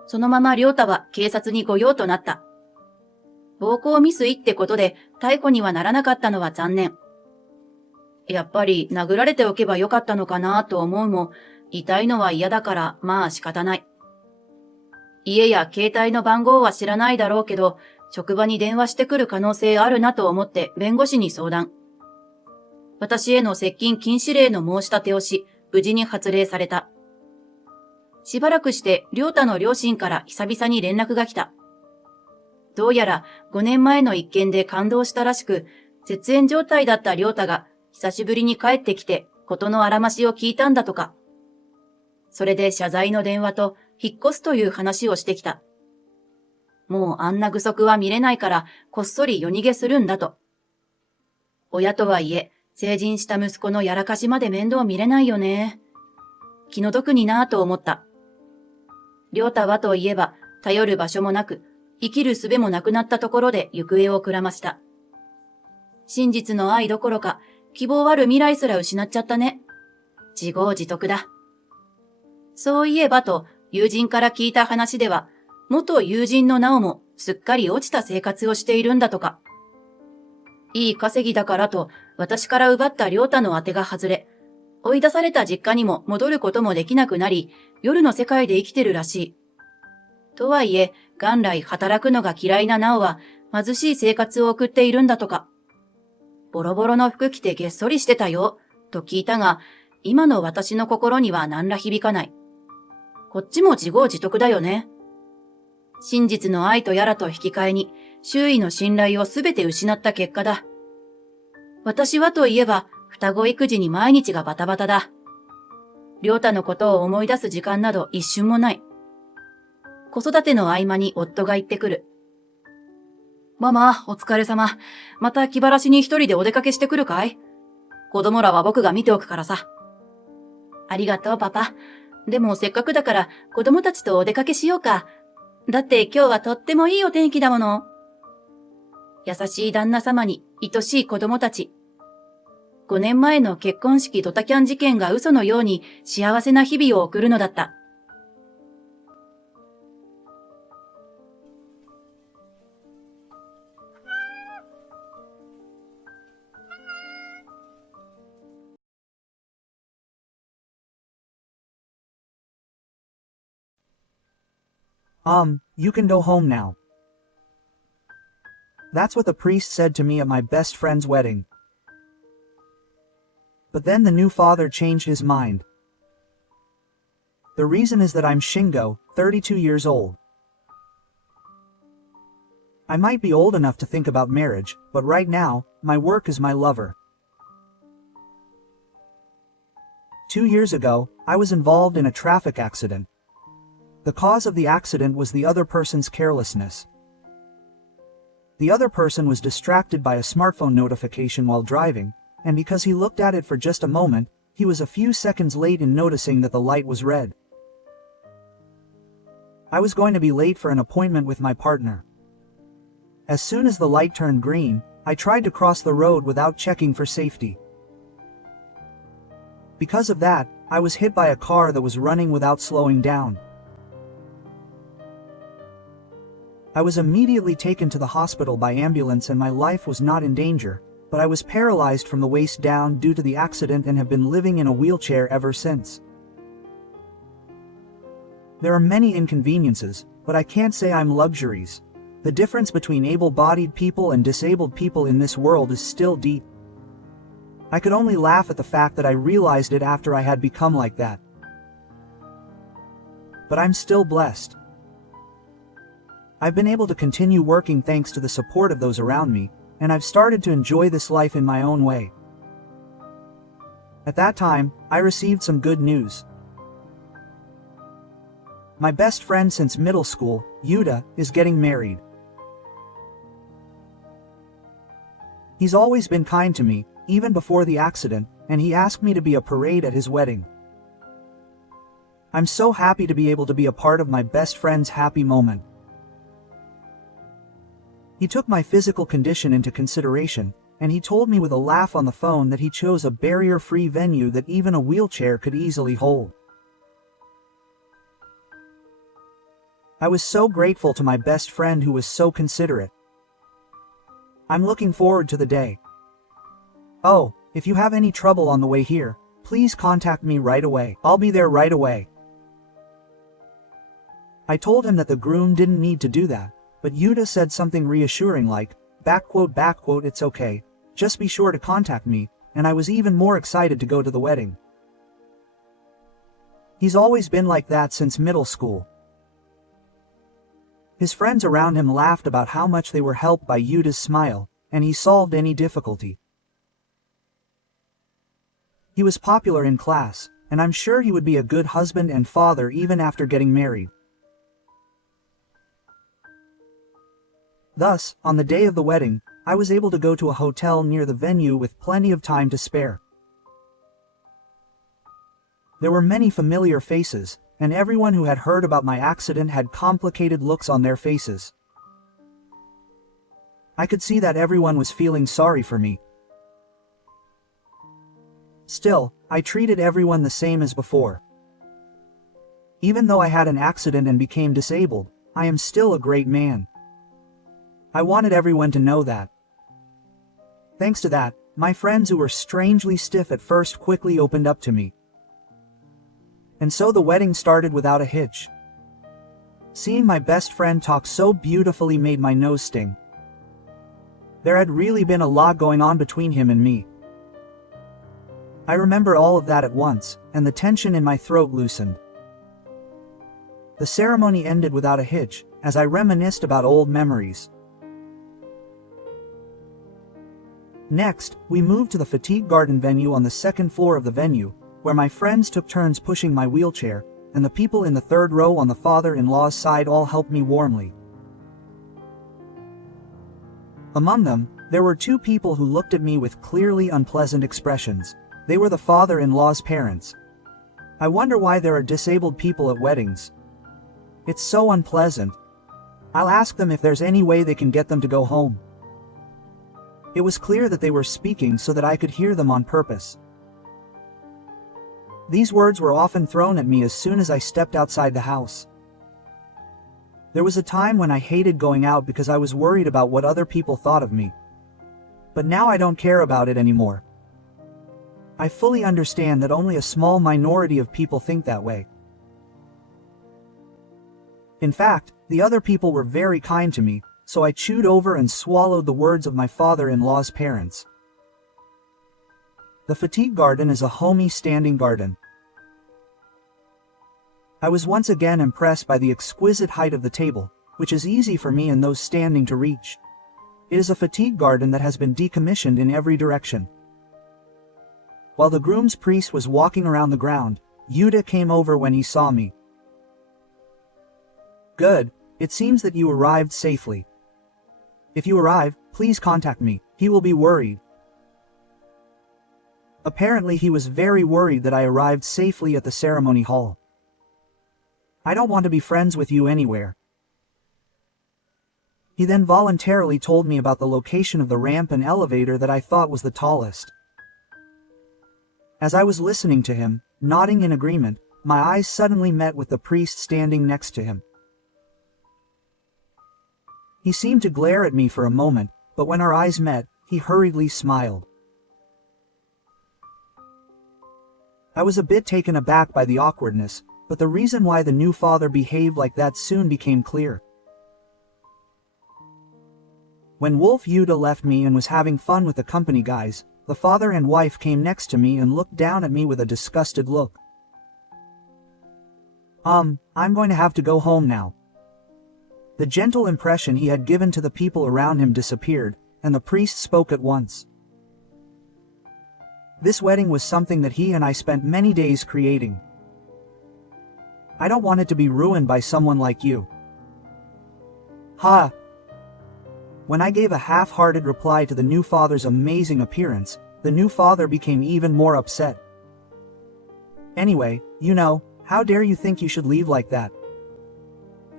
そのまま良太は警察に来ようとなった。暴行未遂ってことで逮捕にはならなかったのは残念。やっぱり殴られておけばよかったのかなと思うも、痛いのは嫌だからまあ仕方ない。家や携帯の番号は知らないだろうけど、職場に電話してくる可能性あるなと思って弁護士に相談。私への接近禁止令の申し立てをし、無事に発令された。しばらくして良太の両親から久々に連絡が来た。どうやら5年前の一件で感動したらしく、絶縁状態だった良太が久しぶりに帰ってきて事のあらましを聞いたんだとか。それで謝罪の電話と引っ越すという話をしてきた。もうあんな具足は見れないからこっそり夜逃げするんだと。親とはいえ、成人した息子のやらかしまで面倒見れないよね。気の毒になぁと思った。良太はといえば、頼る場所もなく、生きる術もなくなったところで行方をくらました。真実の愛どころか、希望ある未来すら失っちゃったね。自業自得だ。そういえばと、友人から聞いた話では、元友人のなおもすっかり落ちた生活をしているんだとか。いい稼ぎだからと、私から奪った良太の当てが外れ、追い出された実家にも戻ることもできなくなり、夜の世界で生きてるらしい。とはいえ、元来働くのが嫌いななおは、貧しい生活を送っているんだとか。ボロボロの服着てげっそりしてたよ、と聞いたが、今の私の心には何ら響かない。こっちも自業自得だよね。真実の愛とやらと引き換えに、周囲の信頼をすべて失った結果だ。私はといえば、双子育児に毎日がバタバタだ。良太のことを思い出す時間など一瞬もない。子育ての合間に夫が言ってくる。ママ、お疲れ様。また気晴らしに一人でお出かけしてくるかい？子供らは僕が見ておくからさ。ありがとう、パパ。でもせっかくだから子供たちとお出かけしようか。だって今日はとってもいいお天気だもの。優しい旦那様に愛しい子供たち。5年前の結婚式ドタキャン事件が嘘のように幸せな日々を送るのだった。You can go home now. That's what the priest said to me at my best friend's wedding. But then the new father changed his mind. The reason is that I'm Shingo, 32 years old. I might be old enough to think about marriage, but right now, my work is my lover. 2 years ago, I was involved in a traffic accident. The cause of the accident was the other person's carelessness. The other person was distracted by a smartphone notification while driving, and because he looked at it for just a moment, he was a few seconds late in noticing that the light was red. I was going to be late for an appointment with my partner. As soon as the light turned green, I tried to cross the road without checking for safety. Because of that, I was hit by a car that was running without slowing down. I was immediately taken to the hospital by ambulance and my life was not in danger, but I was paralyzed from the waist down due to the accident and have been living in a wheelchair ever since. There are many inconveniences, but I can't say I'm luxuries. The difference between able-bodied people and disabled people in this world is still deep. I could only laugh at the fact that I realized it after I had become like that. But I'm still blessed. I've been able to continue working thanks to the support of those around me, and I've started to enjoy this life in my own way. At that time, I received some good news. My best friend since middle school, Yuta, is getting married. He's always been kind to me, even before the accident, and he asked me to be a parade at his wedding. I'm so happy to be able to be a part of my best friend's happy moment. He took my physical condition into consideration, and he told me with a laugh on the phone that he chose a barrier-free venue that even a wheelchair could easily hold. I was so grateful to my best friend who was so considerate. I'm looking forward to the day. Oh, if you have any trouble on the way here, please contact me right away. I'll be there right away. I told him that the groom didn't need to do that, but Yuta said something reassuring like, "It's okay, just be sure to contact me," and I was even more excited to go to the wedding. He's always been like that since middle school. His friends around him laughed about how much they were helped by Yuta's smile, and he solved any difficulty. He was popular in class, and I'm sure he would be a good husband and father even after getting married. Thus, on the day of the wedding, I was able to go to a hotel near the venue with plenty of time to spare. There were many familiar faces, and everyone who had heard about my accident had complicated looks on their faces. I could see that everyone was feeling sorry for me. Still, I treated everyone the same as before. Even though I had an accident and became disabled, I am still a great man. I wanted everyone to know that. Thanks to that, my friends who were strangely stiff at first quickly opened up to me. And so the wedding started without a hitch. Seeing my best friend talk so beautifully made my nose sting. There had really been a lot going on between him and me. I remember all of that at once, and the tension in my throat loosened. The ceremony ended without a hitch, as I reminisced about old memories. Next, we moved to the Fatigue Garden venue on the second floor of the venue, where my friends took turns pushing my wheelchair, and the people in the third row on the father-in-law's side all helped me warmly. Among them, there were two people who looked at me with clearly unpleasant expressions. They were the father-in-law's parents. I wonder why there are disabled people at weddings. It's so unpleasant. I'll ask them if there's any way they can get them to go home. It was clear that they were speaking so that I could hear them on purpose. These words were often thrown at me as soon as I stepped outside the house. There was a time when I hated going out because I was worried about what other people thought of me. But now I don't care about it anymore. I fully understand that only a small minority of people think that way. In fact, the other people were very kind to me, so I chewed over and swallowed the words of my father-in-law's parents. The Fatigue Garden is a homey standing garden. I was once again impressed by the exquisite height of the table, which is easy for me and those standing to reach. It is a fatigue garden that has been decommissioned in every direction. While the groom's priest was walking around the ground, Yuta came over when he saw me. Good, it seems that you arrived safely. If you arrive, please contact me, he will be worried. Apparently he was very worried that I arrived safely at the ceremony hall. I don't want to be friends with you anywhere. He then voluntarily told me about the location of the ramp and elevator that I thought was the tallest. As I was listening to him, nodding in agreement, my eyes suddenly met with the priest standing next to him. He seemed to glare at me for a moment, but when our eyes met, he hurriedly smiled. I was a bit taken aback by the awkwardness, but the reason why the new father behaved like that soon became clear. When Wolf Yuta left me and was having fun with the company guys, the father and wife came next to me and looked down at me with a disgusted look. I'm going to have to go home now. The gentle impression he had given to the people around him disappeared, and the priest spoke at once. This wedding was something that he and I spent many days creating. I don't want it to be ruined by someone like you. Ha! When I gave a half-hearted reply to the new father's amazing appearance, the new father became even more upset. Anyway, you know, how dare you think you should leave like that?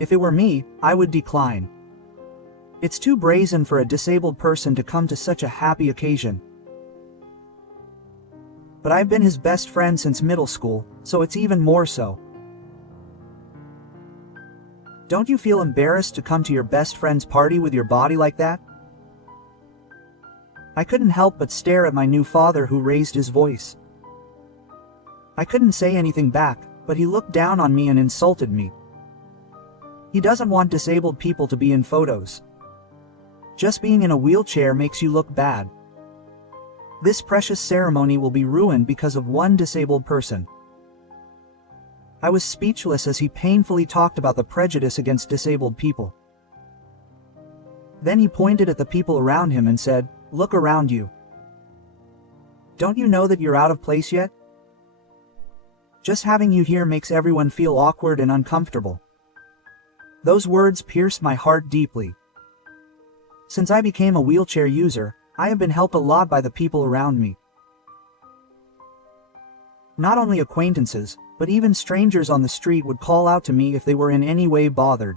If it were me, I would decline. It's too brazen for a disabled person to come to such a happy occasion. But I've been his best friend since middle school, so it's even more so. Don't you feel embarrassed to come to your best friend's party with your body like that? I couldn't help but stare at my new father, who raised his voice. I couldn't say anything back, but he looked down on me and insulted me. He doesn't want disabled people to be in photos. Just being in a wheelchair makes you look bad. This precious ceremony will be ruined because of one disabled person. I was speechless as he painfully talked about the prejudice against disabled people. Then he pointed at the people around him and said, "Look around you. Don't you know that you're out of place yet? Just having you here makes everyone feel awkward and uncomfortable." Those words pierced my heart deeply. Since I became a wheelchair user, I have been helped a lot by the people around me. Not only acquaintances, but even strangers on the street would call out to me if they were in any way bothered.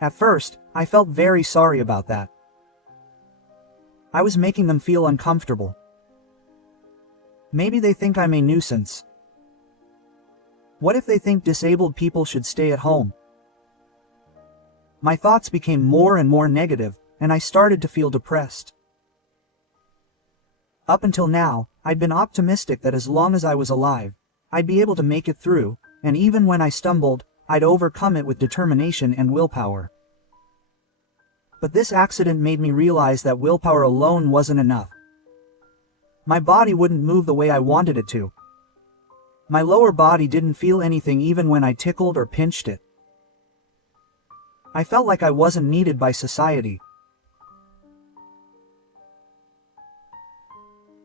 At first, I felt very sorry about that. I was making them feel uncomfortable. Maybe they think I'm a nuisance. What if they think disabled people should stay at home? My thoughts became more and more negative, and I started to feel depressed. Up until now, I'd been optimistic that as long as I was alive, I'd be able to make it through, and even when I stumbled, I'd overcome it with determination and willpower. But this accident made me realize that willpower alone wasn't enough. My body wouldn't move the way I wanted it to. My lower body didn't feel anything even when I tickled or pinched it. I felt like I wasn't needed by society.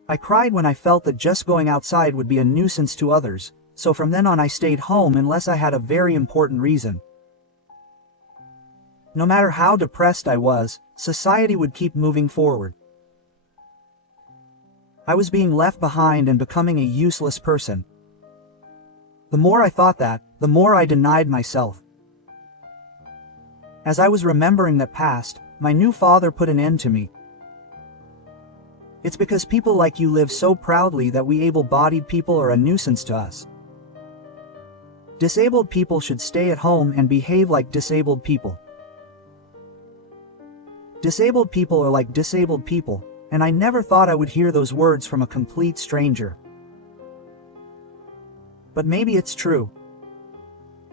I cried when I felt that just going outside would be a nuisance to others, so from then on I stayed home unless I had a very important reason. No matter how depressed I was, society would keep moving forward. I was being left behind and becoming a useless person. The more I thought that, the more I denied myself. As I was remembering that past, my new father put an end to me. It's because people like you live so proudly that we able-bodied people are a nuisance to us. Disabled people should stay at home and behave like disabled people. Disabled people are like disabled people, and I never thought I would hear those words from a complete stranger. But maybe it's true.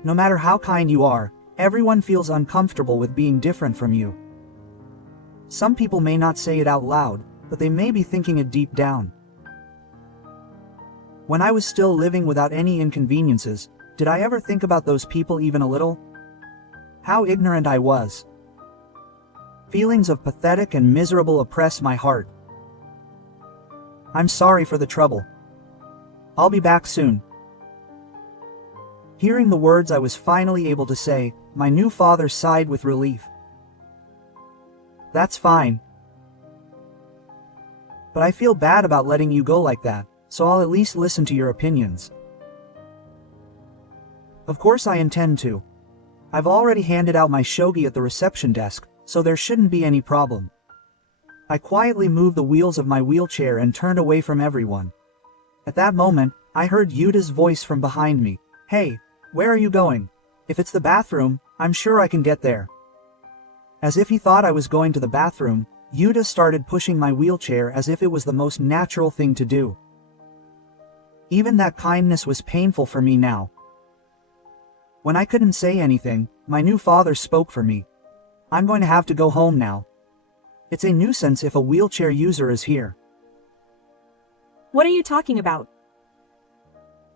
No matter how kind you are, everyone feels uncomfortable with being different from you. Some people may not say it out loud, but they may be thinking it deep down. When I was still living without any inconveniences, did I ever think about those people even a little? How ignorant I was. Feelings of pathetic and miserable oppress my heart. I'm sorry for the trouble. I'll be back soon. Hearing the words I was finally able to say, my new father sighed with relief. That's fine. But I feel bad about letting you go like that, so I'll at least listen to your opinions. Of course I intend to. I've already handed out my shogi at the reception desk, so there shouldn't be any problem. I quietly moved the wheels of my wheelchair and turned away from everyone. At that moment, I heard Yuta's voice from behind me. "Hey, where are you going? If it's the bathroom, I'm sure I can get there." As if he thought I was going to the bathroom, Yuta started pushing my wheelchair as if it was the most natural thing to do. Even that kindness was painful for me now. When I couldn't say anything, my new father spoke for me. "I'm going to have to go home now. It's a nuisance if a wheelchair user is here." What are you talking about?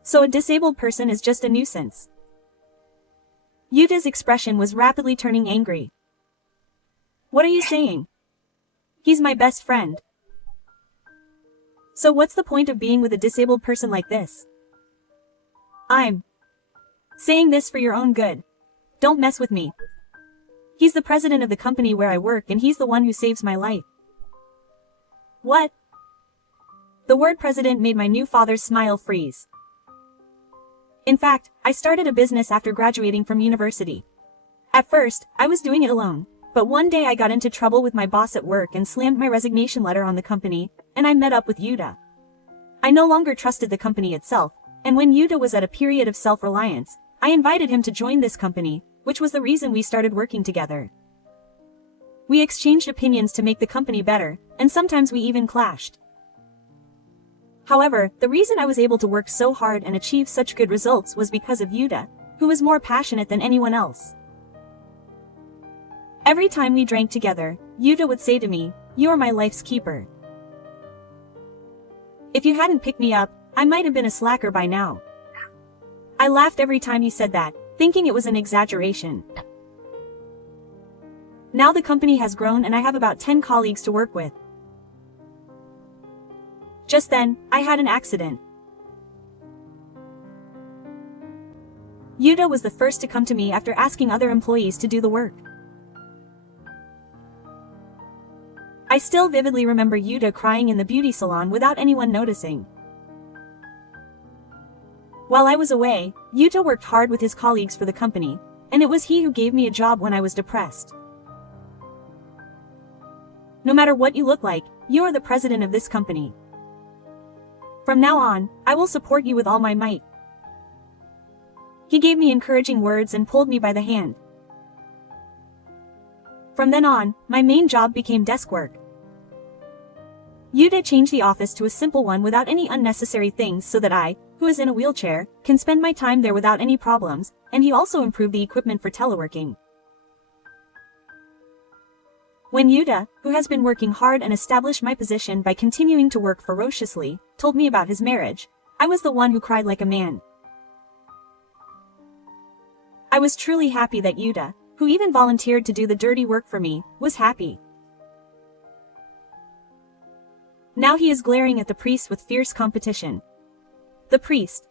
So a disabled person is just a nuisance. Yuta's expression was rapidly turning angry. What are you saying? He's my best friend. So what's the point of being with a disabled person like this? I'm saying this for your own good. Don't mess with me. He's the president of the company where I work and he's the one who saves my life. What? The word president made my new father's smile freeze. In fact, I started a business after graduating from university. At first, I was doing it alone, but one day I got into trouble with my boss at work and slammed my resignation letter on the company, and I met up with Yuta. I no longer trusted the company itself, and when Yuta was at a period of self-reliance, I invited him to join this company, which was the reason we started working together. We exchanged opinions to make the company better, and sometimes we even clashed. However, the reason I was able to work so hard and achieve such good results was because of Yuta, who was more passionate than anyone else. Every time we drank together, Yuta would say to me, "You are my life's keeper." If you hadn't picked me up, I might have been a slacker by now. I laughed every time he said that, thinking it was an exaggeration. Now the company has grown and I have about 10 colleagues to work with. Just then, I had an accident. Yuta was the first to come to me after asking other employees to do the work. I still vividly remember Yuta crying in the beauty salon without anyone noticing. While I was away, Yuta worked hard with his colleagues for the company, and it was he who gave me a job when I was depressed. No matter what you look like, you are the president of this company. From now on, I will support you with all my might. He gave me encouraging words and pulled me by the hand. From then on, my main job became desk work. Yuta changed the office to a simple one without any unnecessary things so that I, who is in a wheelchair, can spend my time there without any problems, and he also improved the equipment for teleworking. When Yuta, who has been working hard and established my position by continuing to work ferociously, told me about his marriage, I was the one who cried like a man. I was truly happy that Yuta, who even volunteered to do the dirty work for me, was happy. Now he is glaring at the priest with fierce competition. The priest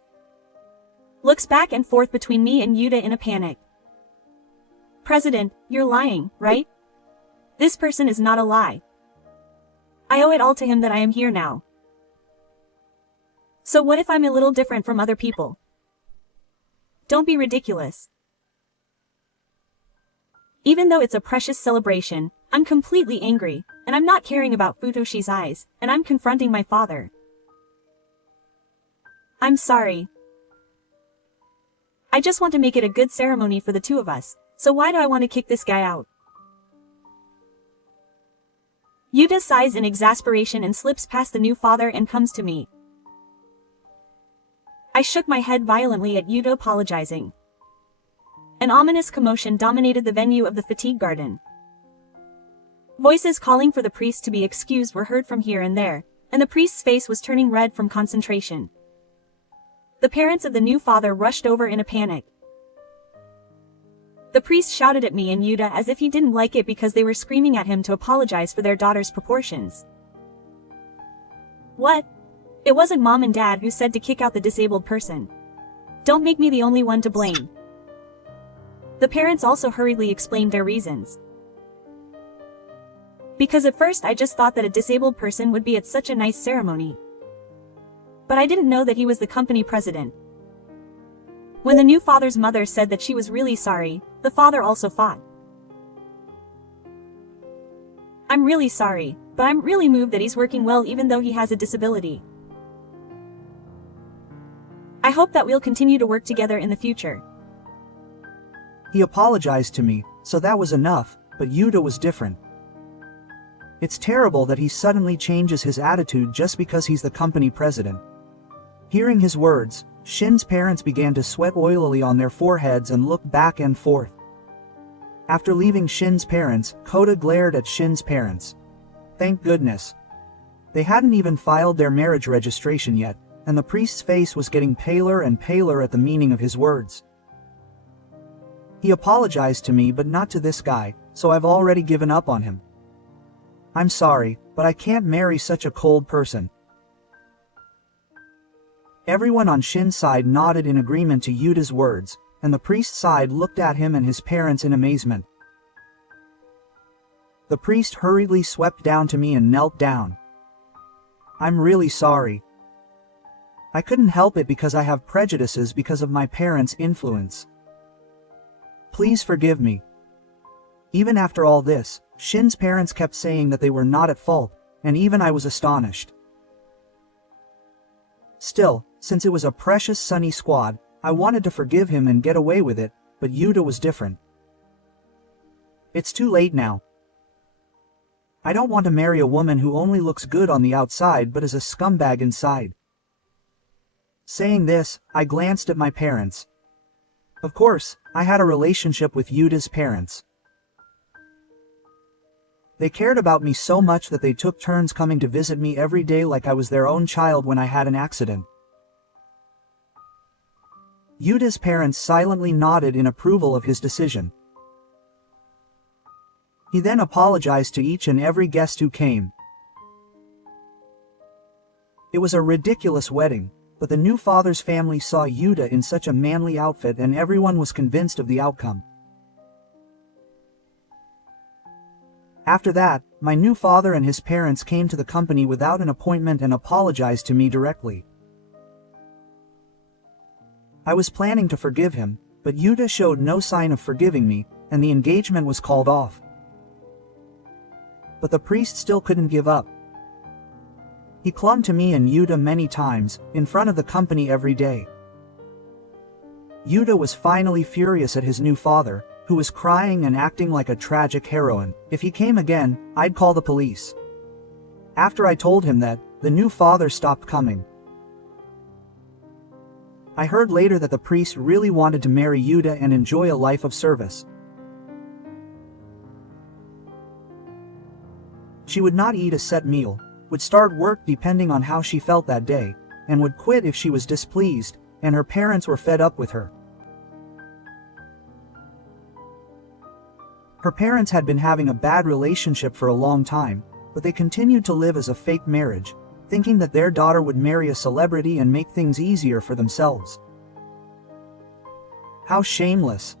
looks back and forth between me and Yuta in a panic. "President, you're lying, right? This person is not a lie. I owe it all to him that I am here now. So what if I'm a little different from other people? Don't be ridiculous." Even though it's a precious celebration, I'm completely angry, and I'm not caring about Futoshi's eyes, and I'm confronting my father. "I'm sorry. I just want to make it a good ceremony for the two of us, so why do I want to kick this guy out?" Yuta sighs in exasperation and slips past the new father and comes to me. I shook my head violently at Yuta apologizing. An ominous commotion dominated the venue of the fatigue garden. Voices calling for the priest to be excused were heard from here and there, and the priest's face was turning red from concentration. The parents of the new father rushed over in a panic. The priest shouted at me and Yuta as if he didn't like it because they were screaming at him to apologize for their daughter's proportions. "What? It wasn't mom and dad who said to kick out the disabled person. Don't make me the only one to blame." The parents also hurriedly explained their reasons. "Because at first I just thought that a disabled person would be at such a nice ceremony. But I didn't know that he was the company president." When the new father's mother said that she was really sorry, the father also fought. "I'm really sorry, but I'm really moved that he's working well even though he has a disability. I hope that we'll continue to work together in the future." He apologized to me, so that was enough, but Yuta was different. It's terrible that he suddenly changes his attitude just because he's the company president. Hearing his words, Shin's parents began to sweat oilily on their foreheads and look back and forth. After leaving Shin's parents, Kota glared at Shin's parents. Thank goodness. They hadn't even filed their marriage registration yet, and the priest's face was getting paler and paler at the meaning of his words. He apologized to me but not to this guy, so I've already given up on him. I'm sorry, but I can't marry such a cold person. Everyone on Shin's side nodded in agreement to Yuta's words, and the priest's side looked at him and his parents in amazement. The priest hurriedly swept down to me and knelt down. I'm really sorry. I couldn't help it because I have prejudices because of my parents' influence. Please forgive me. Even after all this, Shin's parents kept saying that they were not at fault, and even I was astonished. Still, since it was a precious Sunny squad, I wanted to forgive him and get away with it, but Yuta was different. It's too late now. I don't want to marry a woman who only looks good on the outside but is a scumbag inside. Saying this, I glanced at my parents. Of course, I had a relationship with Yuta's parents. They cared about me so much that they took turns coming to visit me every day like I was their own child when I had an accident. Yuta's parents silently nodded in approval of his decision. He then apologized to each and every guest who came. It was a ridiculous wedding, but the new father's family saw Yuta in such a manly outfit and everyone was convinced of the outcome. After that, my new father and his parents came to the company without an appointment and apologized to me directly. I was planning to forgive him, but Yuta showed no sign of forgiving me, and the engagement was called off. But the priest still couldn't give up. He clung to me and Yuta many times, in front of the company every day. Yuta was finally furious at his new father, who was crying and acting like a tragic heroine. If he came again, I'd call the police. After I told him that, the new father stopped coming. I heard later that the priest really wanted to marry Yuta and enjoy a life of service. She would not eat a set meal, would start work depending on how she felt that day, and would quit if she was displeased, and her parents were fed up with her. Her parents had been having a bad relationship for a long time, but they continued to live as a fake marriage, thinking that their daughter would marry a celebrity and make things easier for themselves. How shameless.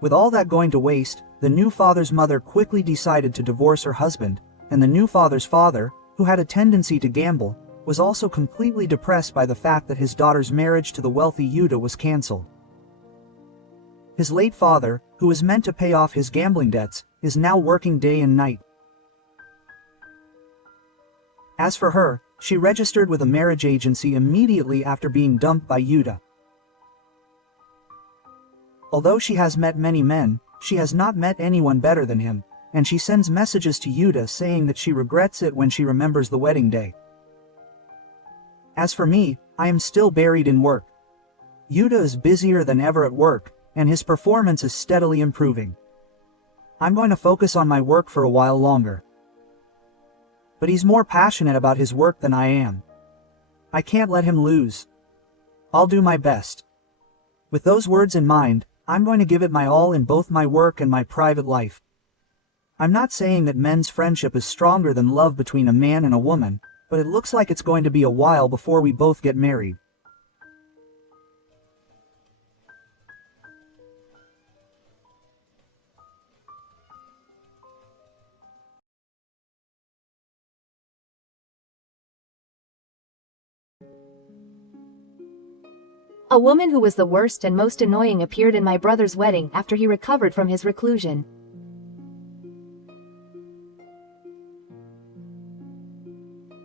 With all that going to waste, the new father's mother quickly decided to divorce her husband, and the new father's father, who had a tendency to gamble, was also completely depressed by the fact that his daughter's marriage to the wealthy Yuta was cancelled. His late father, who was meant to pay off his gambling debts, is now working day and night. As for her, she registered with a marriage agency immediately after being dumped by Yuta. Although she has met many men, she has not met anyone better than him, and she sends messages to Yuta saying that she regrets it when she remembers the wedding day. As for me, I am still buried in work. Yuta is busier than ever at work, and his performance is steadily improving. I'm going to focus on my work for a while longer. But he's more passionate about his work than I am. I can't let him lose. I'll do my best. With those words in mind, I'm going to give it my all in both my work and my private life. I'm not saying that men's friendship is stronger than love between a man and a woman, but it looks like it's going to be a while before we both get married. A woman who was the worst and most annoying appeared in my brother's wedding after he recovered from his reclusion.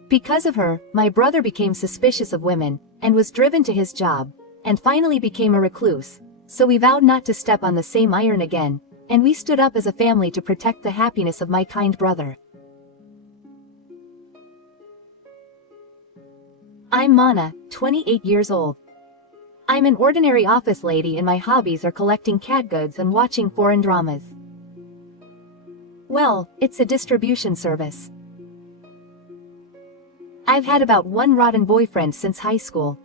Because of her, my brother became suspicious of women, and was driven to his job, and finally became a recluse, so we vowed not to step on the same iron again, and we stood up as a family to protect the happiness of my kind brother. I'm Mana, 28 years old. I'm an ordinary office lady and my hobbies are collecting cat goods and watching foreign dramas. Well, it's a distribution service. I've had about one rotten boyfriend since high school.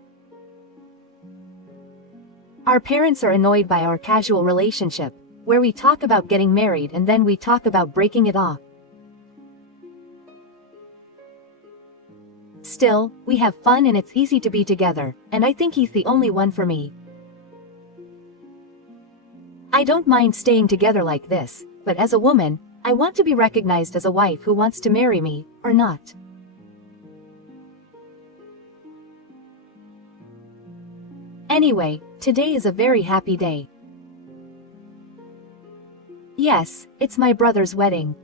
Our parents are annoyed by our casual relationship, where we talk about getting married and then we talk about breaking it off. Still, we have fun and it's easy to be together, and I think he's the only one for me. I don't mind staying together like this, but as a woman, I want to be recognized as a wife who wants to marry me, or not. Anyway, today is a very happy day. Yes, it's my brother's wedding.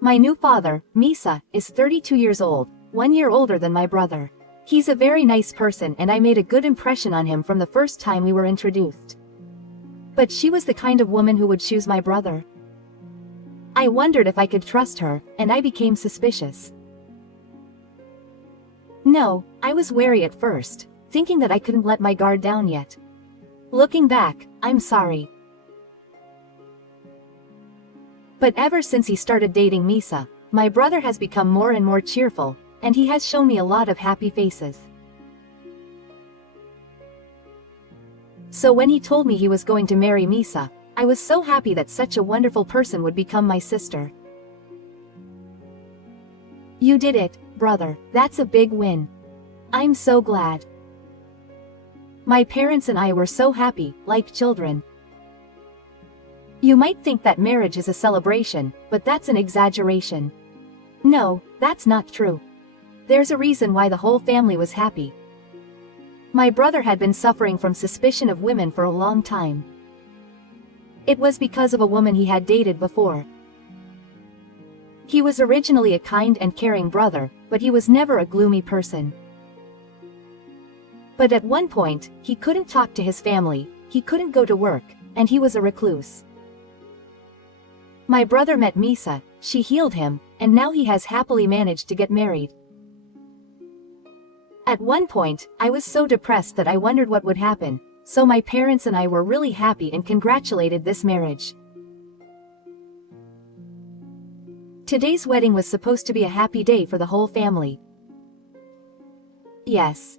My new father, Misa, is 32 years old, 1 year older than my brother. He's a very nice person and I made a good impression on him from the first time we were introduced. But she was the kind of woman who would choose my brother. I wondered if I could trust her, and I became suspicious. No, I was wary at first, thinking that I couldn't let my guard down yet. Looking back, I'm sorry. But ever since he started dating Misa, my brother has become more and more cheerful, and he has shown me a lot of happy faces. So when he told me he was going to marry Misa, I was so happy that such a wonderful person would become my sister. You did it, brother, that's a big win. I'm so glad. My parents and I were so happy, like children. You might think that marriage is a celebration, but that's an exaggeration. No, that's not true. There's a reason why the whole family was happy. My brother had been suffering from suspicion of women for a long time. It was because of a woman he had dated before. He was originally a kind and caring brother, but he was never a gloomy person. But at one point, he couldn't talk to his family, he couldn't go to work, and he was a recluse. My brother met Misa, she healed him, and now he has happily managed to get married. At one point, I was so depressed that I wondered what would happen, so my parents and I were really happy and congratulated this marriage. Today's wedding was supposed to be a happy day for the whole family. Yes.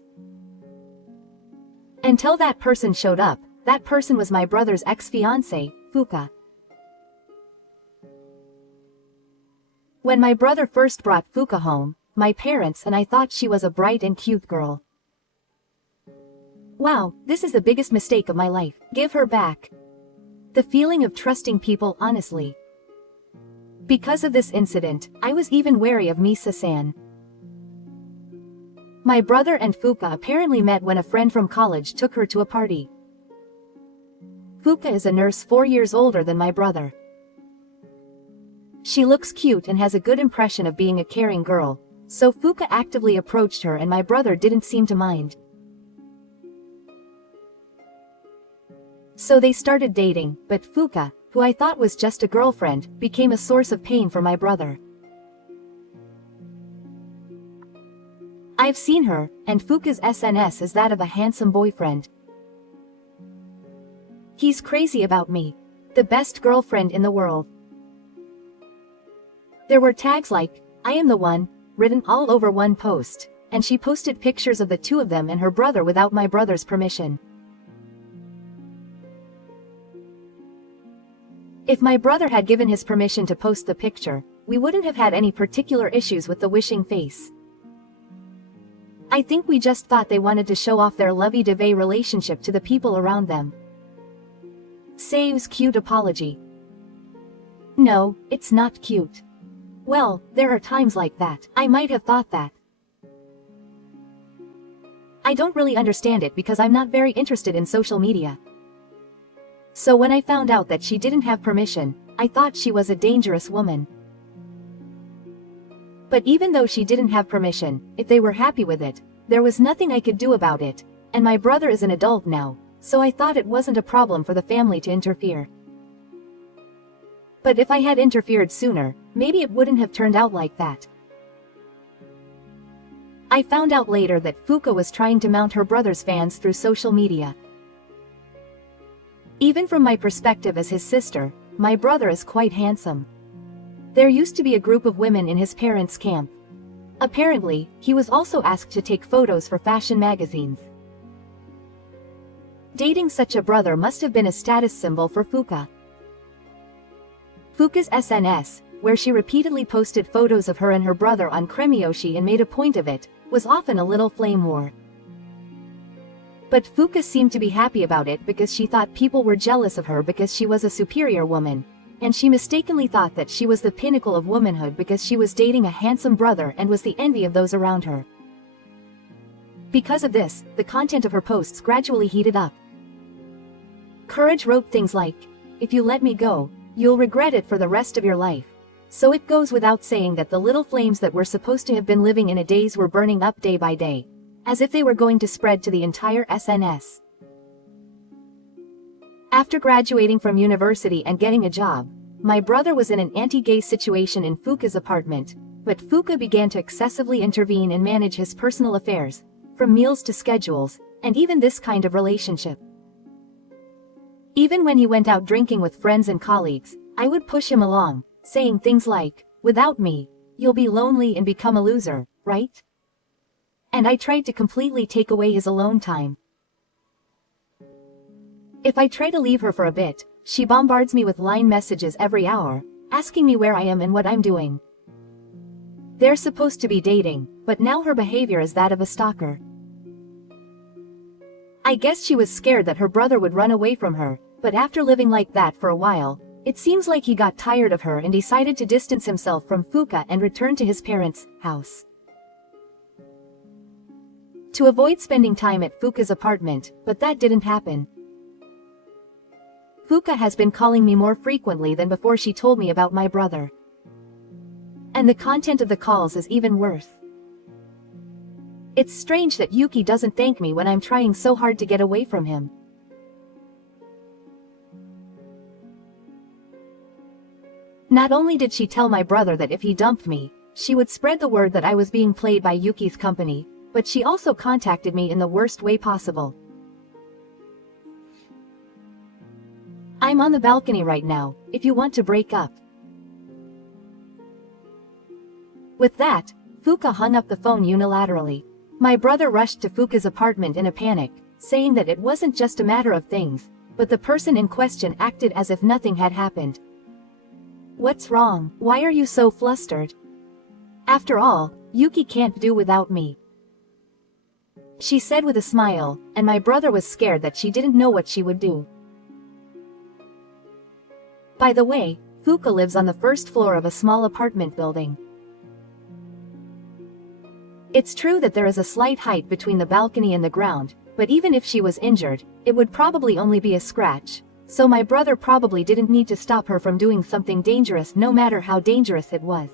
Until that person showed up. That person was my brother's ex-fiancée, Fuka. When my brother first brought Fuka home, my parents and I thought she was a bright and cute girl. Wow, this is the biggest mistake of my life. Give her back. The feeling of trusting people honestly. Because of this incident, I was even wary of Misa-san. My brother and Fuka apparently met when a friend from college took her to a party. Fuka is a nurse 4 years older than my brother. She looks cute and has a good impression of being a caring girl, so Fuka actively approached her and my brother didn't seem to mind. So they started dating, but Fuka, who I thought was just a girlfriend, became a source of pain for my brother. I've seen her, and Fuka's SNS is that of a handsome boyfriend. He's crazy about me. The best girlfriend in the world. There were tags like, "I am the one," written all over one post, and she posted pictures of the two of them and her brother without my brother's permission. If my brother had given his permission to post the picture, we wouldn't have had any particular issues with the wishing face. I think we just thought they wanted to show off their lovey-dovey relationship to the people around them. Saves cute apology. No, it's not cute. Well, there are times like that. I might have thought that. I don't really understand it because I'm not very interested in social media. So when I found out that she didn't have permission, I thought she was a dangerous woman. But even though she didn't have permission, if they were happy with it, there was nothing I could do about it, and my brother is an adult now, so I thought it wasn't a problem for the family to interfere. But if I had interfered sooner, maybe it wouldn't have turned out like that. I found out later that Fuka was trying to mount her brother's fans through social media. Even from my perspective as his sister, my brother is quite handsome. There used to be a group of women in his parents' camp. Apparently, he was also asked to take photos for fashion magazines. Dating such a brother must have been a status symbol for Fuka. Fuka's SNS, where she repeatedly posted photos of her and her brother on Kremioshi and made a point of it, was often a little flame war. But Fuka seemed to be happy about it because she thought people were jealous of her because she was a superior woman, and she mistakenly thought that she was the pinnacle of womanhood because she was dating a handsome brother and was the envy of those around her. Because of this, the content of her posts gradually heated up. Courage wrote things like, "If you let me go, you'll regret it for the rest of your life." So it goes without saying that the little flames that were supposed to have been living in a daze were burning up day by day, as if they were going to spread to the entire SNS. After graduating from university and getting a job, my brother was in an anti-gay situation in Fuka's apartment, but Fuka began to excessively intervene and manage his personal affairs, from meals to schedules, and even this kind of relationship. Even when he went out drinking with friends and colleagues, I would push him along, saying things like, "Without me, you'll be lonely and become a loser, right?" And I tried to completely take away his alone time. If I try to leave her for a bit, she bombards me with line messages every hour, asking me where I am and what I'm doing. They're supposed to be dating, but now her behavior is that of a stalker. I guess she was scared that her brother would run away from her, but after living like that for a while, it seems like he got tired of her and decided to distance himself from Fuka and return to his parents' house. To avoid spending time at Fuka's apartment, but that didn't happen. Fuka has been calling me more frequently than before she told me about my brother. And the content of the calls is even worse. It's strange that Yuki doesn't thank me when I'm trying so hard to get away from him. Not only did she tell my brother that if he dumped me, she would spread the word that I was being played by Yuki's company, but she also contacted me in the worst way possible. "I'm on the balcony right now, if you want to break up." With that, Fuka hung up the phone unilaterally. My brother rushed to Fuka's apartment in a panic, saying that it wasn't just a matter of things, but the person in question acted as if nothing had happened. "What's wrong? Why are you so flustered? After all, Yuki can't do without me," she said with a smile, and my brother was scared that she didn't know what she would do. By the way, Fuka lives on the first floor of a small apartment building. It's true that there is a slight height between the balcony and the ground, but even if she was injured, it would probably only be a scratch, so my brother probably didn't need to stop her from doing something dangerous no matter how dangerous it was.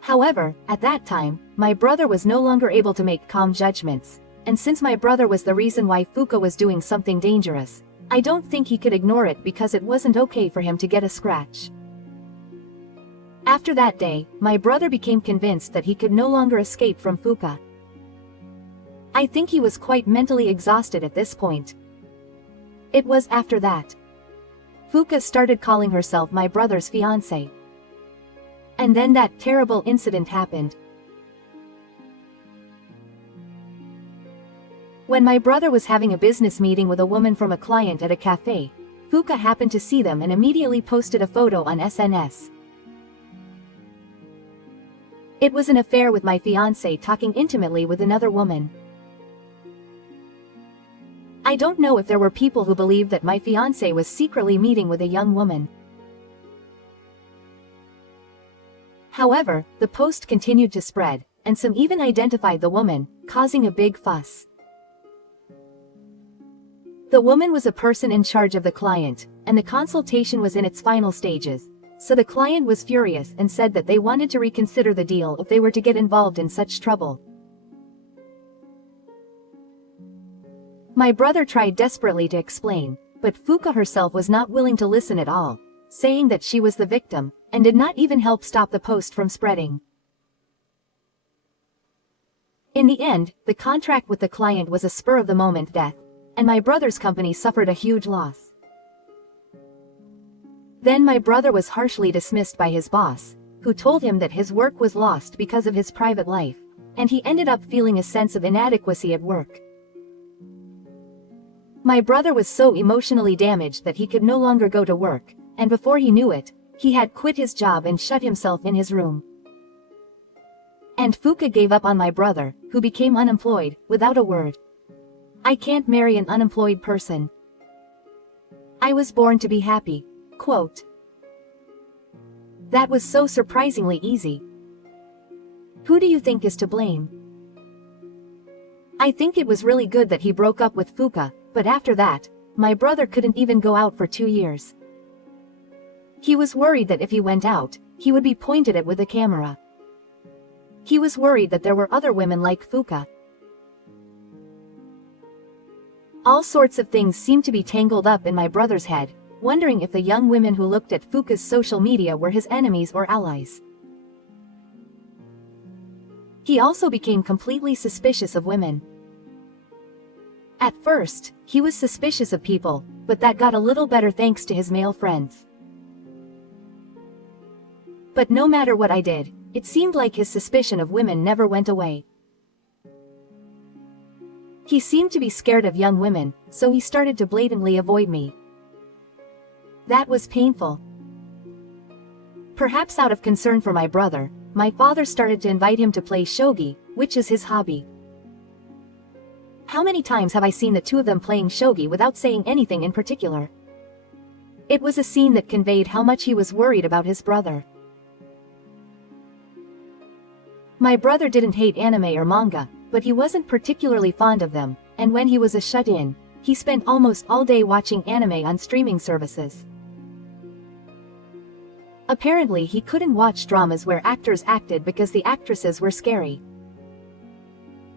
However, at that time, my brother was no longer able to make calm judgments, and since my brother was the reason why Fuka was doing something dangerous, I don't think he could ignore it because it wasn't okay for him to get a scratch. After that day, my brother became convinced that he could no longer escape from Fuka. I think he was quite mentally exhausted at this point. It was after that Fuka started calling herself my brother's fiancée. And then that terrible incident happened. When my brother was having a business meeting with a woman from a client at a cafe, Fuka happened to see them and immediately posted a photo on SNS. It was an affair with my fiancé talking intimately with another woman. I don't know if there were people who believed that my fiancé was secretly meeting with a young woman. However, the post continued to spread, and some even identified the woman, causing a big fuss. The woman was a person in charge of the client, and the consultation was in its final stages, so the client was furious and said that they wanted to reconsider the deal if they were to get involved in such trouble. My brother tried desperately to explain, but Fuka herself was not willing to listen at all, saying that she was the victim, and did not even help stop the post from spreading. In the end, the contract with the client was a spur-of-the-moment death, and my brother's company suffered a huge loss. Then my brother was harshly dismissed by his boss, who told him that his work was lost because of his private life, and he ended up feeling a sense of inadequacy at work. My brother was so emotionally damaged that he could no longer go to work, and before he knew it, he had quit his job and shut himself in his room. And Fuka gave up on my brother, who became unemployed, without a word. I can't marry an unemployed person. I was born to be happy. Quote. That was so surprisingly easy. Who do you think is to blame? I think it was really good that he broke up with Fuka, but after that, my brother couldn't even go out for 2 years. He was worried that if he went out, he would be pointed at with a camera. He was worried that there were other women like Fuka. All sorts of things seemed to be tangled up in my brother's head, wondering if the young women who looked at Fuka's social media were his enemies or allies. He also became completely suspicious of women. At first, he was suspicious of people, but that got a little better thanks to his male friends. But no matter what I did, it seemed like his suspicion of women never went away. He seemed to be scared of young women, so he started to blatantly avoid me. That was painful. Perhaps out of concern for my brother, my father started to invite him to play shogi, which is his hobby. How many times have I seen the two of them playing shogi without saying anything in particular? It was a scene that conveyed how much he was worried about his brother. My brother didn't hate anime or manga, but he wasn't particularly fond of them, and when he was a shut-in, he spent almost all day watching anime on streaming services. Apparently he couldn't watch dramas where actors acted because the actresses were scary.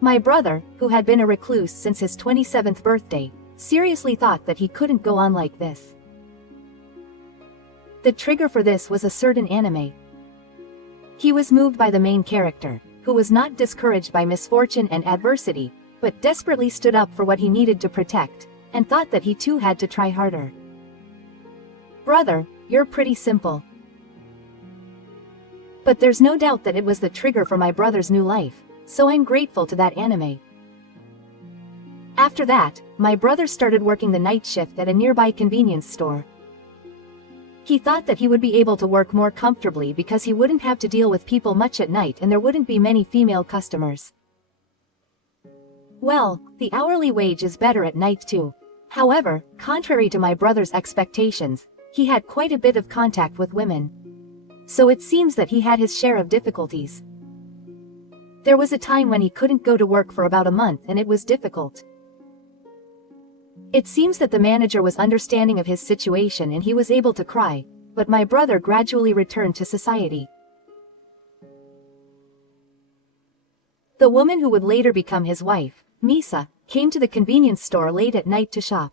My brother, who had been a recluse since his 27th birthday, seriously thought that he couldn't go on like this. The trigger for this was a certain anime. He was moved by the main character, who was not discouraged by misfortune and adversity, but desperately stood up for what he needed to protect, and thought that he too had to try harder. Brother, you're pretty simple. But there's no doubt that it was the trigger for my brother's new life, so I'm grateful to that anime. After that, my brother started working the night shift at a nearby convenience store. He thought that he would be able to work more comfortably because he wouldn't have to deal with people much at night and there wouldn't be many female customers. Well, the hourly wage is better at night too. However, contrary to my brother's expectations, he had quite a bit of contact with women. So it seems that he had his share of difficulties. There was a time when he couldn't go to work for about a month and it was difficult. It seems that the manager was understanding of his situation and he was able to cry, but my brother gradually returned to society. The woman who would later become his wife, Misa, came to the convenience store late at night to shop.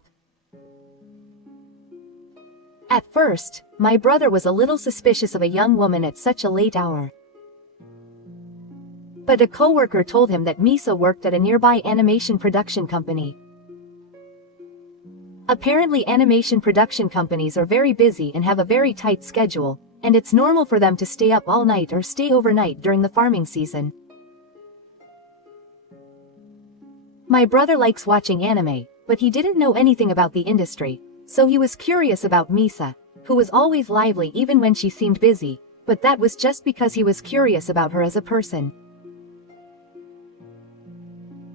At first, my brother was a little suspicious of a young woman at such a late hour. But a coworker told him that Misa worked at a nearby animation production company. Apparently animation production companies are very busy and have a very tight schedule, and it's normal for them to stay up all night or stay overnight during the farming season. My brother likes watching anime, but he didn't know anything about the industry, so he was curious about Misa, who was always lively even when she seemed busy, but that was just because he was curious about her as a person.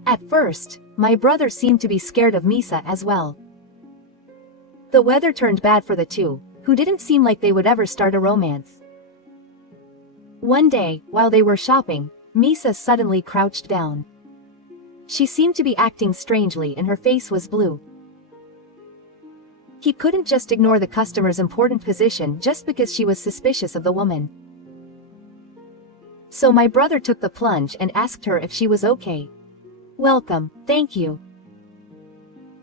At first, my brother seemed to be scared of Misa as well. The weather turned bad for the two, who didn't seem like they would ever start a romance. One day, while they were shopping, Misa suddenly crouched down. She seemed to be acting strangely and her face was blue. He couldn't just ignore the customer's important position just because she was suspicious of the woman. So my brother took the plunge and asked her if she was okay. "Welcome, thank you."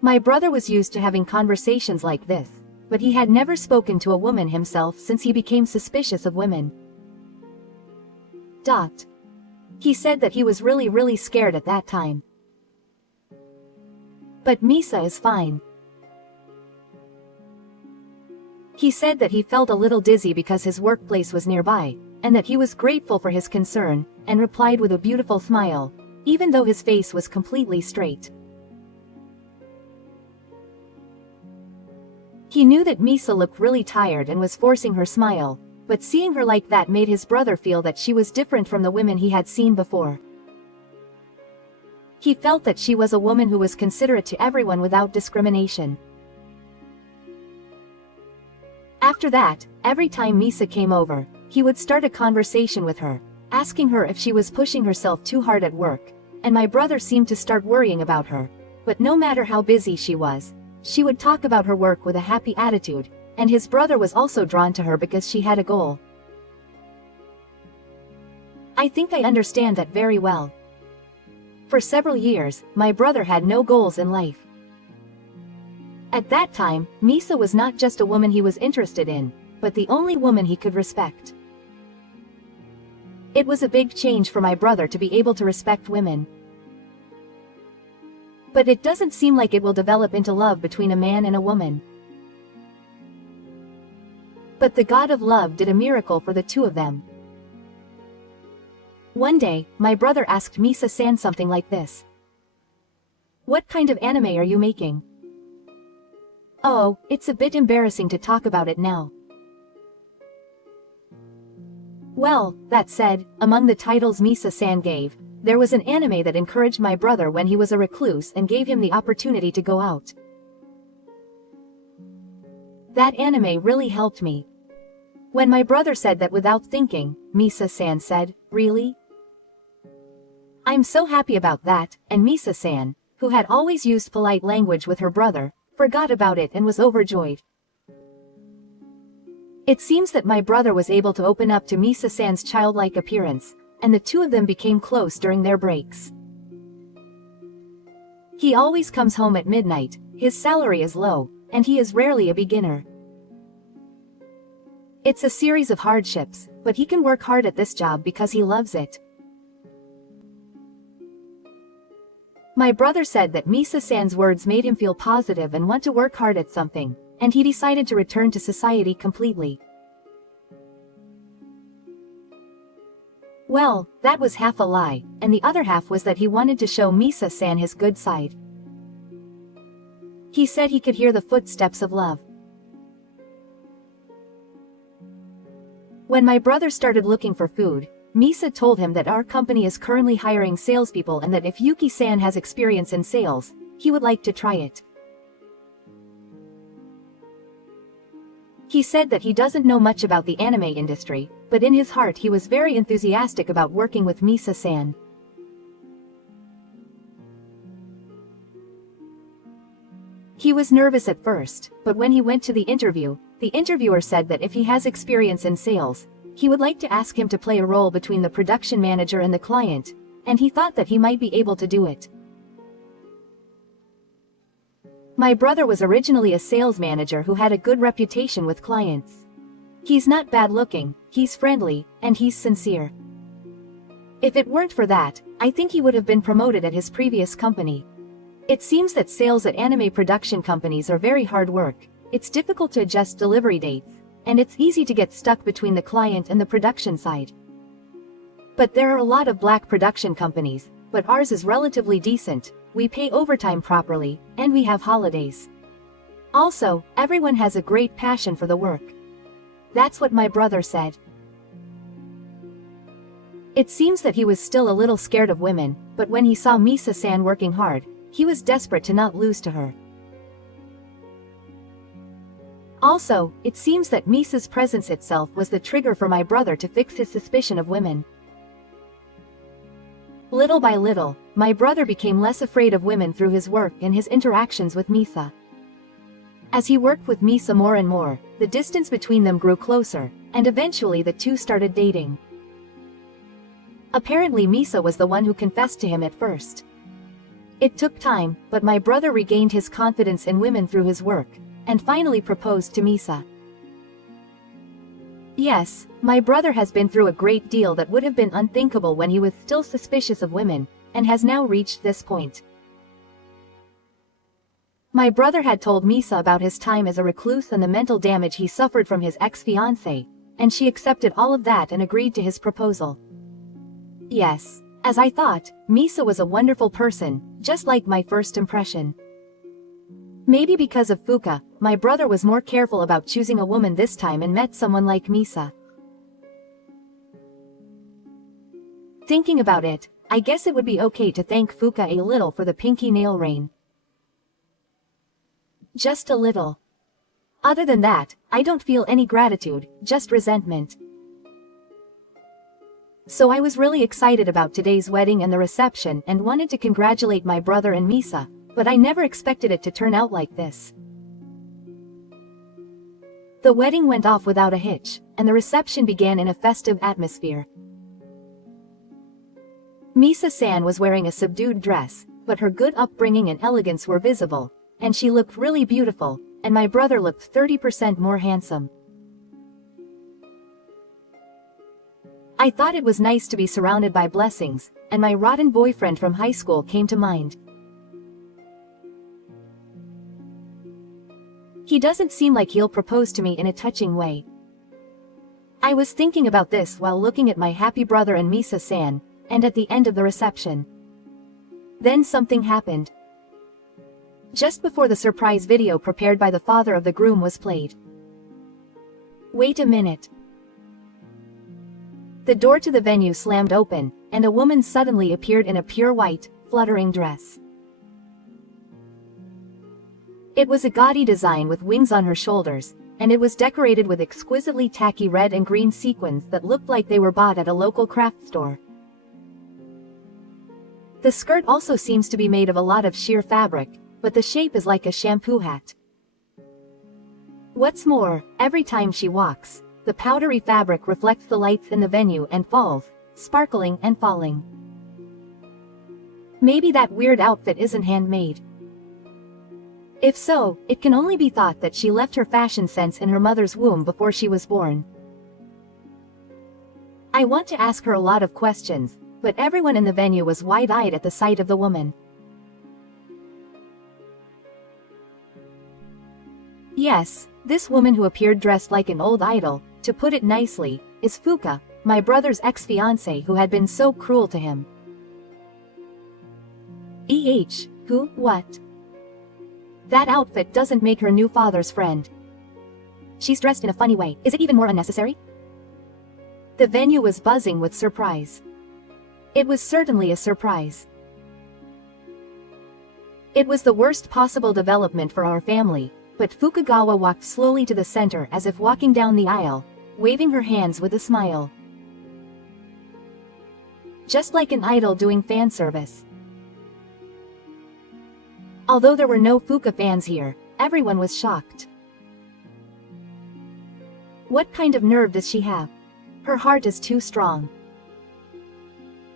My brother was used to having conversations like this, but he had never spoken to a woman himself since he became suspicious of women. He said that he was really scared at that time. But Misa is fine. He said that he felt a little dizzy because his workplace was nearby, and that he was grateful for his concern, and replied with a beautiful smile, even though his face was completely straight. He knew that Misa looked really tired and was forcing her smile, but seeing her like that made his brother feel that she was different from the women he had seen before. He felt that she was a woman who was considerate to everyone without discrimination. After that, every time Misa came over, he would start a conversation with her, asking her if she was pushing herself too hard at work, and my brother seemed to start worrying about her. But no matter how busy she was, she would talk about her work with a happy attitude, and his brother was also drawn to her because she had a goal. I think I understand that very well. For several years, my brother had no goals in life. At that time, Misa was not just a woman he was interested in, but the only woman he could respect. It was a big change for my brother to be able to respect women. But it doesn't seem like it will develop into love between a man and a woman. But the God of love did a miracle for the two of them. One day, my brother asked Misa-san something like this. "What kind of anime are you making?" "Oh, it's a bit embarrassing to talk about it now." Well, that said, among the titles Misa-san gave, there was an anime that encouraged my brother when he was a recluse and gave him the opportunity to go out. That anime really helped me. When my brother said that without thinking, Misa-san said, "Really?" I'm so happy about that, and Misa-san, who had always used polite language with her brother, forgot about it and was overjoyed. It seems that my brother was able to open up to Misa-san's childlike appearance, and the two of them became close during their breaks. He always comes home at midnight, his salary is low, and he is rarely a beginner. It's a series of hardships, but he can work hard at this job because he loves it. My brother said that Misa-san's words made him feel positive and want to work hard at something, and he decided to return to society completely. Well, that was half a lie, and the other half was that he wanted to show Misa-san his good side. He said he could hear the footsteps of love. When my brother started looking for food, Misa told him that our company is currently hiring salespeople and that if Yuki-san has experience in sales, he would like to try it. He said that he doesn't know much about the anime industry, but in his heart he was very enthusiastic about working with Misa-san. He was nervous at first, but when he went to the interviewer said that if he has experience in sales, he would like to ask him to play a role between the production manager and the client, and he thought that he might be able to do it. My brother was originally a sales manager who had a good reputation with clients. He's not bad looking, he's friendly, and he's sincere. If it weren't for that, I think he would have been promoted at his previous company. It seems that sales at anime production companies are very hard work. It's difficult to adjust delivery dates, and it's easy to get stuck between the client and the production side. But there are a lot of black production companies, but ours is relatively decent, we pay overtime properly, and we have holidays. Also, everyone has a great passion for the work. That's what my brother said. It seems that he was still a little scared of women, but when he saw Misa-san working hard, he was desperate to not lose to her. Also, it seems that Misa's presence itself was the trigger for my brother to fix his suspicion of women. Little by little, my brother became less afraid of women through his work and his interactions with Misa. As he worked with Misa more and more, the distance between them grew closer, and eventually the two started dating. Apparently Misa was the one who confessed to him at first. It took time, but my brother regained his confidence in women through his work, and finally proposed to Misa. Yes, my brother has been through a great deal that would have been unthinkable when he was still suspicious of women, and has now reached this point. My brother had told Misa about his time as a recluse and the mental damage he suffered from his ex-fiancée, and she accepted all of that and agreed to his proposal. Yes, as I thought, Misa was a wonderful person, just like my first impression. Maybe because of Fuka, my brother was more careful about choosing a woman this time and met someone like Misa. Thinking about it, I guess it would be okay to thank Fuka a little for the pinky nail rain. Just a little. Other than that, I don't feel any gratitude, just resentment. So I was really excited about today's wedding and the reception and wanted to congratulate my brother and Misa, but I never expected it to turn out like this. The wedding went off without a hitch, and the reception began in a festive atmosphere. Misa-san was wearing a subdued dress, but her good upbringing and elegance were visible, and she looked really beautiful, and my brother looked 30% more handsome. I thought it was nice to be surrounded by blessings, and my rotten boyfriend from high school came to mind. He doesn't seem like he'll propose to me in a touching way. I was thinking about this while looking at my happy brother and Misa-san, and at the end of the reception. Then something happened. Just before the surprise video prepared by the father of the groom was played. Wait a minute. The door to the venue slammed open, and a woman suddenly appeared in a pure white, fluttering dress. It was a gaudy design with wings on her shoulders, and it was decorated with exquisitely tacky red and green sequins that looked like they were bought at a local craft store. The skirt also seems to be made of a lot of sheer fabric, but the shape is like a shampoo hat. What's more, every time she walks, the powdery fabric reflects the lights in the venue and falls, sparkling and falling. Maybe that weird outfit isn't handmade. If so, it can only be thought that she left her fashion sense in her mother's womb before she was born. I want to ask her a lot of questions, but everyone in the venue was wide-eyed at the sight of the woman. Yes, this woman who appeared dressed like an old idol, to put it nicely, is Fuka, my brother's ex-fiancé who had been so cruel to him. Who, what? That outfit doesn't make her new father's friend. She's dressed in a funny way. Is it even more unnecessary? The venue was buzzing with surprise. It was certainly a surprise. It was the worst possible development for our family, but Fukagawa walked slowly to the center as if walking down the aisle, waving her hands with a smile. Just like an idol doing fan service. Although there were no Fuka fans here, everyone was shocked. What kind of nerve does she have? Her heart is too strong.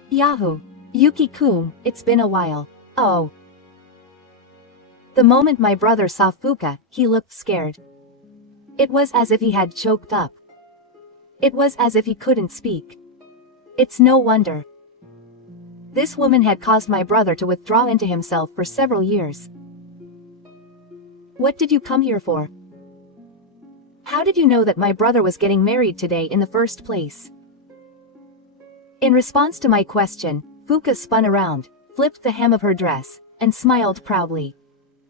Yahoo! Yuki-kun, it's been a while. Oh. The moment my brother saw Fuka, he looked scared. It was as if he had choked up. It was as if he couldn't speak. It's no wonder. This woman had caused my brother to withdraw into himself for several years. What did you come here for? How did you know that my brother was getting married today in the first place? In response to my question, Fuka spun around, flipped the hem of her dress, and smiled proudly.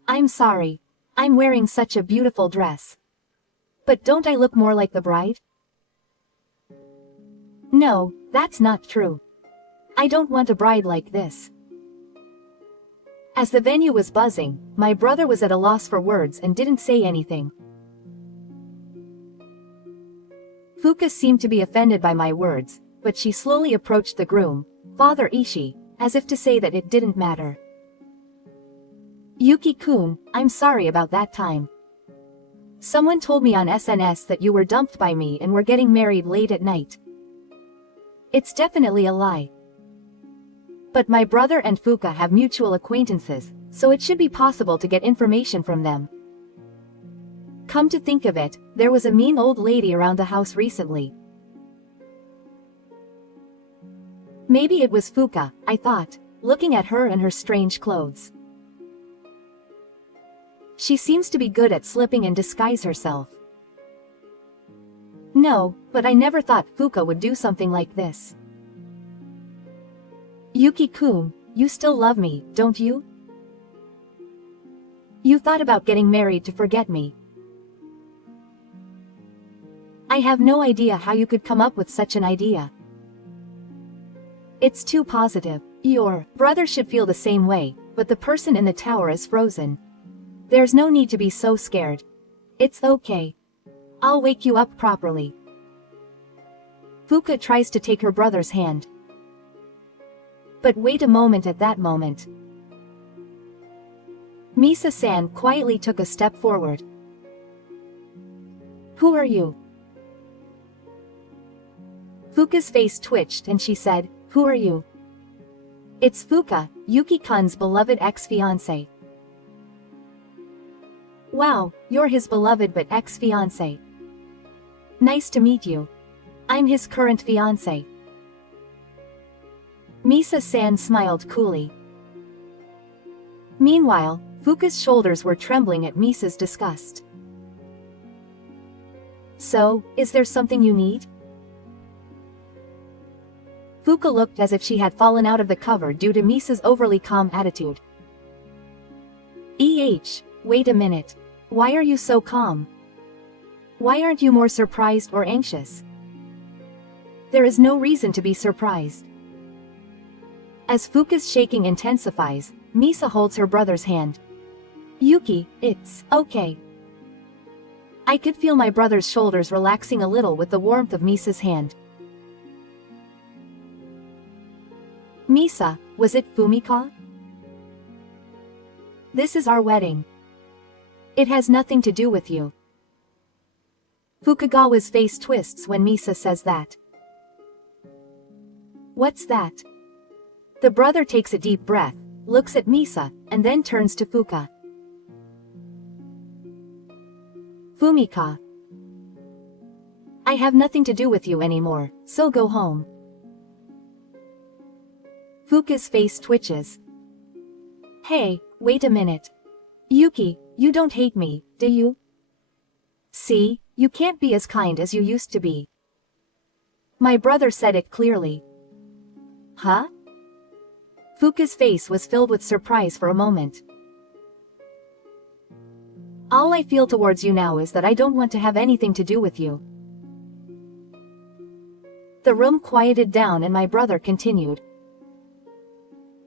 I'm sorry. I'm wearing such a beautiful dress. But don't I look more like the bride? No, that's not true. I don't want a bride like this. As the venue was buzzing, my brother was at a loss for words and didn't say anything. Fuka seemed to be offended by my words, but she slowly approached the groom, Father Ishii, as if to say that it didn't matter. Yuki-kun, I'm sorry about that time. Someone told me on SNS that you were dumped by me and were getting married late at night. It's definitely a lie. But my brother and Fuka have mutual acquaintances, so it should be possible to get information from them. Come to think of it, there was a mean old lady around the house recently. Maybe it was Fuka, I thought, looking at her and her strange clothes. She seems to be good at slipping and disguise herself. No, but I never thought Fuka would do something like this. Yuki-kun, you still love me, don't you? You thought about getting married to forget me. I have no idea how you could come up with such an idea. It's too positive. Your brother should feel the same way, but the person in the tower is frozen. There's no need to be so scared. It's okay. I'll wake you up properly. Fuka tries to take her brother's hand. But wait a moment. At that moment, Misa-san quietly took a step forward. Who are you? Fuka's face twitched and she said, Who are you? It's Fuka, Yuki-kun's beloved ex-fiancé. Wow, you're his beloved but ex-fiancé. Nice to meet you. I'm his current fiancé. Misa-san smiled coolly. Meanwhile, Fuka's shoulders were trembling at Misa's disgust. So, is there something you need? Fuka looked as if she had fallen out of the cover due to Misa's overly calm attitude. Wait a minute. Why are you so calm? Why aren't you more surprised or anxious? There is no reason to be surprised. As Fuka's shaking intensifies, Misa holds her brother's hand. Yuki, it's okay. I could feel my brother's shoulders relaxing a little with the warmth of Misa's hand. Misa, was it Fumika? This is our wedding. It has nothing to do with you. Fukagawa's face twists when Misa says that. What's that? The brother takes a deep breath, looks at Misa, and then turns to Fuka. Fumika. I have nothing to do with you anymore, so go home. Fuka's face twitches. Hey, wait a minute. Yuki, you don't hate me, do you? See, you can't be as kind as you used to be. My brother said it clearly. Huh? Fuka's face was filled with surprise for a moment. All I feel towards you now is that I don't want to have anything to do with you. The room quieted down and my brother continued.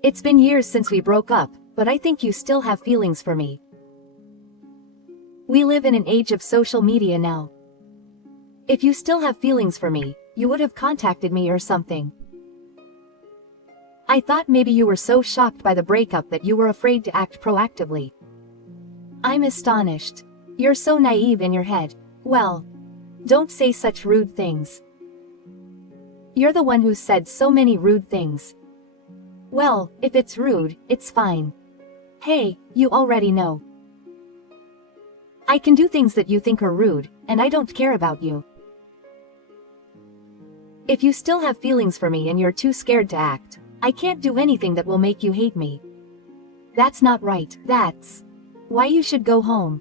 It's been years since we broke up, but I think you still have feelings for me. We live in an age of social media now. If you still have feelings for me, you would have contacted me or something. I thought maybe you were so shocked by the breakup that you were afraid to act proactively. I'm astonished. You're so naive in your head. Well, don't say such rude things. You're the one who said so many rude things. Well, if it's rude, it's fine. Hey, you already know. I can do things that you think are rude, and I don't care about you. If you still have feelings for me and you're too scared to act, I can't do anything that will make you hate me. That's not right. That's why you should go home.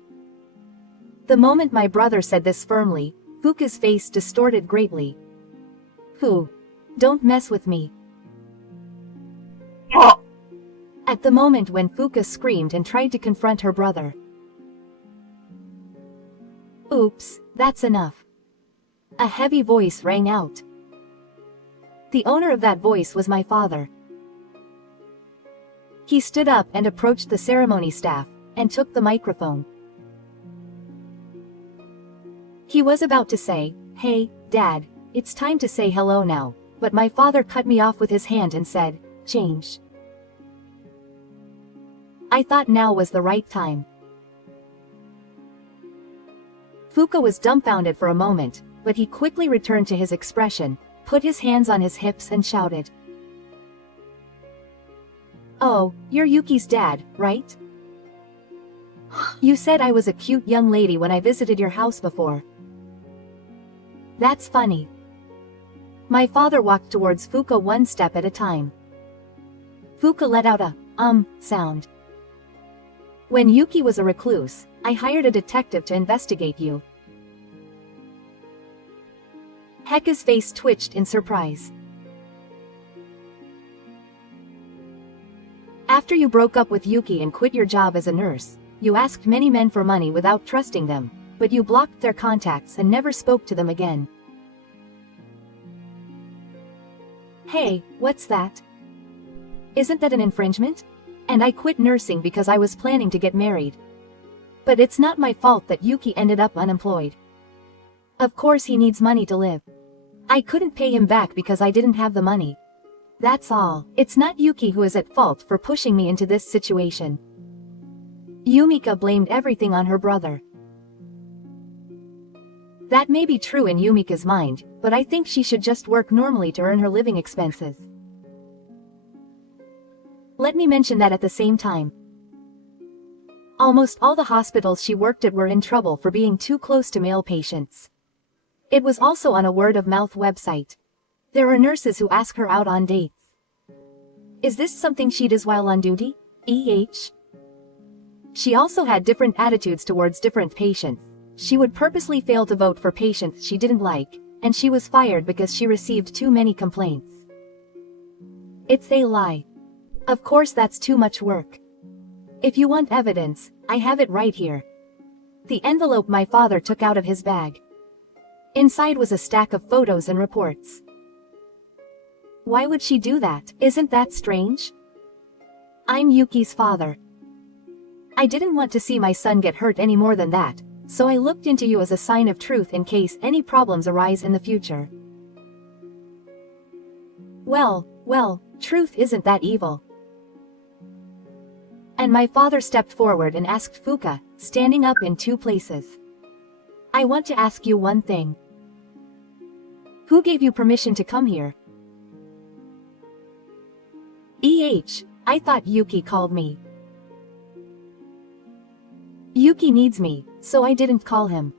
The moment my brother said this firmly, Fuka's face distorted greatly. Fu, don't mess with me. At the moment when Fuka screamed and tried to confront her brother. Oops, that's enough. A heavy voice rang out. The owner of that voice was my father. He stood up and approached the ceremony staff, and took the microphone. He was about to say, Hey, Dad, it's time to say hello now, but my father cut me off with his hand and said, Change. I thought now was the right time. Fuka was dumbfounded for a moment, but he quickly returned to his expression, put his hands on his hips and shouted. Oh, you're Yuki's dad, right? You said I was a cute young lady when I visited your house before. That's funny. My father walked towards Fuka one step at a time. Fuka let out a, sound. When Yuki was a recluse, I hired a detective to investigate you. Heka's face twitched in surprise. After you broke up with Yuki and quit your job as a nurse, You asked many men for money without trusting them, but you blocked their contacts and never spoke to them again. Hey, what's that? Isn't that an infringement? And I quit nursing because I was planning to get married. But it's not my fault that Yuki ended up unemployed. Of course he needs money to live. I couldn't pay him back because I didn't have the money. That's all. It's not Yuki who is at fault for pushing me into this situation. Yumika blamed everything on her brother. That may be true in Yumika's mind, but I think she should just work normally to earn her living expenses. Let me mention that at the same time. Almost all the hospitals she worked at were in trouble for being too close to male patients. It was also on a word-of-mouth website. There are nurses who ask her out on dates. Is this something she does while on duty? She also had different attitudes towards different patients. She would purposely fail to vote for patients she didn't like, and she was fired because she received too many complaints. It's a lie. Of course that's too much work. If you want evidence, I have it right here. The envelope my father took out of his bag. Inside was a stack of photos and reports. Why would she do that? Isn't that strange? I'm Yuki's father. I didn't want to see my son get hurt any more than that, so I looked into you as a sign of truth in case any problems arise in the future. Well, truth isn't that evil. And my father stepped forward and asked Fuka, standing up in two places. I want to ask you one thing. Who gave you permission to come here? I thought Yuki called me. Yuki needs me, so I didn't call him.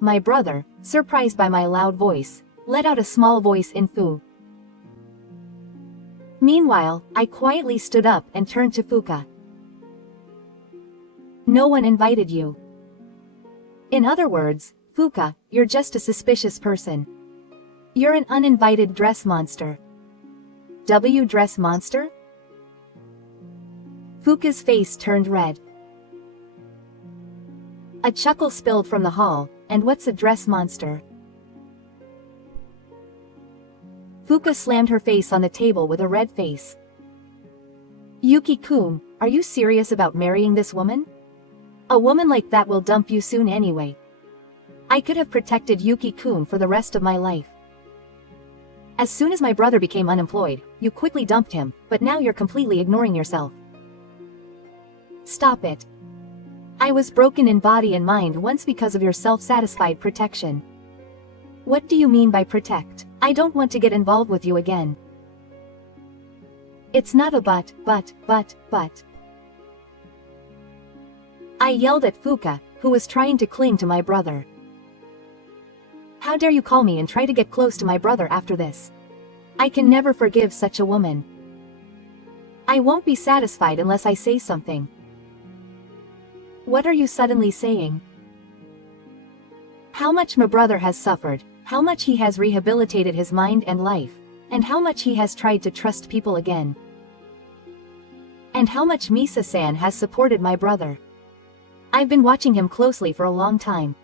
My brother, surprised by my loud voice, let out a small voice in Fu. Meanwhile, I quietly stood up and turned to Fuka. No one invited you. In other words, Fuka, you're just a suspicious person. You're an uninvited dress monster. Dress monster? Fuka's face turned red. A chuckle spilled from the hall, and what's a dress monster? Fuka slammed her face on the table with a red face. Yuki-kun, are you serious about marrying this woman? A woman like that will dump you soon anyway. I could have protected Yuki-kun for the rest of my life. As soon as my brother became unemployed, you quickly dumped him, but now you're completely ignoring yourself. Stop it. I was broken in body and mind once because of your self-satisfied protection. What do you mean by protect? I don't want to get involved with you again. It's not a but. I yelled at Fuka, who was trying to cling to my brother. How dare you call me and try to get close to my brother after this? I can never forgive such a woman. I won't be satisfied unless I say something. What are you suddenly saying? How much my brother has suffered, how much he has rehabilitated his mind and life, and how much he has tried to trust people again. And how much Misa-san has supported my brother. I've been watching him closely for a long time.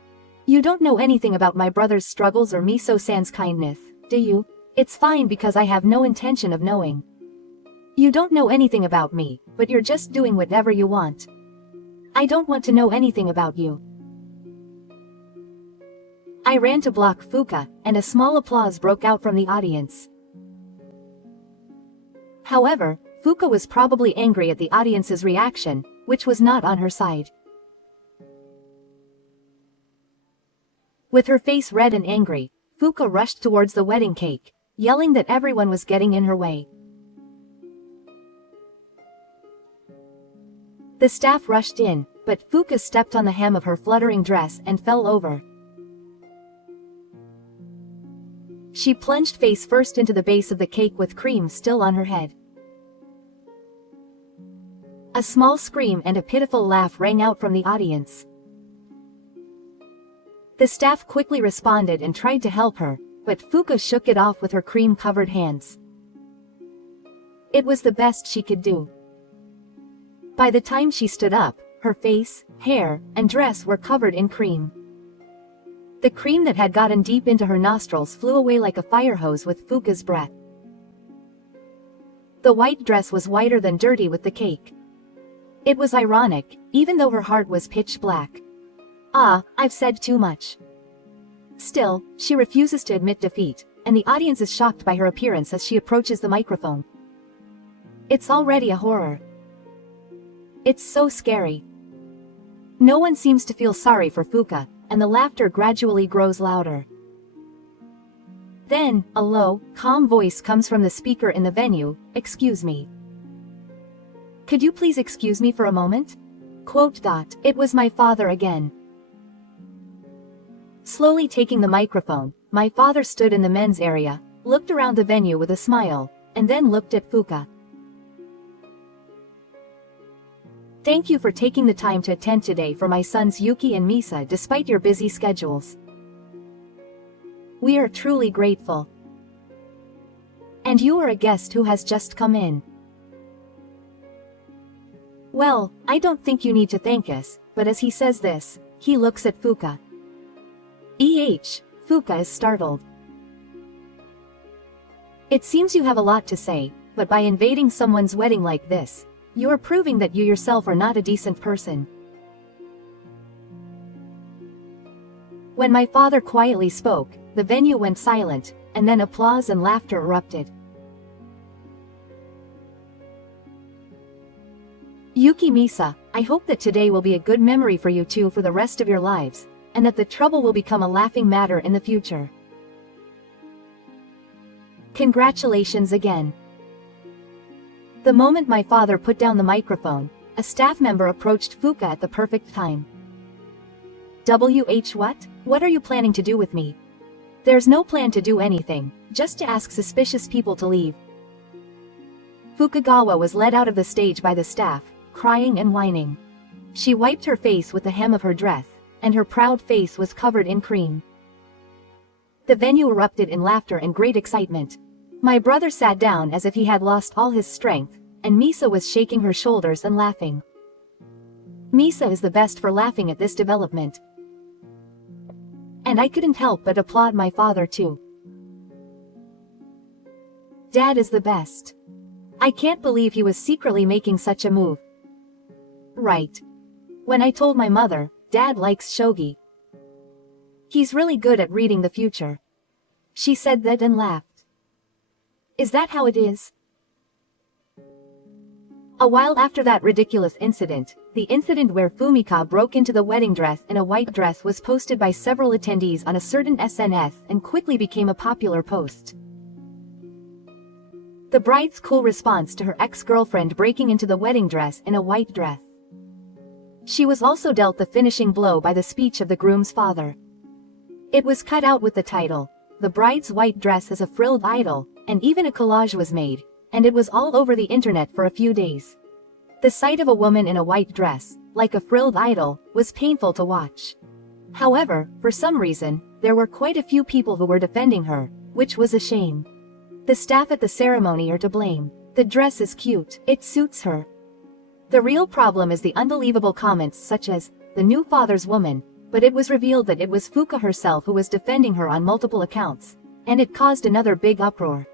You don't know anything about my brother's struggles or Miso-san's kindness, do you? It's fine because I have no intention of knowing. You don't know anything about me, but you're just doing whatever you want. I don't want to know anything about you. I ran to block Fuka, and a small applause broke out from the audience. However, Fuka was probably angry at the audience's reaction, which was not on her side. With her face red and angry, Fuka rushed towards the wedding cake, yelling that everyone was getting in her way. The staff rushed in, but Fuka stepped on the hem of her fluttering dress and fell over. She plunged face first into the base of the cake with cream still on her head. A small scream and a pitiful laugh rang out from the audience. The staff quickly responded and tried to help her, but Fuka shook it off with her cream-covered hands. It was the best she could do. By the time she stood up, her face, hair, and dress were covered in cream. The cream that had gotten deep into her nostrils flew away like a fire hose with Fuka's breath. The white dress was whiter than dirty with the cake. It was ironic, even though her heart was pitch black. Ah, I've said too much. Still, she refuses to admit defeat, and the audience is shocked by her appearance as she approaches the microphone. It's already a horror. It's so scary. No one seems to feel sorry for Fuka, and the laughter gradually grows louder. Then, a low, calm voice comes from the speaker in the venue, "Excuse me. Could you please excuse me for a moment?" It was my father again. Slowly taking the microphone, my father stood in the men's area, looked around the venue with a smile, and then looked at Fuka. Thank you for taking the time to attend today for my sons Yuki and Misa despite your busy schedules. We are truly grateful. And you are a guest who has just come in. Well, I don't think you need to thank us, but as he says this, he looks at Fuka. Fuka is startled. It seems you have a lot to say, but by invading someone's wedding like this, you are proving that you yourself are not a decent person. When my father quietly spoke, the venue went silent, and then applause and laughter erupted. Yuki Misa, I hope that today will be a good memory for you two for the rest of your lives, and that the trouble will become a laughing matter in the future. Congratulations again. The moment my father put down the microphone, a staff member approached Fuka at the perfect time. What? What are you planning to do with me? There's no plan to do anything, just to ask suspicious people to leave. Fukagawa was led out of the stage by the staff, crying and whining. She wiped her face with the hem of her dress, and her proud face was covered in cream. The venue erupted in laughter and great excitement. My brother sat down as if he had lost all his strength, and Misa was shaking her shoulders and laughing. Misa is the best for laughing at this development. And I couldn't help but applaud my father too. Dad is the best. I can't believe he was secretly making such a move. Right. When I told my mother, Dad likes shogi. He's really good at reading the future. She said that and laughed. Is that how it is? A while after that ridiculous incident, the incident where Fumika broke into the wedding dress in a white dress was posted by several attendees on a certain SNS and quickly became a popular post. The bride's cool response to her ex-girlfriend breaking into the wedding dress in a white dress. She was also dealt the finishing blow by the speech of the groom's father. It was cut out with the title, "The bride's white dress is a frilled idol," and even a collage was made, and it was all over the internet for a few days. The sight of a woman in a white dress, like a frilled idol, was painful to watch. However, for some reason, there were quite a few people who were defending her, which was a shame. The staff at the ceremony are to blame. The dress is cute, it suits her. The real problem is the unbelievable comments such as, "the new father's woman," but it was revealed that it was Fuka herself who was defending her on multiple accounts, and it caused another big uproar.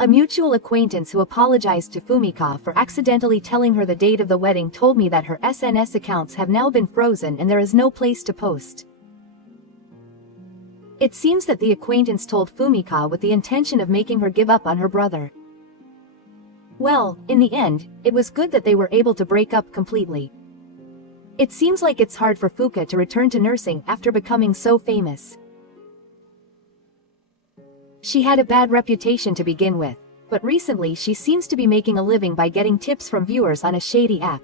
A mutual acquaintance who apologized to Fumika for accidentally telling her the date of the wedding told me that her SNS accounts have now been frozen and there is no place to post. It seems that the acquaintance told Fumika with the intention of making her give up on her brother. Well, in the end, it was good that they were able to break up completely. It seems like it's hard for Fuka to return to nursing after becoming so famous. She had a bad reputation to begin with, but recently she seems to be making a living by getting tips from viewers on a shady app.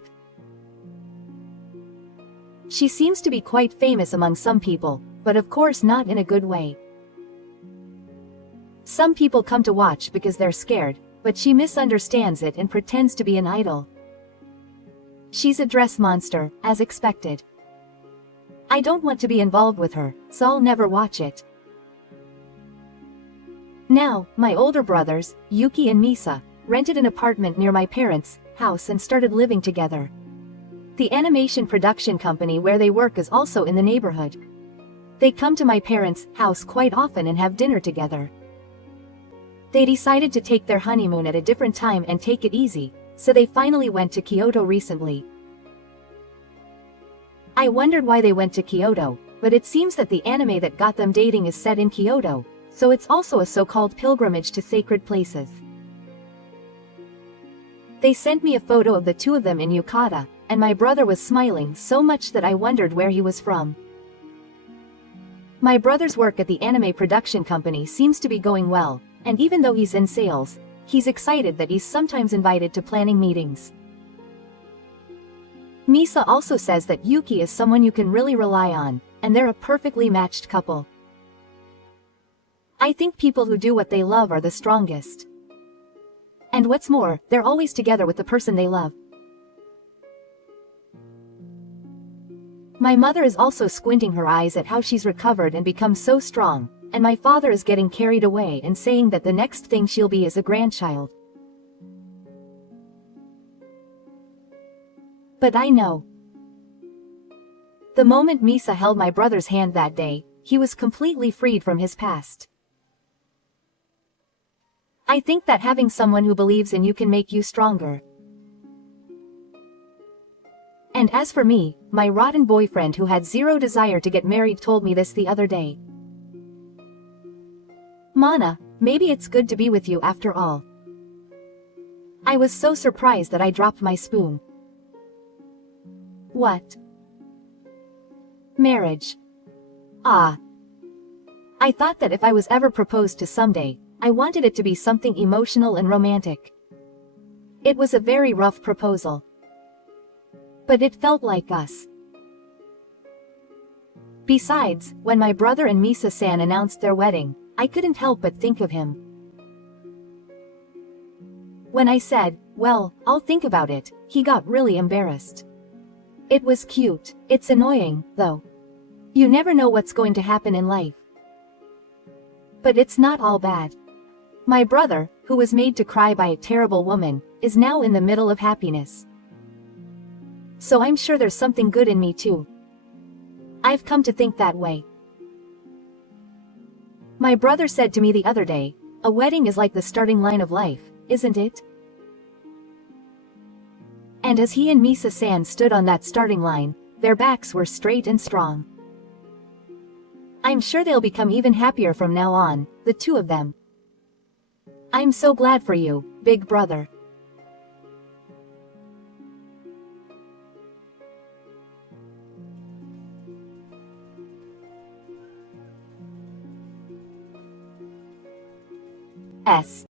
She seems to be quite famous among some people, but of course not in a good way. Some people come to watch because they're scared, but she misunderstands it and pretends to be an idol. She's a dress monster, as expected. I don't want to be involved with her, so I'll never watch it. Now, my older brothers, Yuki and Misa, rented an apartment near my parents, house and started living together. The animation production company where they work is also in the neighborhood. They come to my parents' house quite often and have dinner together. They decided to take their honeymoon at a different time and take it easy, so they finally went to Kyoto recently. I wondered why they went to Kyoto, but it seems that the anime that got them dating is set in Kyoto, so it's also a so-called pilgrimage to sacred places. They sent me a photo of the two of them in yukata, and my brother was smiling so much that I wondered where he was from. My brother's work at the anime production company seems to be going well, and even though he's in sales, he's excited that he's sometimes invited to planning meetings. Misa also says that Yuki is someone you can really rely on, and they're a perfectly matched couple. I think people who do what they love are the strongest. And what's more, they're always together with the person they love. My mother is also squinting her eyes at how she's recovered and become so strong, and my father is getting carried away and saying that the next thing she'll be is a grandchild. But I know. The moment Misa held my brother's hand that day, he was completely freed from his past. I think that having someone who believes in you can make you stronger. And as for me, my rotten boyfriend who had zero desire to get married told me this the other day. Mana, maybe it's good to be with you after all. I was so surprised that I dropped my spoon. What? Marriage. Ah. I thought that if I was ever proposed to someday, I wanted it to be something emotional and romantic. It was a very rough proposal. But it felt like us. Besides, when my brother and Misa-san announced their wedding, I couldn't help but think of him. When I said, well, I'll think about it, he got really embarrassed. It was cute. It's annoying, though. You never know what's going to happen in life. But it's not all bad. My brother, who was made to cry by a terrible woman, is now in the middle of happiness. So I'm sure there's something good in me too. I've come to think that way. My brother said to me the other day, a wedding is like the starting line of life, isn't it? And as he and Misa-san stood on that starting line, their backs were straight and strong. I'm sure they'll become even happier from now on, the two of them. I'm so glad for you, big brother. S.